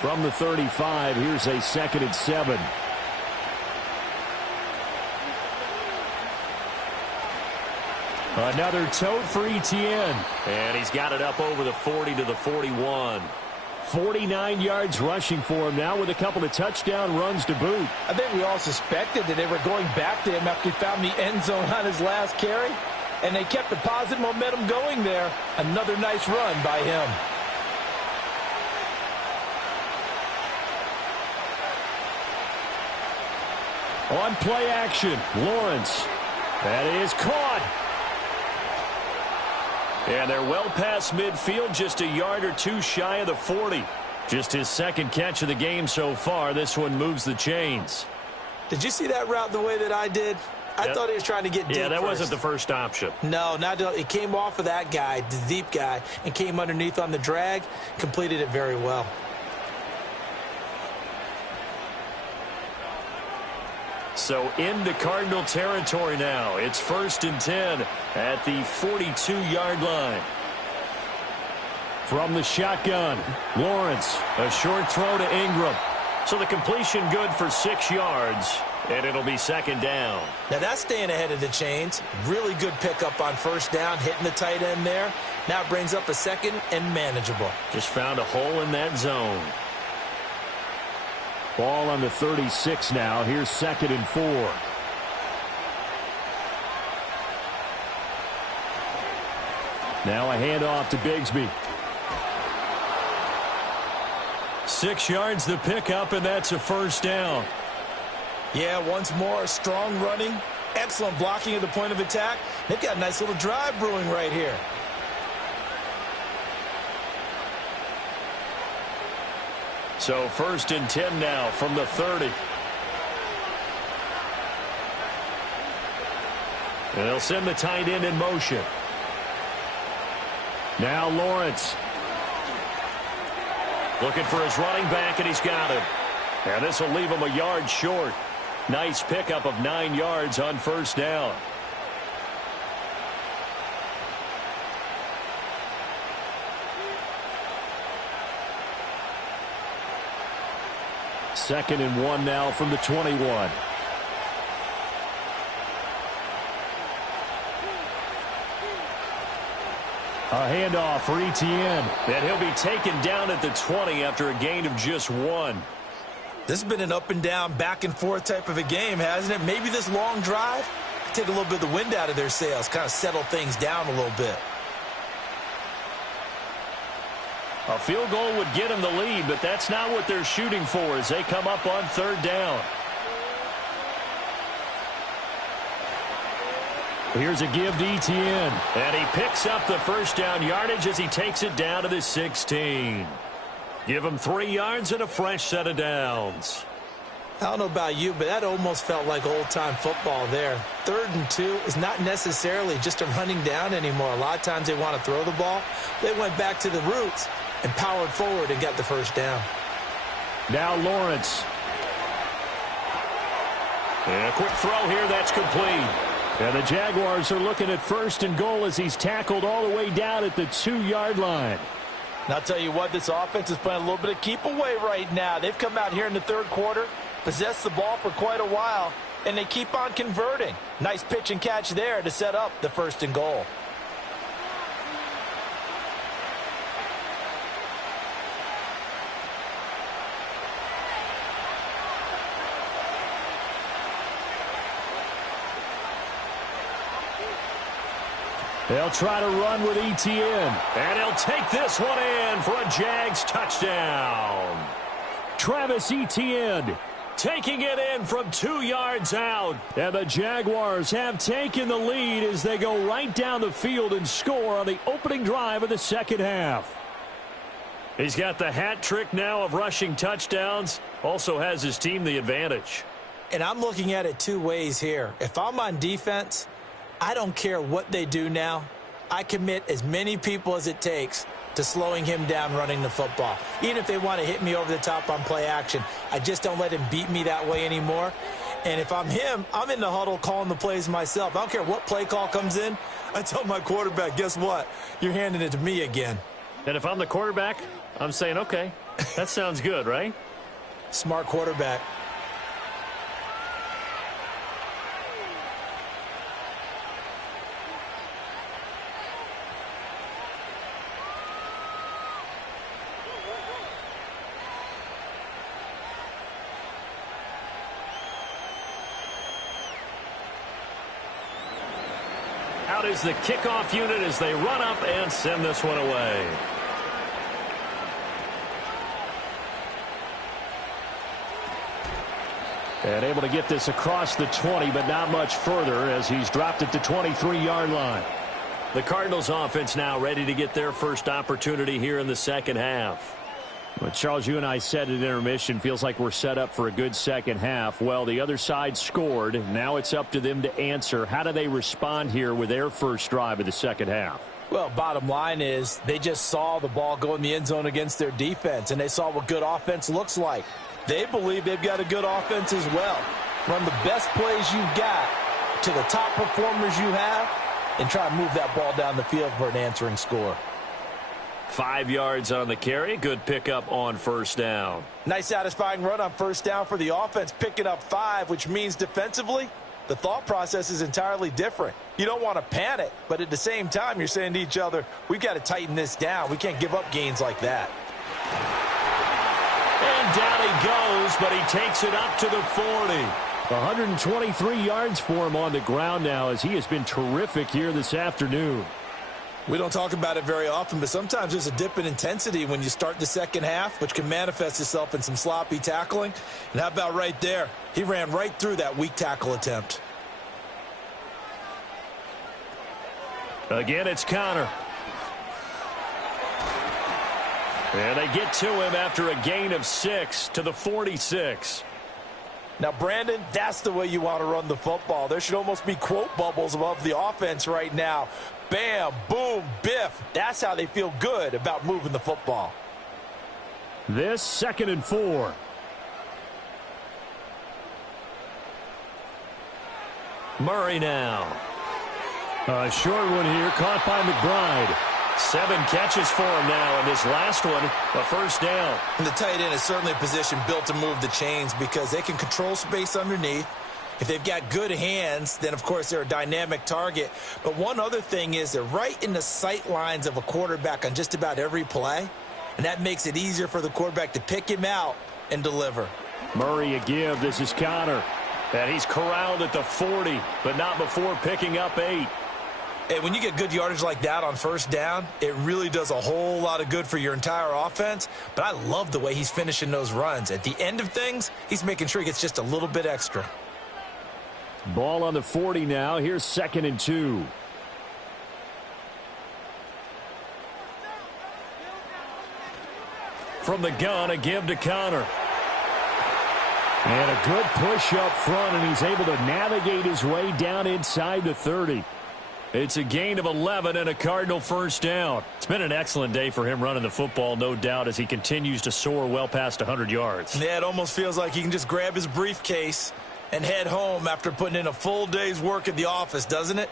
From the 35, here's a 2nd and 7. Another tote for Etienne. And he's got it up over the 40 to the 41. 49 yards rushing for him now with a couple of touchdown runs to boot. I think we all suspected that they were going back to him after he found the end zone on his last carry. And they kept the positive momentum going there. Another nice run by him. On play action, Lawrence. That is caught. And they're well past midfield, just a yard or two shy of the 40. Just his second catch of the game so far. This one moves the chains. Did you see that route the way that I did? I thought he was trying to get deep. Yeah, that first. wasn't the first option. No, it came off of that guy, the deep guy, and came underneath on the drag. Completed it very well. So into Cardinal territory now. It's 1st and 10 at the 42-yard line. From the shotgun, Lawrence, a short throw to Ingram. So the completion good for 6 yards, and it'll be 2nd down. Now that's staying ahead of the chains. Really good pickup on 1st down, hitting the tight end there. Now it brings up a 2nd and manageable. Just found a hole in that zone. Ball on the 36 now. Here's 2nd and 4. Now a handoff to Bigsby. 6 yards the pickup, and that's a 1st down. Yeah, once more, strong running, excellent blocking at the point of attack. They've got a nice little drive brewing right here. So 1st and 10 now from the 30. And they'll send the tight end in motion. Now Lawrence. Looking for his running back, and he's got him. And this will leave him a yard short. Nice pickup of 9 yards on 1st down. Second and 1 now from the 21. A handoff for Etienne. And he'll be taken down at the 20 after a gain of just 1. This has been an up and down, back and forth type of a game, hasn't it? Maybe this long drive could take a little bit of the wind out of their sails, kind of settle things down a little bit. A field goal would get them the lead, but that's not what they're shooting for as they come up on 3rd down. Here's a give to Etienne. And he picks up the first down yardage as he takes it down to the 16. Give him 3 yards and a fresh set of downs. I don't know about you, but that almost felt like old-time football there. 3rd and 2 is not necessarily just a running down anymore. A lot of times they want to throw the ball. They went back to the roots and powered forward and got the first down. Now Lawrence. And a quick throw here, that's complete. And the Jaguars are looking at 1st and goal as he's tackled all the way down at the 2-yard line. And I'll tell you what, this offense is playing a little bit of keep away right now. They've come out here in the 3rd quarter, possessed the ball for quite a while, and they keep on converting. Nice pitch and catch there to set up the 1st and goal. They'll try to run with Etienne. And he'll take this one in for a Jags touchdown. Travis Etienne taking it in from 2 yards out. And the Jaguars have taken the lead as they go right down the field and score on the opening drive of the 2nd half. He's got the hat trick now of rushing touchdowns. Also has his team the advantage. And I'm looking at it 2 ways here. If I'm on defense, I don't care what they do now. I commit as many people as it takes to slowing him down running the football. Even if they want to hit me over the top on play action, I just don't let him beat me that way anymore. And if I'm him, I'm in the huddle calling the plays myself. I don't care what play call comes in. I tell my quarterback, guess what? You're handing it to me again. And if I'm the quarterback, I'm saying, okay, that sounds good, right? Smart quarterback. Out is the kickoff unit as they run up and send this one away. And able to get this across the 20, but not much further as he's dropped it to 23-yard line. The Cardinals offense now ready to get their first opportunity here in the 2nd half. Well, Charles, you and I said at intermission, feels like we're set up for a good 2nd half. Well, the other side scored. Now it's up to them to answer. How do they respond here with their first drive of the 2nd half? Well, bottom line is they just saw the ball go in the end zone against their defense, and they saw what good offense looks like. They believe they've got a good offense as well. Run the best plays you've got to the top performers you have and try to move that ball down the field for an answering score. 5 yards on the carry. Good pickup on 1st down. Nice satisfying run on 1st down for the offense, picking up 5, which means defensively, the thought process is entirely different. You don't want to panic, but at the same time, you're saying to each other, we've got to tighten this down. We can't give up gains like that. And down he goes, but he takes it up to the 40. 123 yards for him on the ground now as he has been terrific here this afternoon. We don't talk about it very often, but sometimes there's a dip in intensity when you start the 2nd half, which can manifest itself in some sloppy tackling. And how about right there? He ran right through that weak tackle attempt. Again, it's Connor. And they get to him after a gain of 6 to the 46. Now, Brandon, that's the way you want to run the football. There should almost be quote bubbles above the offense right now. Bam, boom, biff. That's how they feel good about moving the football. This 2nd and 4. Murray now. A short one here, caught by McBride. 7 catches for him now, and this last one, a 1st down. And the tight end is certainly a position built to move the chains because they can control space underneath. If they've got good hands, then, of course, they're a dynamic target. But one other thing is they're right in the sight lines of a quarterback on just about every play, and that makes it easier for the quarterback to pick him out and deliver. Murray a give. This is Connor. And he's corralled at the 40, but not before picking up 8. And when you get good yardage like that on first down, it really does a whole lot of good for your entire offense. But I love the way he's finishing those runs. At the end of things, he's making sure he gets just a little bit extra. Ball on the 40 now. Here's 2nd and 2. From the gun, a give to Connor. And a good push up front, and he's able to navigate his way down inside the 30. It's a gain of 11 and a Cardinal first down. It's been an excellent day for him running the football, no doubt, as he continues to soar well past 100 yards. Yeah, it almost feels like he can just grab his briefcase and head home after putting in a full day's work at the office, doesn't it?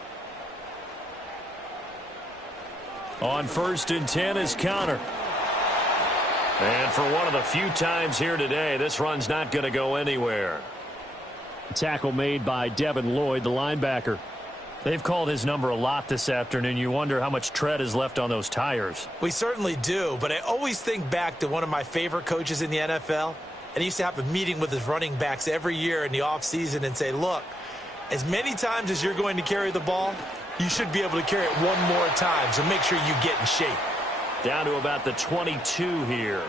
On 1st and 10 is Connor. And for one of the few times here today, this run's not going to go anywhere. Tackle made by Devin Lloyd, the linebacker. They've called his number a lot this afternoon. You wonder how much tread is left on those tires. We certainly do, but I always think back to one of my favorite coaches in the NFL, and he used to have a meeting with his running backs every year in the offseason and say, look, as many times as you're going to carry the ball, you should be able to carry it one more time, so make sure you get in shape. Down to about the 22 here.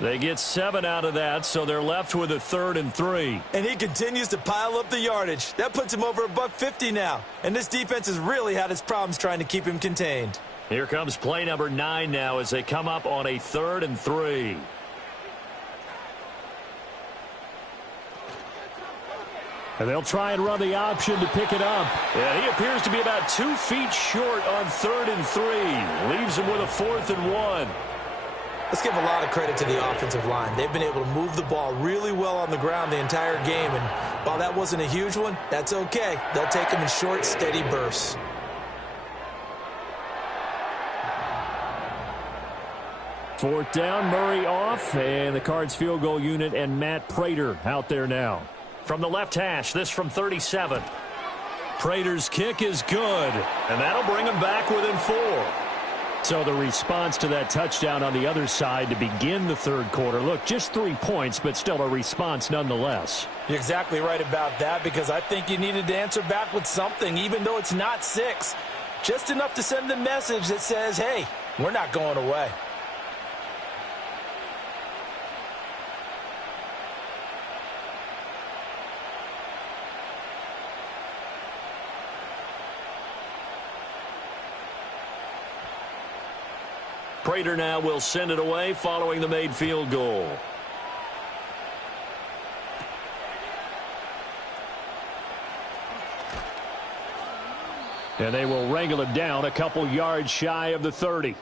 They get 7 out of that, so they're left with a 3rd and 3. And he continues to pile up the yardage. That puts him over $150 now. And this defense has really had its problems trying to keep him contained. Here comes play number 9 now as they come up on a 3rd and 3. And they'll try and run the option to pick it up. And he appears to be about 2 feet short on 3rd and 3. Leaves him with a 4th and 1. Let's give a lot of credit to the offensive line. They've been able to move the ball really well on the ground the entire game. And while that wasn't a huge one, that's okay. They'll take them in short, steady bursts. Fourth down, Murray off, and the Cards field goal unit and Matt Prater out there now. From the left hash, this from 37. Prater's kick is good, and that'll bring him back within 4. So the response to that touchdown on the other side to begin the 3rd quarter. Look, just 3 points, but still a response nonetheless. You're exactly right about that, because I think you needed to answer back with something, even though it's not 6. Just enough to send the message that says, hey, we're not going away. Prater now will send it away following the made field goal. And they will wrangle it down a couple yards shy of the 30.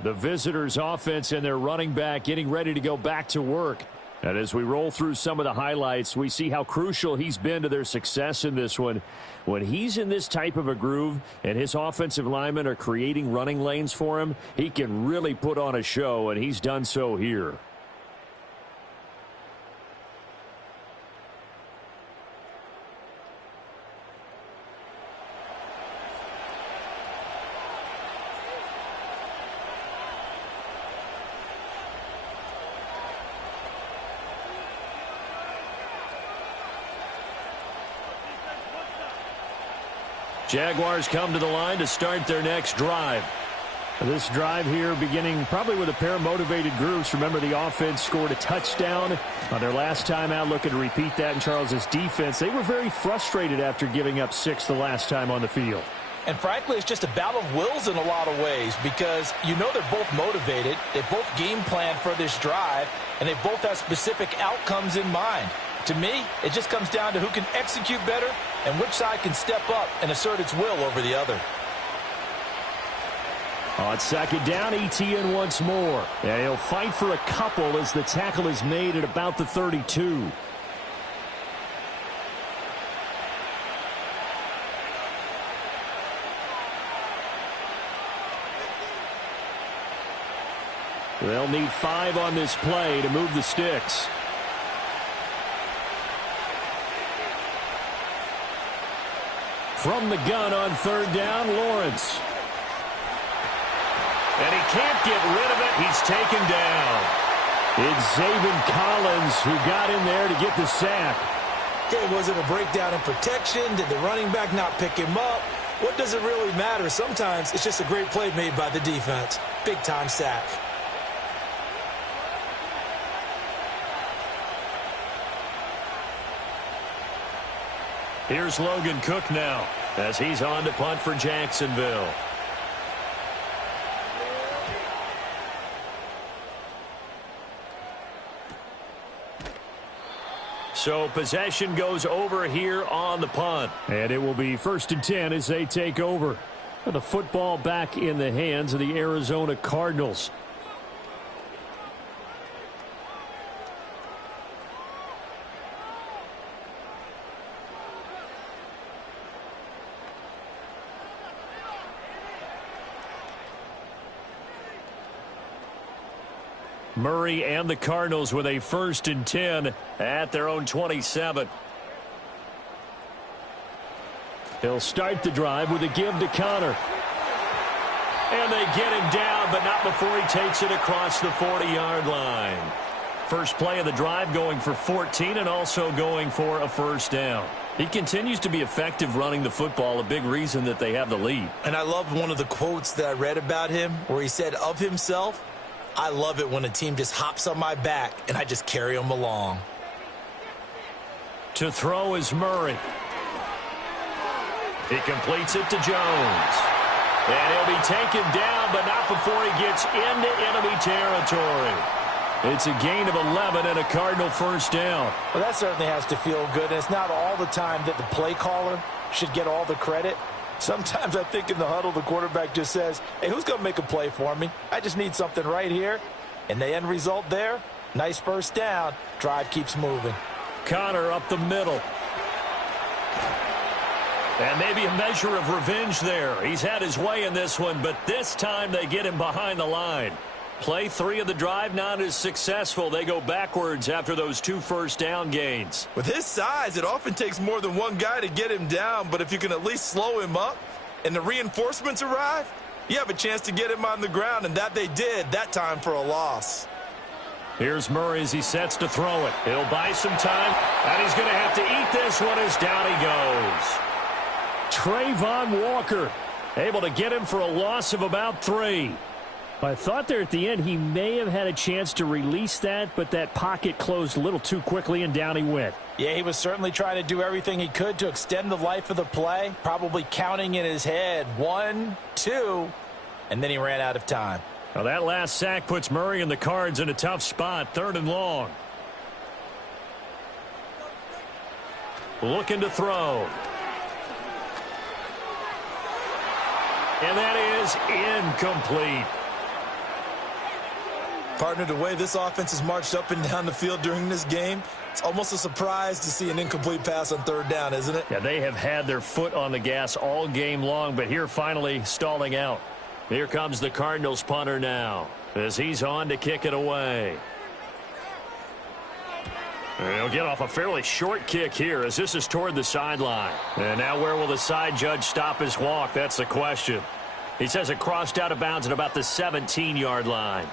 The visitors' offense and their running back getting ready to go back to work. And as we roll through some of the highlights, we see how crucial he's been to their success in this one. When he's in this type of a groove and his offensive linemen are creating running lanes for him, he can really put on a show, and he's done so here. Jaguars come to the line to start their next drive. This drive here beginning probably with a pair of motivated groups. Remember, the offense scored a touchdown on their last time out, looking to repeat that in Charles's defense. They were very frustrated after giving up 6 the last time on the field. And frankly, it's just a battle of wills in a lot of ways, because you know they're both motivated, they both game plan for this drive, and they both have specific outcomes in mind. To me, it just comes down to who can execute better and which side can step up and assert its will over the other. On 2nd down, Etienne once more. And he'll fight for a couple as the tackle is made at about the 32. They'll need 5 on this play to move the sticks. From the gun on third down, Lawrence. And he can't get rid of it. He's taken down. It's Zaven Collins who got in there to get the sack. Okay, was it a breakdown in protection? Did the running back not pick him up? What does it really matter? Sometimes it's just a great play made by the defense. Big-time sack. Here's Logan Cook now as he's on to punt for Jacksonville. So possession goes over here on the punt. And it will be 1st and 10 as they take over. The football back in the hands of the Arizona Cardinals. Murray and the Cardinals with a 1st and 10 at their own 27. He'll start the drive with a give to Connor. And they get him down, but not before he takes it across the 40-yard line. First play of the drive going for 14 and also going for a 1st down. He continues to be effective running the football, a big reason that they have the lead. And I love one of the quotes that I read about him where he said of himself, "I love it when a team just hops on my back and I just carry them along." To throw is Murray. He completes it to Jones. And he'll be taken down, but not before he gets into enemy territory. It's a gain of 11 and a Cardinal 1st down. Well, that certainly has to feel good. And it's not all the time that the play caller should get all the credit. Sometimes I think in the huddle, the quarterback just says, "Hey, who's going to make a play for me? I just need something right here." And the end result there, nice 1st down. Drive keeps moving. Connor up the middle. And maybe a measure of revenge there. He's had his way in this one, but this time they get him behind the line. Play 3 of the drive not as successful. They go backwards after those 2 1st down gains. With his size, it often takes more than one guy to get him down, but if you can at least slow him up and the reinforcements arrive, you have a chance to get him on the ground, and that they did, that time for a loss. Here's Murray as he sets to throw it. He'll buy some time, and he's going to have to eat this one as down he goes. Trayvon Walker able to get him for a loss of about 3. I thought there at the end he may have had a chance to release that, but that pocket closed a little too quickly and down he went. Yeah, he was certainly trying to do everything he could to extend the life of the play, probably counting in his head 1, 2, and then he ran out of time. Now that last sack puts Murray and the Cards in a tough spot, 3rd and long. Looking to throw. And that is incomplete. Partner, the way this offense has marched up and down the field during this game, it's almost a surprise to see an incomplete pass on 3rd down, isn't it? Yeah, they have had their foot on the gas all game long, but here finally stalling out. Here comes the Cardinals punter now as he's on to kick it away. He'll get off a fairly short kick here as this is toward the sideline. And now where will the side judge stop his walk? That's the question. He says it crossed out of bounds at about the 17-yard line.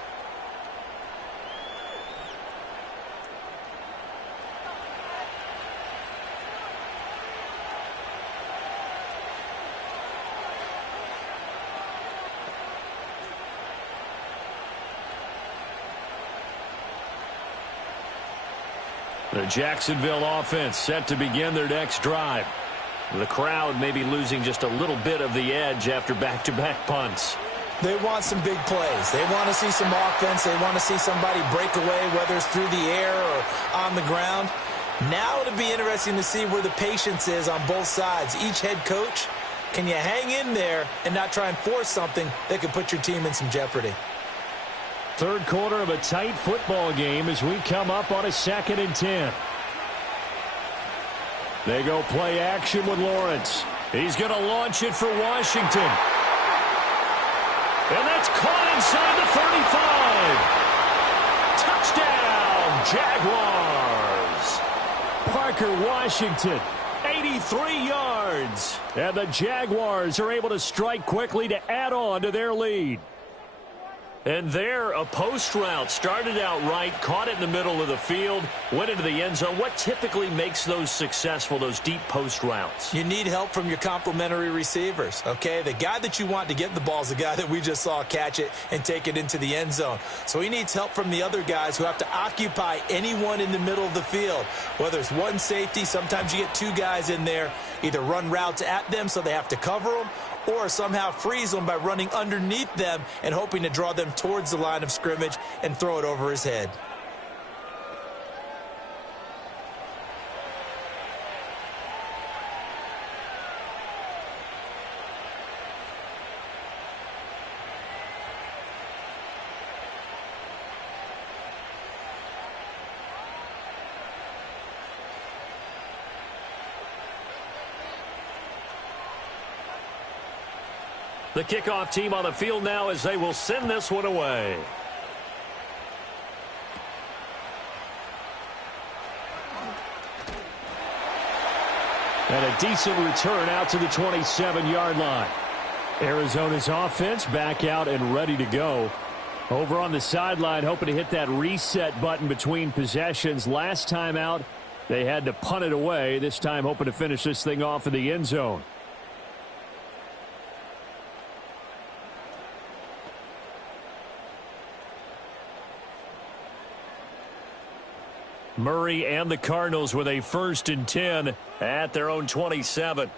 The Jacksonville offense set to begin their next drive. The crowd may be losing just a little bit of the edge after back-to-back punts. They want some big plays. They want to see some offense. They want to see somebody break away, whether it's through the air or on the ground. Now it'll be interesting to see where the patience is on both sides. Each head coach, can you hang in there and not try and force something that could put your team in some jeopardy? 3rd quarter of a tight football game as we come up on a 2nd and 10. They go play action with Lawrence. He's going to launch it for Washington. And that's caught inside the 35. Touchdown, Jaguars. Parker Washington, 33 yards. And the Jaguars are able to strike quickly to add on to their lead. And there, a post route started out right, caught it in the middle of the field, went into the end zone. What typically makes those successful, those deep post routes? You need help from your complementary receivers, okay? The guy that you want to get the ball is the guy that we just saw catch it and take it into the end zone. So he needs help from the other guys who have to occupy anyone in the middle of the field. Whether it's one safety, sometimes you get two guys in there, either run routes at them so they have to cover them, or somehow freeze them by running underneath them and hoping to draw them towards the line of scrimmage and throw it over his head. The kickoff team on the field now as they will send this one away. And a decent return out to the 27-yard line. Arizona's offense back out and ready to go. Over on the sideline, hoping to hit that reset button between possessions. Last time out, they had to punt it away. This time, hoping to finish this thing off in the end zone. Murray and the Cardinals with a 1st and 10 at their own 27.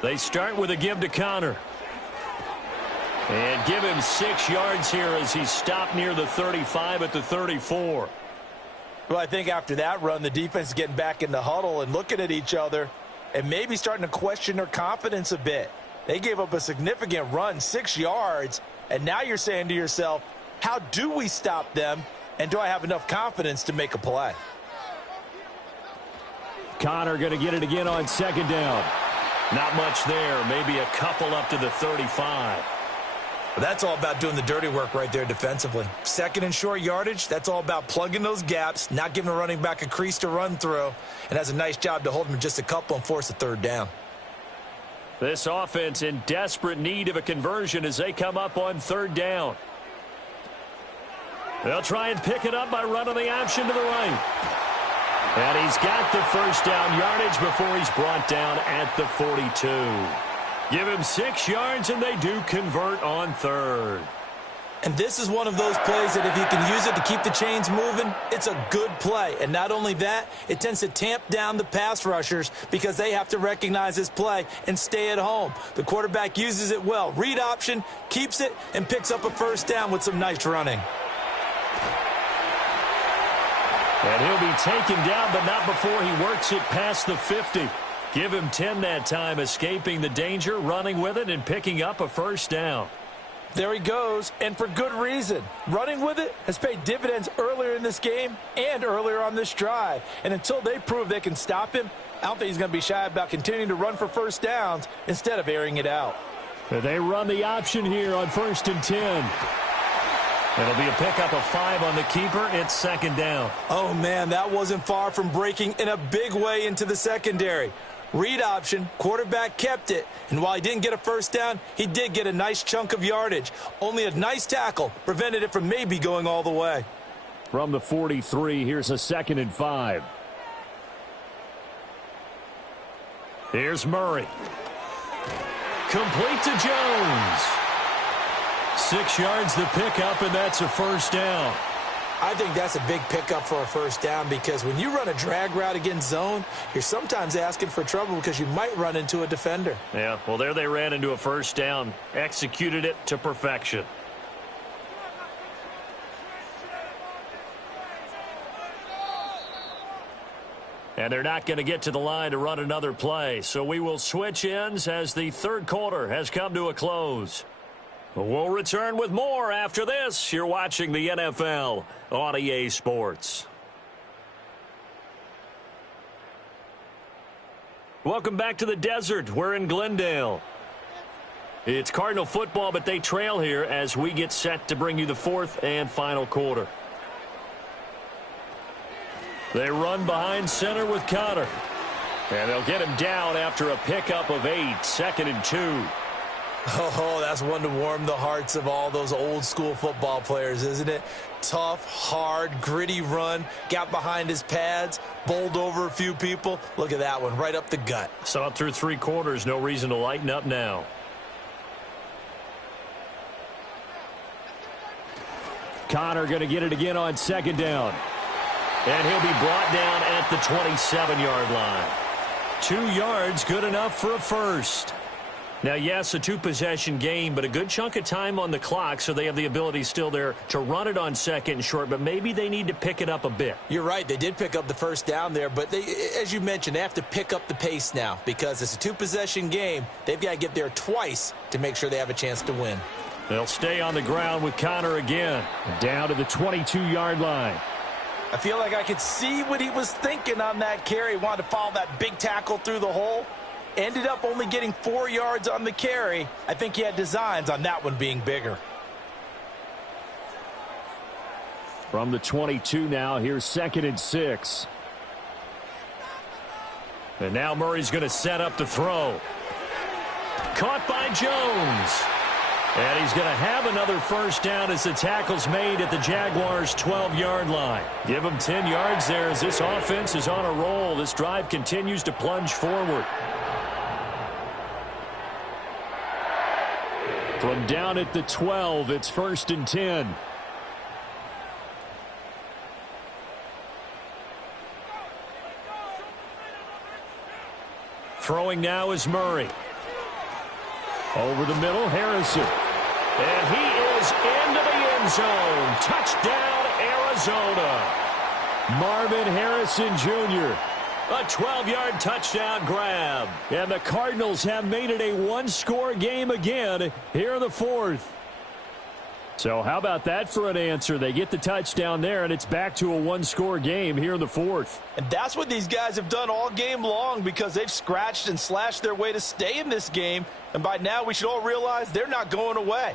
They start with a give to Connor. And give him 6 yards here as he stopped near the 35 at the 34. Well, I think after that run, the defense is getting back in the huddle and looking at each other and maybe starting to question their confidence a bit. They gave up a significant run, 6 yards, and now you're saying to yourself, how do we stop them, and do I have enough confidence to make a play? Connor going to get it again on 2nd down. Not much there, maybe a couple up to the 35. Well, that's all about doing the dirty work right there defensively. 2nd and short yardage, that's all about plugging those gaps, not giving a running back a crease to run through, and has a nice job to hold him just a couple and force a 3rd down. This offense in desperate need of a conversion as they come up on 3rd down. They'll try and pick it up by running the option to the right. And he's got the 1st down yardage before he's brought down at the 42. Give him 6 yards, and they do convert on 3rd. And this is one of those plays that if you can use it to keep the chains moving, it's a good play. And not only that, it tends to tamp down the pass rushers because they have to recognize this play and stay at home. The quarterback uses it well. Read option, keeps it, and picks up a 1st down with some nice running. And he'll be taken down, but not before he works it past the 50. Give him 10 that time, escaping the danger, running with it, and picking up a 1st down. There he goes, and for good reason. Running with it has paid dividends earlier in this game and earlier on this drive. And until they prove they can stop him, I don't think he's going to be shy about continuing to run for 1st downs instead of airing it out. They run the option here on 1st and 10. It'll be a pickup of 5 on the keeper. It's 2nd down. Oh, man, that wasn't far from breaking in a big way into the secondary. Read option, quarterback kept it, and while he didn't get a 1st down, he did get a nice chunk of yardage. Only a nice tackle prevented it from maybe going all the way. From the 43, here's a 2nd and 5. Here's Murray. Complete to Jones. 6 yards the pickup, and that's a 1st down. I think that's a big pickup for a 1st down because when you run a drag route against zone, you're sometimes asking for trouble because you might run into a defender. Yeah, well, there they ran into a 1st down, executed it to perfection. And they're not going to get to the line to run another play, so we will switch ends as the 3rd quarter has come to a close. We'll return with more after this. You're watching the NFL on EA Sports. Welcome back to the desert. We're in Glendale. It's Cardinal football, but they trail here as we get set to bring you the 4th and final quarter. They run behind center with Connor. And they'll get him down after a pickup of 8, 2nd and 2. Oh, that's one to warm the hearts of all those old school football players, isn't it? Tough, hard, gritty run, got behind his pads, bowled over a few people. Look at that one, right up the gut. Saw it through 3 quarters, no reason to lighten up now. Connor going to get it again on 2nd down. And he'll be brought down at the 27-yard line. 2 yards, good enough for a first. Now, yes, a 2-possession game, but a good chunk of time on the clock, so they have the ability still there to run it on 2nd and short, but maybe they need to pick it up a bit. You're right. They did pick up the first down there, but they, as you mentioned, they have to pick up the pace now because it's a 2-possession game. They've got to get there twice to make sure they have a chance to win. They'll stay on the ground with Connor again. Down to the 22-yard line. I feel like I could see what he was thinking on that carry. He wanted to follow that big tackle through the hole. Ended up only getting 4 yards on the carry. I think he had designs on that one being bigger. From the 22 now, here's 2nd and 6. And now Murray's going to set up the throw. Caught by Jones. And he's going to have another first down as the tackle's made at the Jaguars' 12-yard line. Give him 10 yards there as this offense is on a roll. This drive continues to plunge forward. From down at the 12, it's 1st and 10. Throwing now is Murray. Over the middle, Harrison. And he is into the end zone. Touchdown, Arizona. Marvin Harrison Jr. A 12-yard touchdown grab. And the Cardinals have made it a 1-score game again here in the 4th. So how about that for an answer? They get the touchdown there, and it's back to a 1-score game here in the 4th. And that's what these guys have done all game long because they've scratched and slashed their way to stay in this game. And by now we should all realize they're not going away.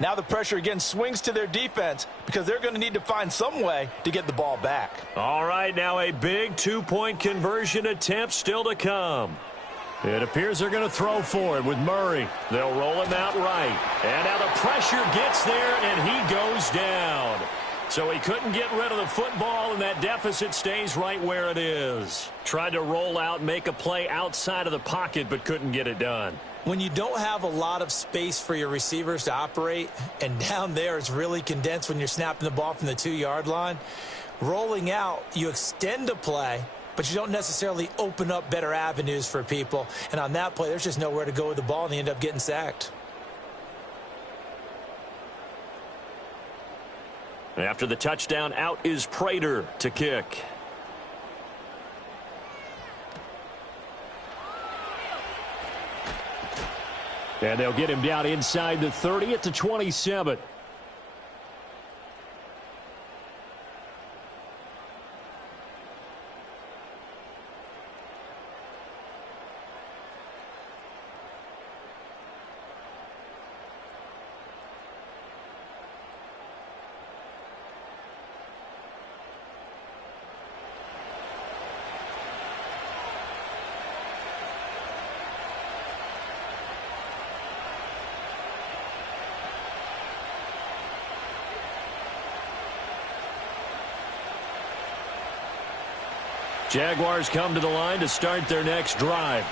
Now the pressure again swings to their defense because they're going to need to find some way to get the ball back. All right, now a big 2-point conversion attempt still to come. It appears they're going to throw for it with Murray. They'll roll him out right. And now the pressure gets there, and he goes down. So he couldn't get rid of the football, and that deficit stays right where it is. Tried to roll out and make a play outside of the pocket, but couldn't get it done. When you don't have a lot of space for your receivers to operate, and down there it's really condensed when you're snapping the ball from the 2-yard line, rolling out, you extend a play, but you don't necessarily open up better avenues for people. And on that play, there's just nowhere to go with the ball, and they end up getting sacked. After the touchdown, out is Prater to kick. And they'll get him down inside the 30 at the 27. Jaguars come to the line to start their next drive.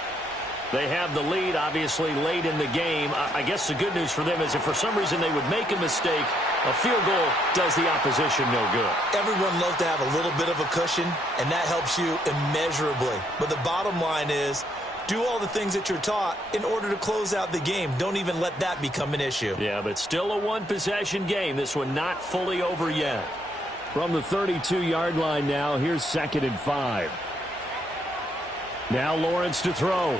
They have the lead, obviously, late in the game. I guess the good news for them is if for some reason they would make a mistake, a field goal does the opposition no good. Everyone loves to have a little bit of a cushion, and that helps you immeasurably. But the bottom line is, do all the things that you're taught in order to close out the game. Don't even let that become an issue. Yeah, but still a one-possession game. This one not fully over yet. From the 32-yard line now, here's 2nd and 5. Now Lawrence to throw.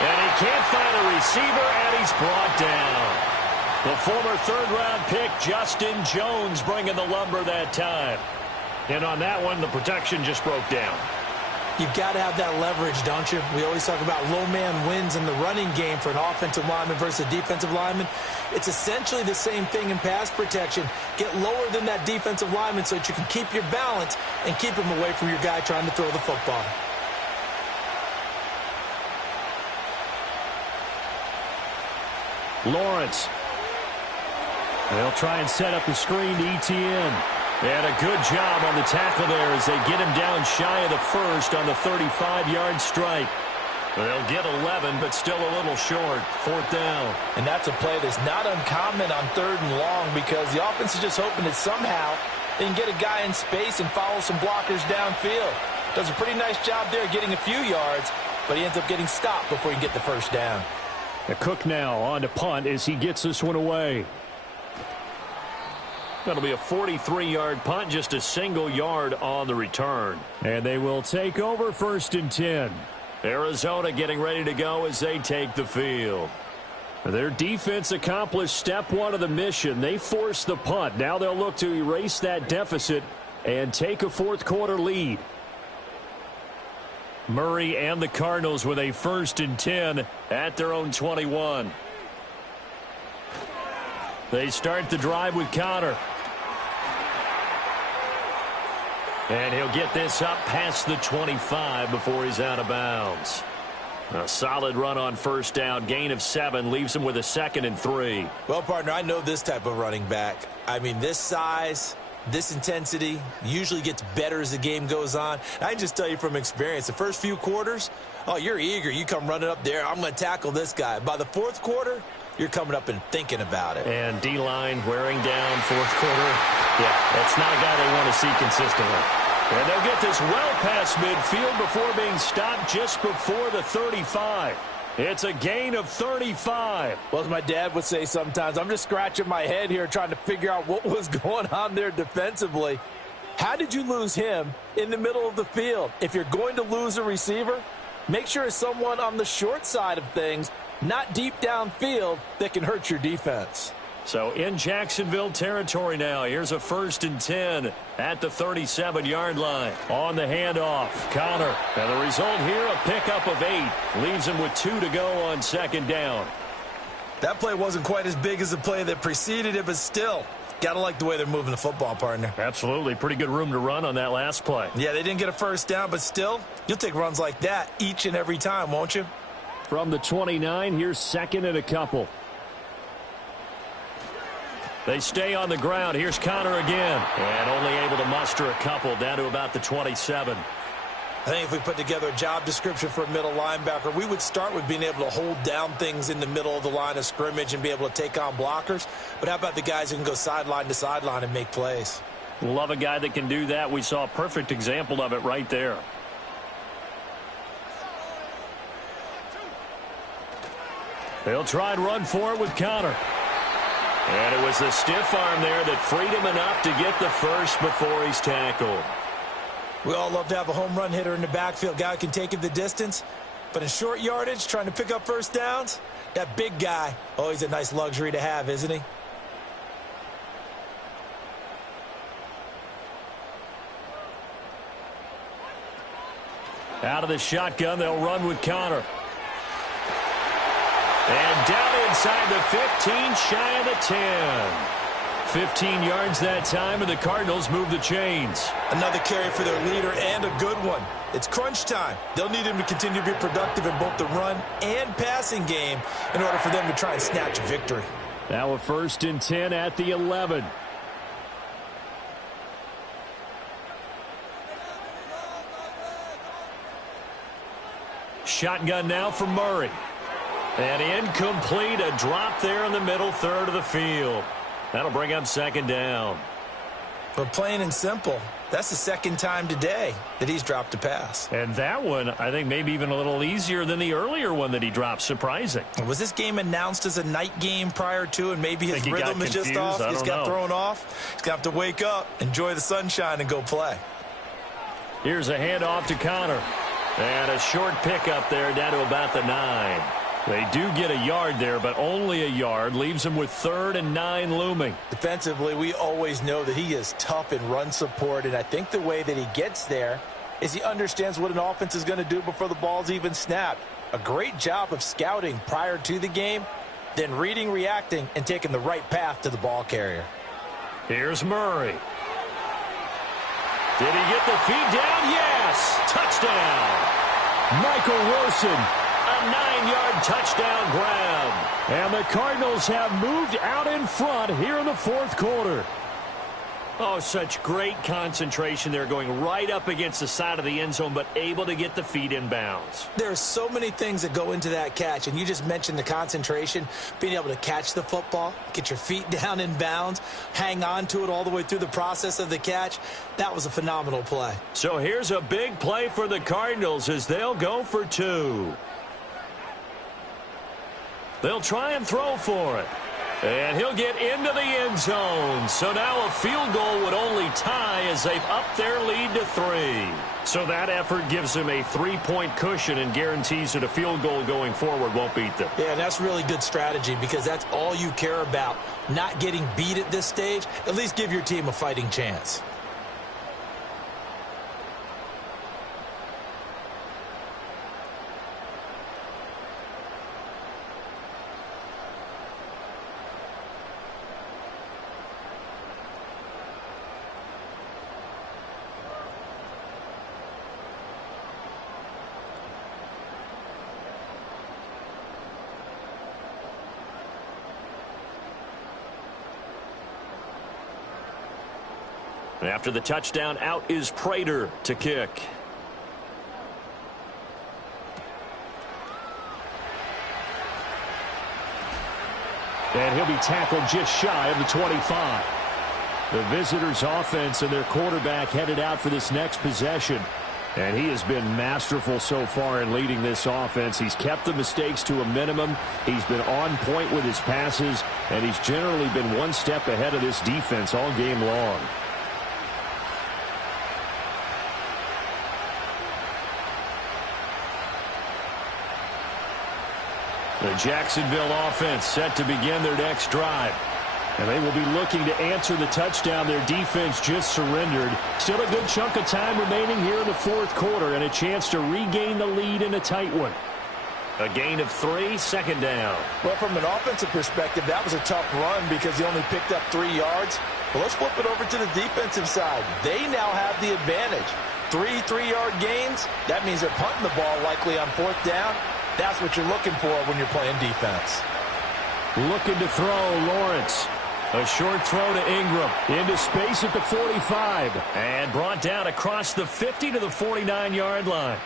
And he can't find a receiver, and he's brought down. The former third-round pick, Justin Jones, bringing the lumber that time. And on that one, the protection just broke down. You've got to have that leverage, don't you? We always talk about low man wins in the running game for an offensive lineman versus a defensive lineman. It's essentially the same thing in pass protection. Get lower than that defensive lineman so that you can keep your balance and keep him away from your guy trying to throw the football. Lawrence. They'll try and set up the screen to ETN. And a good job on the tackle there as they get him down shy of the first on the 35-yard strike. They'll get 11, but still a little short. 4th down. And that's a play that's not uncommon on 3rd and long because the offense is just hoping that somehow they can get a guy in space and follow some blockers downfield. Does a pretty nice job there getting a few yards, but he ends up getting stopped before he can get the first down. Cook now on to punt as he gets this one away. That'll be a 43-yard punt, just a single yard on the return. And they will take over 1st and 10. Arizona getting ready to go as they take the field. Their defense accomplished step 1 of the mission. They forced the punt. Now they'll look to erase that deficit and take a 4th quarter lead. Murray and the Cardinals with a 1st and 10 at their own 21. They start the drive with Connor. And he'll get this up past the 25 before he's out of bounds. A solid run on 1st down. Gain of 7 leaves him with a 2nd and 3. Well, partner, I know this type of running back. I mean, this size, this intensity usually gets better as the game goes on. I can just tell you from experience, the first few quarters, oh, you're eager. You come running up there. I'm going to tackle this guy. By the 4th quarter, you're coming up and thinking about it. And D-line wearing down 4th quarter. Yeah, that's not a guy they want to see consistently. And they'll get this well past midfield before being stopped just before the 35. It's a gain of 35. Well, as my dad would say sometimes, I'm just scratching my head here trying to figure out what was going on there defensively. How did you lose him in the middle of the field? If you're going to lose a receiver, make sure it's someone on the short side of things, not deep downfield, that can hurt your defense. So in Jacksonville territory now, here's a 1st and 10 at the 37-yard line. On the handoff, Connor. And the result here, a pickup of 8. Leaves him with 2 to go on 2nd down. That play wasn't quite as big as the play that preceded it, but still, gotta like the way they're moving the football, partner. Absolutely. Pretty good room to run on that last play. Yeah, they didn't get a 1st down, but still, you'll take runs like that each and every time, won't you? From the 29, here's 2nd and a couple. They stay on the ground. Here's Connor again. And only able to muster a couple down to about the 27. I think if we put together a job description for a middle linebacker, we would start with being able to hold down things in the middle of the line of scrimmage and be able to take on blockers. But how about the guys who can go sideline to sideline and make plays? Love a guy that can do that. We saw a perfect example of it right there. They'll try and run for it with Connor. And it was the stiff arm there that freed him enough to get the first before he's tackled. We all love to have a home run hitter in the backfield. Guy who can take it the distance. But in short yardage, trying to pick up 1st downs, that big guy, always a nice luxury to have, isn't he? Out of the shotgun, they'll run with Connor. And down inside the 15, shy of the 10. 15 yards that time, and the Cardinals move the chains. Another carry for their leader, and a good one. It's crunch time. They'll need him to continue to be productive in both the run and passing game in order for them to try and snatch a victory. Now a 1st and 10 at the 11. Shotgun now for Murray. And incomplete, a drop there in the middle third of the field. That'll bring up 2nd down. But plain and simple, that's the 2nd time today that he's dropped a pass. And that one, I think, maybe even a little easier than the earlier one that he dropped. Surprising. Was this game announced as a night game prior to, and maybe his rhythm is just off? He's got thrown off. He's going to have to wake up, enjoy the sunshine, and go play. Here's a handoff to Connor. And a short pickup there down to about the 9. They do get a yard there, but only a yard. Leaves him with 3rd and 9 looming. Defensively, we always know that he is tough in run support, and I think the way that he gets there is he understands what an offense is going to do before the ball's even snapped. A great job of scouting prior to the game, then reading, reacting, and taking the right path to the ball carrier. Here's Murray. Did he get the feed down? Yes! Touchdown! Michael Wilson, a 9-yard touchdown grab. And the Cardinals have moved out in front here in the fourth quarter. Oh, such great concentration there, going right up against the side of the end zone, but able to get the feet in bounds. There are so many things that go into that catch, and you just mentioned the concentration, being able to catch the football, get your feet down in bounds, hang on to it all the way through the process of the catch. That was a phenomenal play. So here's a big play for the Cardinals as they'll go for 2. They'll try and throw for it. And he'll get into the end zone. So now a field goal would only tie as they've upped their lead to 3. So that effort gives them a 3-point cushion and guarantees that a field goal going forward won't beat them. Yeah, that's really good strategy because that's all you care about. Not getting beat at this stage. At least give your team a fighting chance. After the touchdown, out is Prater to kick. And he'll be tackled just shy of the 25. The visitors' offense and their quarterback headed out for this next possession. And he has been masterful so far in leading this offense. He's kept the mistakes to a minimum. He's been on point with his passes. And he's generally been one step ahead of this defense all game long. The Jacksonville offense set to begin their next drive. And they will be looking to answer the touchdown their defense just surrendered. Still a good chunk of time remaining here in the fourth quarter and a chance to regain the lead in a tight one. A gain of 3, second down. Well, from an offensive perspective, that was a tough run because he only picked up 3 yards. Well, let's flip it over to the defensive side. They now have the advantage. 3 3-yard gains. That means they're punting the ball likely on 4th down. That's what you're looking for when you're playing defense. Looking to throw, Lawrence. A short throw to Ingram. Into space at the 45. And brought down across the 50 to the 49-yard line.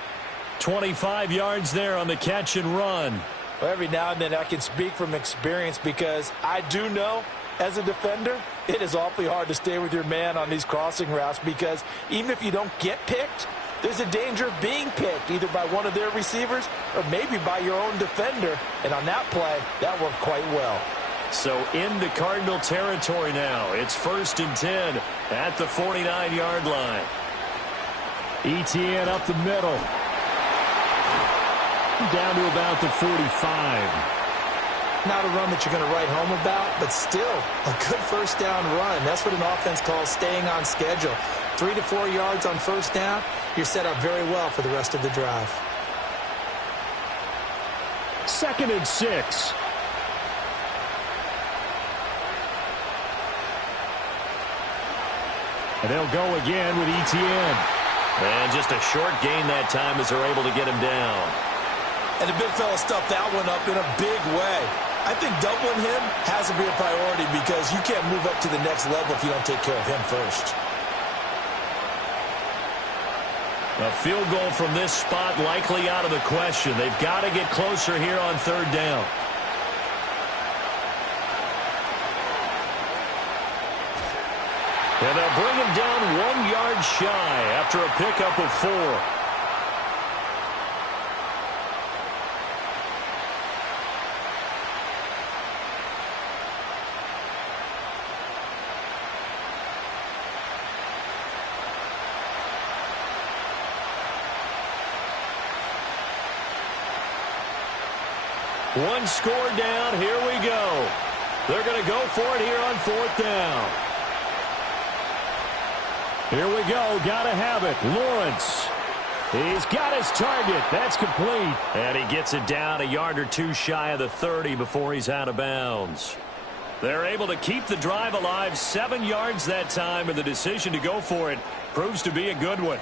25 yards there on the catch and run. Well, every now and then I can speak from experience because I do know as a defender, it is awfully hard to stay with your man on these crossing routes because even if you don't get picked, there's a danger of being picked either by one of their receivers or maybe by your own defender. And on that play, that worked quite well. So into Cardinal territory now. It's 1st and 10 at the 49-yard line. ETN up the middle. Down to about the 45. Not a run that you're going to write home about, but still a good 1st down run. That's what an offense calls staying on schedule. 3 to 4 yards on 1st down, you're set up very well for the rest of the drive. 2nd and 6. And they'll go again with ETN. And just a short gain that time as they're able to get him down. And the big fella stuffed that one up in a big way. I think doubling him has to be a priority because you can't move up to the next level if you don't take care of him first. A field goal from this spot likely out of the question. They've got to get closer here on 3rd down. And they'll bring him down 1 yard shy after a pickup of 4. One score down. Here we go. They're going to go for it here on 4th down. Here we go. Got to have it. Lawrence. He's got his target. That's complete. And he gets it down a yard or two shy of the 30 before he's out of bounds. They're able to keep the drive alive, 7 yards that time, and the decision to go for it proves to be a good one.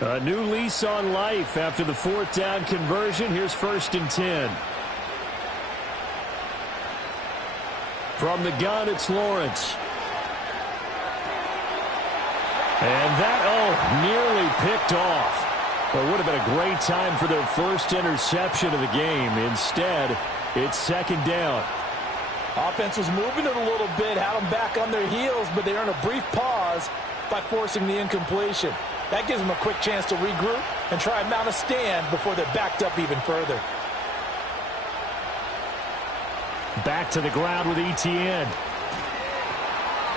A new lease on life after the 4th down conversion. Here's 1st and 10. From the gun, it's Lawrence. And that, nearly picked off. It would have been a great time for their first interception of the game. Instead, it's 2nd down. Offense was moving it a little bit, had them back on their heels, but they earned a brief pause by forcing the incompletion. That gives them a quick chance to regroup and try and mount a stand before they're backed up even further. Back to the ground with Etienne.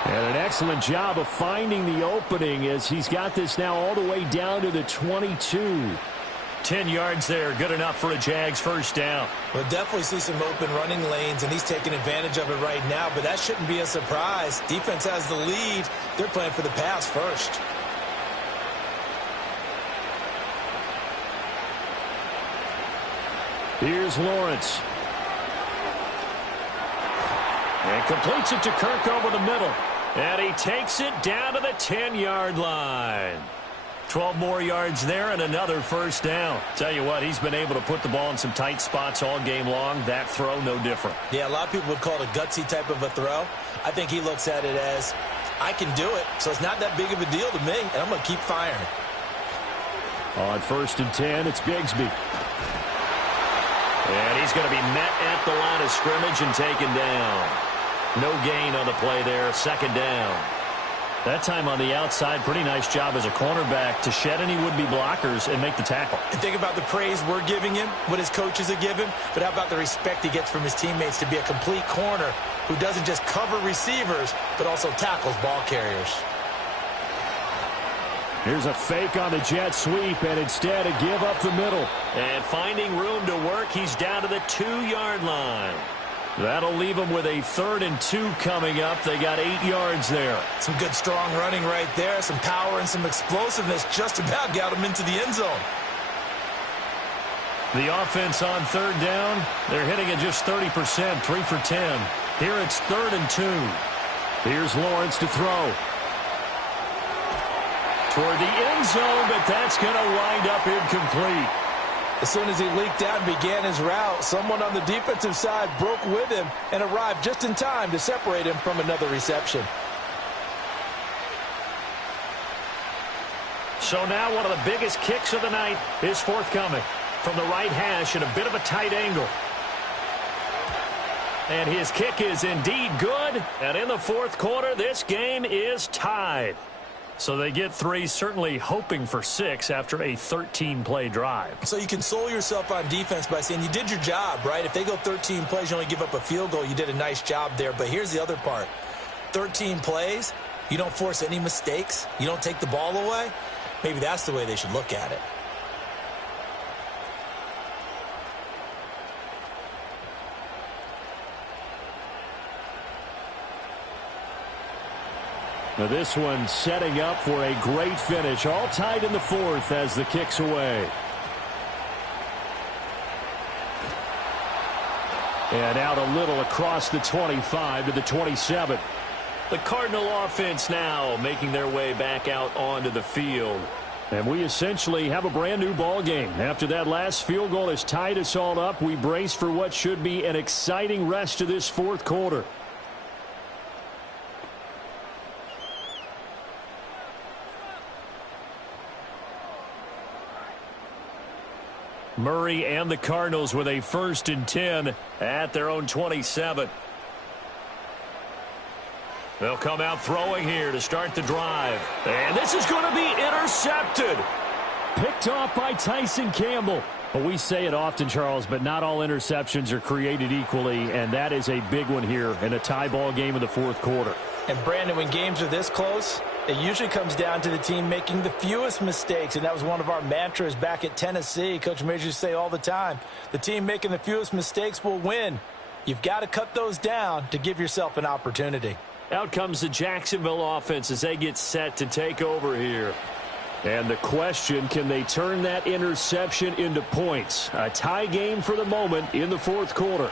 And an excellent job of finding the opening as he's got this now all the way down to the 22. 10 yards there, good enough for a Jags first down. We'll definitely see some open running lanes, and he's taking advantage of it right now, but that shouldn't be a surprise. Defense has the lead. They're playing for the pass first. Here's Lawrence. And completes it to Kirk over the middle. And he takes it down to the 10-yard line. 12 more yards there and another first down. Tell you what, he's been able to put the ball in some tight spots all game long. That throw, no different. Yeah, a lot of people would call it a gutsy type of a throw. I think he looks at it as, I can do it, so it's not that big of a deal to me, and I'm going to keep firing. On 1st and 10, it's Bigsby. And he's going to be met at the line of scrimmage and taken down. No gain on the play there, 2nd down. That time on the outside, pretty nice job as a cornerback to shed any would-be blockers and make the tackle. And think about the praise we're giving him, what his coaches are giving, but how about the respect he gets from his teammates to be a complete corner who doesn't just cover receivers, but also tackles ball carriers. Here's a fake on the jet sweep, and instead a give up the middle. And finding room to work, he's down to the 2-yard line. That'll leave them with a 3rd and 2 coming up. They got 8 yards there. Some good strong running right there. Some power and some explosiveness just about got them into the end zone. The offense on 3rd down, they're hitting at just 30%, 3 for 10. Here it's 3rd and 2. Here's Lawrence to throw. Toward the end zone, but that's going to wind up incomplete. As soon as he leaked out and began his route, someone on the defensive side broke with him and arrived just in time to separate him from another reception. So now one of the biggest kicks of the night is forthcoming from the right hash at a bit of a tight angle. And his kick is indeed good. And in the 4th quarter, this game is tied. So they get 3, certainly hoping for 6 after a 13-play drive. So you console yourself on defense by saying you did your job, right? If they go 13 plays, you only give up a field goal. You did a nice job there. But here's the other part. 13 plays, you don't force any mistakes. You don't take the ball away. Maybe that's the way they should look at it. Now this one setting up for a great finish. All tied in the 4th as the kick's away. And out a little across the 25 to the 27. The Cardinal offense now making their way back out onto the field. And we essentially have a brand new ball game. After that last field goal has tied us all up, we brace for what should be an exciting rest of this 4th quarter. Murray and the Cardinals with a 1st and 10 at their own 27. They'll come out throwing here to start the drive. And this is going to be intercepted. Picked off by Tyson Campbell. Well, we say it often, Charles, but not all interceptions are created equally, and that is a big one here in a tie ball game in the 4th quarter. And, Brandon, when games are this close, it usually comes down to the team making the fewest mistakes, and that was one of our mantras back at Tennessee. Coach Majors used to say all the time, the team making the fewest mistakes will win. You've got to cut those down to give yourself an opportunity. Out comes the Jacksonville offense as they get set to take over here. And the question, can they turn that interception into points? A tie game for the moment in the fourth quarter.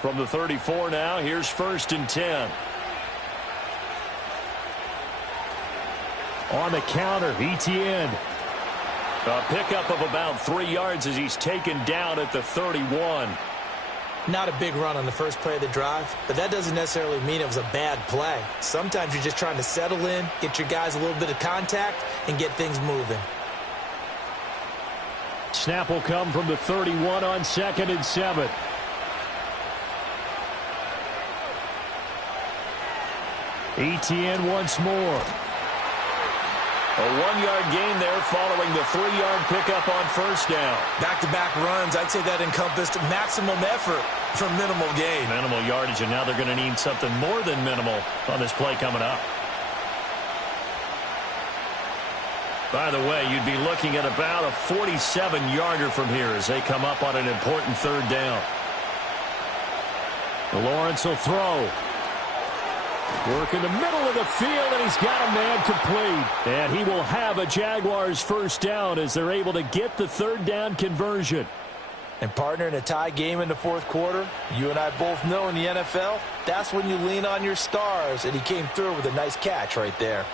From the 34 now, here's 1st and 10. On the counter, Etienne. A pickup of about 3 yards as he's taken down at the 31. Not a big run on the first play of the drive, but that doesn't necessarily mean it was a bad play. Sometimes you're just trying to settle in, get your guys a little bit of contact, and get things moving. Snap will come from the 31 on 2nd and 7. Etienne once more. A 1-yard gain there following the 3-yard pickup on 1st down. Back-to-back runs, I'd say that encompassed maximum effort for minimal gain. Minimal yardage, and now they're going to need something more than minimal on this play coming up. By the way, you'd be looking at about a 47-yarder from here as they come up on an important 3rd down. Lawrence will throw. Work in the middle of the field, and he's got a man complete. And he will have a Jaguars 1st down as they're able to get the 3rd down conversion. And partner, in a tie game in the fourth quarter, you and I both know in the NFL, that's when you lean on your stars, and he came through with a nice catch right there.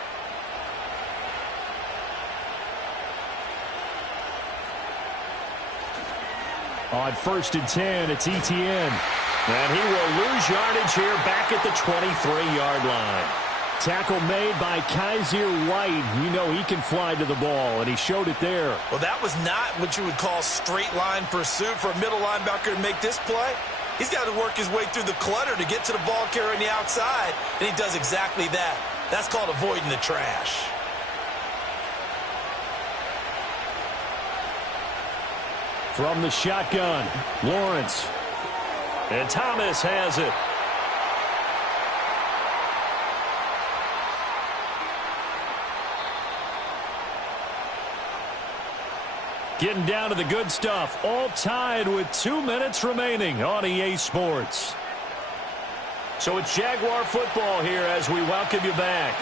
On 1st and 10, it's Etienne. And he will lose yardage here back at the 23-yard line. Tackle made by Kaiser White. You know he can fly to the ball, and he showed it there. Well, that was not what you would call straight line pursuit for a middle linebacker to make this play. He's got to work his way through the clutter to get to the ball carrier on the outside, and he does exactly that. That's called avoiding the trash. From the shotgun, Lawrence. And Thomas has it. Getting down to the good stuff. All tied with 2 minutes remaining on EA Sports. So it's Jaguar football here as we welcome you back.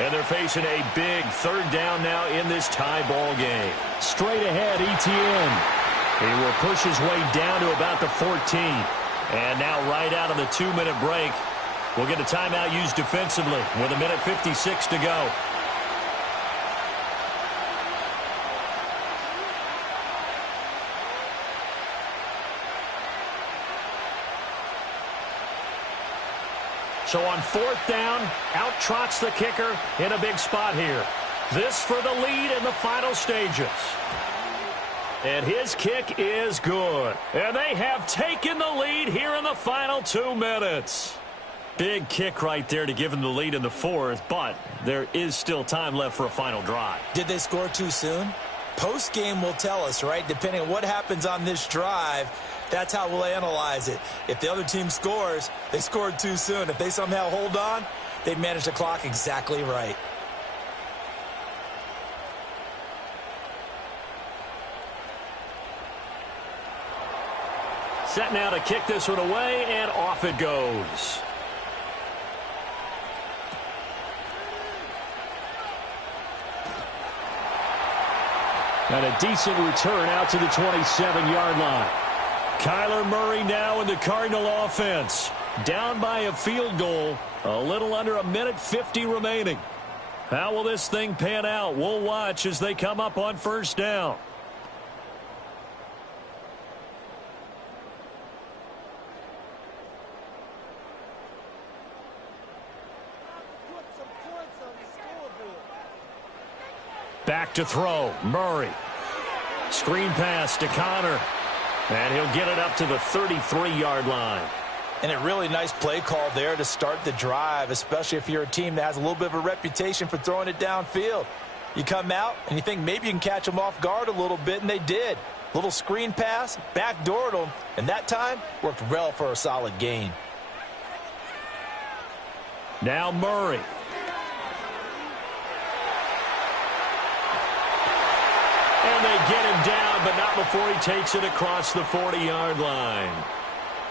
And they're facing a big 3rd down now in this tie ball game. Straight ahead, Etienne. He will push his way down to about the 14. And now right out of the 2-minute break, we'll get a timeout used defensively with 1:56 to go. So on 4th down, out trots the kicker in a big spot here. This for the lead in the final stages. And his kick is good. And they have taken the lead here in the final 2 minutes. Big kick right there to give them the lead in the 4th, but there is still time left for a final drive. Did they score too soon? Post-game will tell us, right? Depending on what happens on this drive, that's how we'll analyze it. If the other team scores, they scored too soon. If they somehow hold on, they manage the clock exactly right. Set now to kick this one away, and off it goes. And a decent return out to the 27-yard line. Kyler Murray now in the Cardinal offense. Down by a field goal. A little under 1:50 remaining. How will this thing pan out? We'll watch as they come up on 1st down. Back to throw. Murray. Screen pass to Connor. And he'll get it up to the 33-yard line. And a really nice play call there to start the drive, especially if you're a team that has a little bit of a reputation for throwing it downfield. You come out and you think maybe you can catch them off guard a little bit, and they did. Little screen pass, backdoored them, and that time worked well for a solid gain. Now Murray. And they get him down, but not before he takes it across the 40-yard line.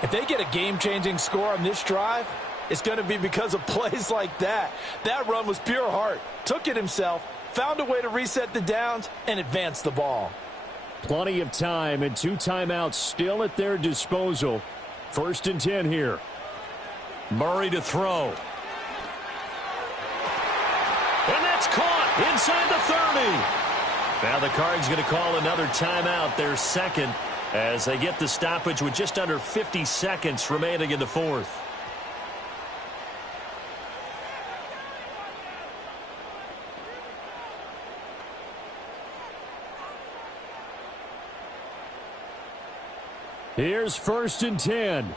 If they get a game-changing score on this drive, it's going to be because of plays like that. That run was pure heart. Took it himself, found a way to reset the downs, and advance the ball. Plenty of time and 2 timeouts still at their disposal. 1st and 10 here. Murray to throw. And that's caught inside the 30. Now the Cards going to call another timeout, their second, as they get the stoppage with just under 50 seconds remaining in the 4th. Here's 1st and 10.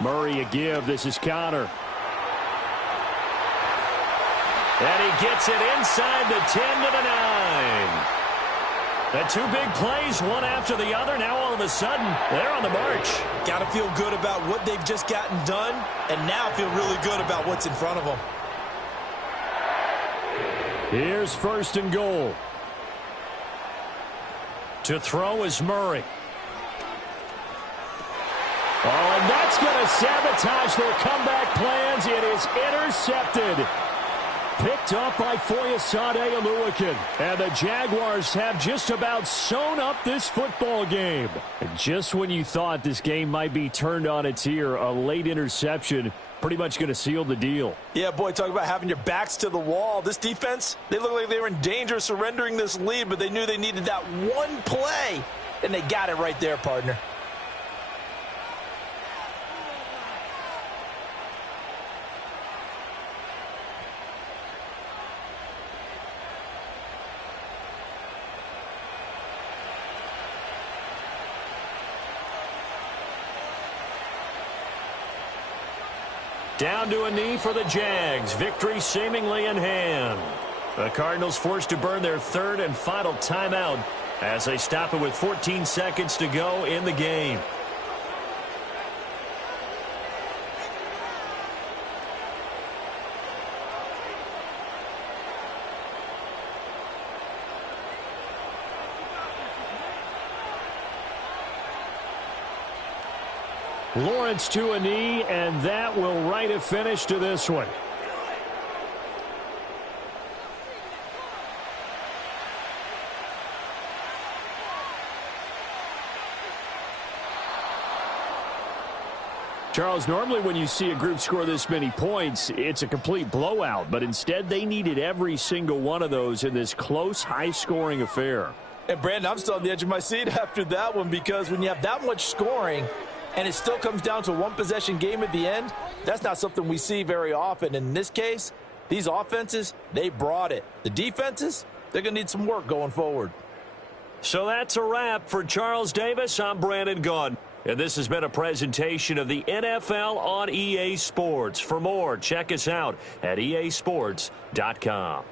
Murray a give. This is Connor. And he gets it inside the 10 to the 9. The 2 big plays, one after the other. Now all of a sudden, they're on the march. Got to feel good about what they've just gotten done, and now feel really good about what's in front of them. Here's 1st and goal. To throw is Murray. Oh, and that's going to sabotage their comeback plans. It is intercepted. Picked up by Foyesade Oluwakin. And the Jaguars have just about sewn up this football game. And just when you thought this game might be turned on its ear, a late interception pretty much going to seal the deal. Yeah, boy, talk about having your backs to the wall. This defense, they look like they were in danger of surrendering this lead, but they knew they needed that one play, and they got it right there, partner. Down to a knee for the Jags. Victory seemingly in hand. The Cardinals forced to burn their 3rd and final timeout as they stop it with 14 seconds to go in the game. Lawrence to a knee, and that will write a finish to this one. Charles, normally when you see a group score this many points, it's a complete blowout, but instead they needed every single one of those in this close, high-scoring affair. And Brandon, I'm still on the edge of my seat after that one, because when you have that much scoring and it still comes down to a one-possession game at the end, that's not something we see very often. In this case, these offenses, they brought it. The defenses, they're going to need some work going forward. So that's a wrap for Charles Davis. I'm Brandon Gaudin. And this has been a presentation of the NFL on EA Sports. For more, check us out at easports.com.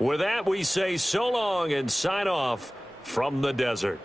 With that, we say so long and sign off from the desert.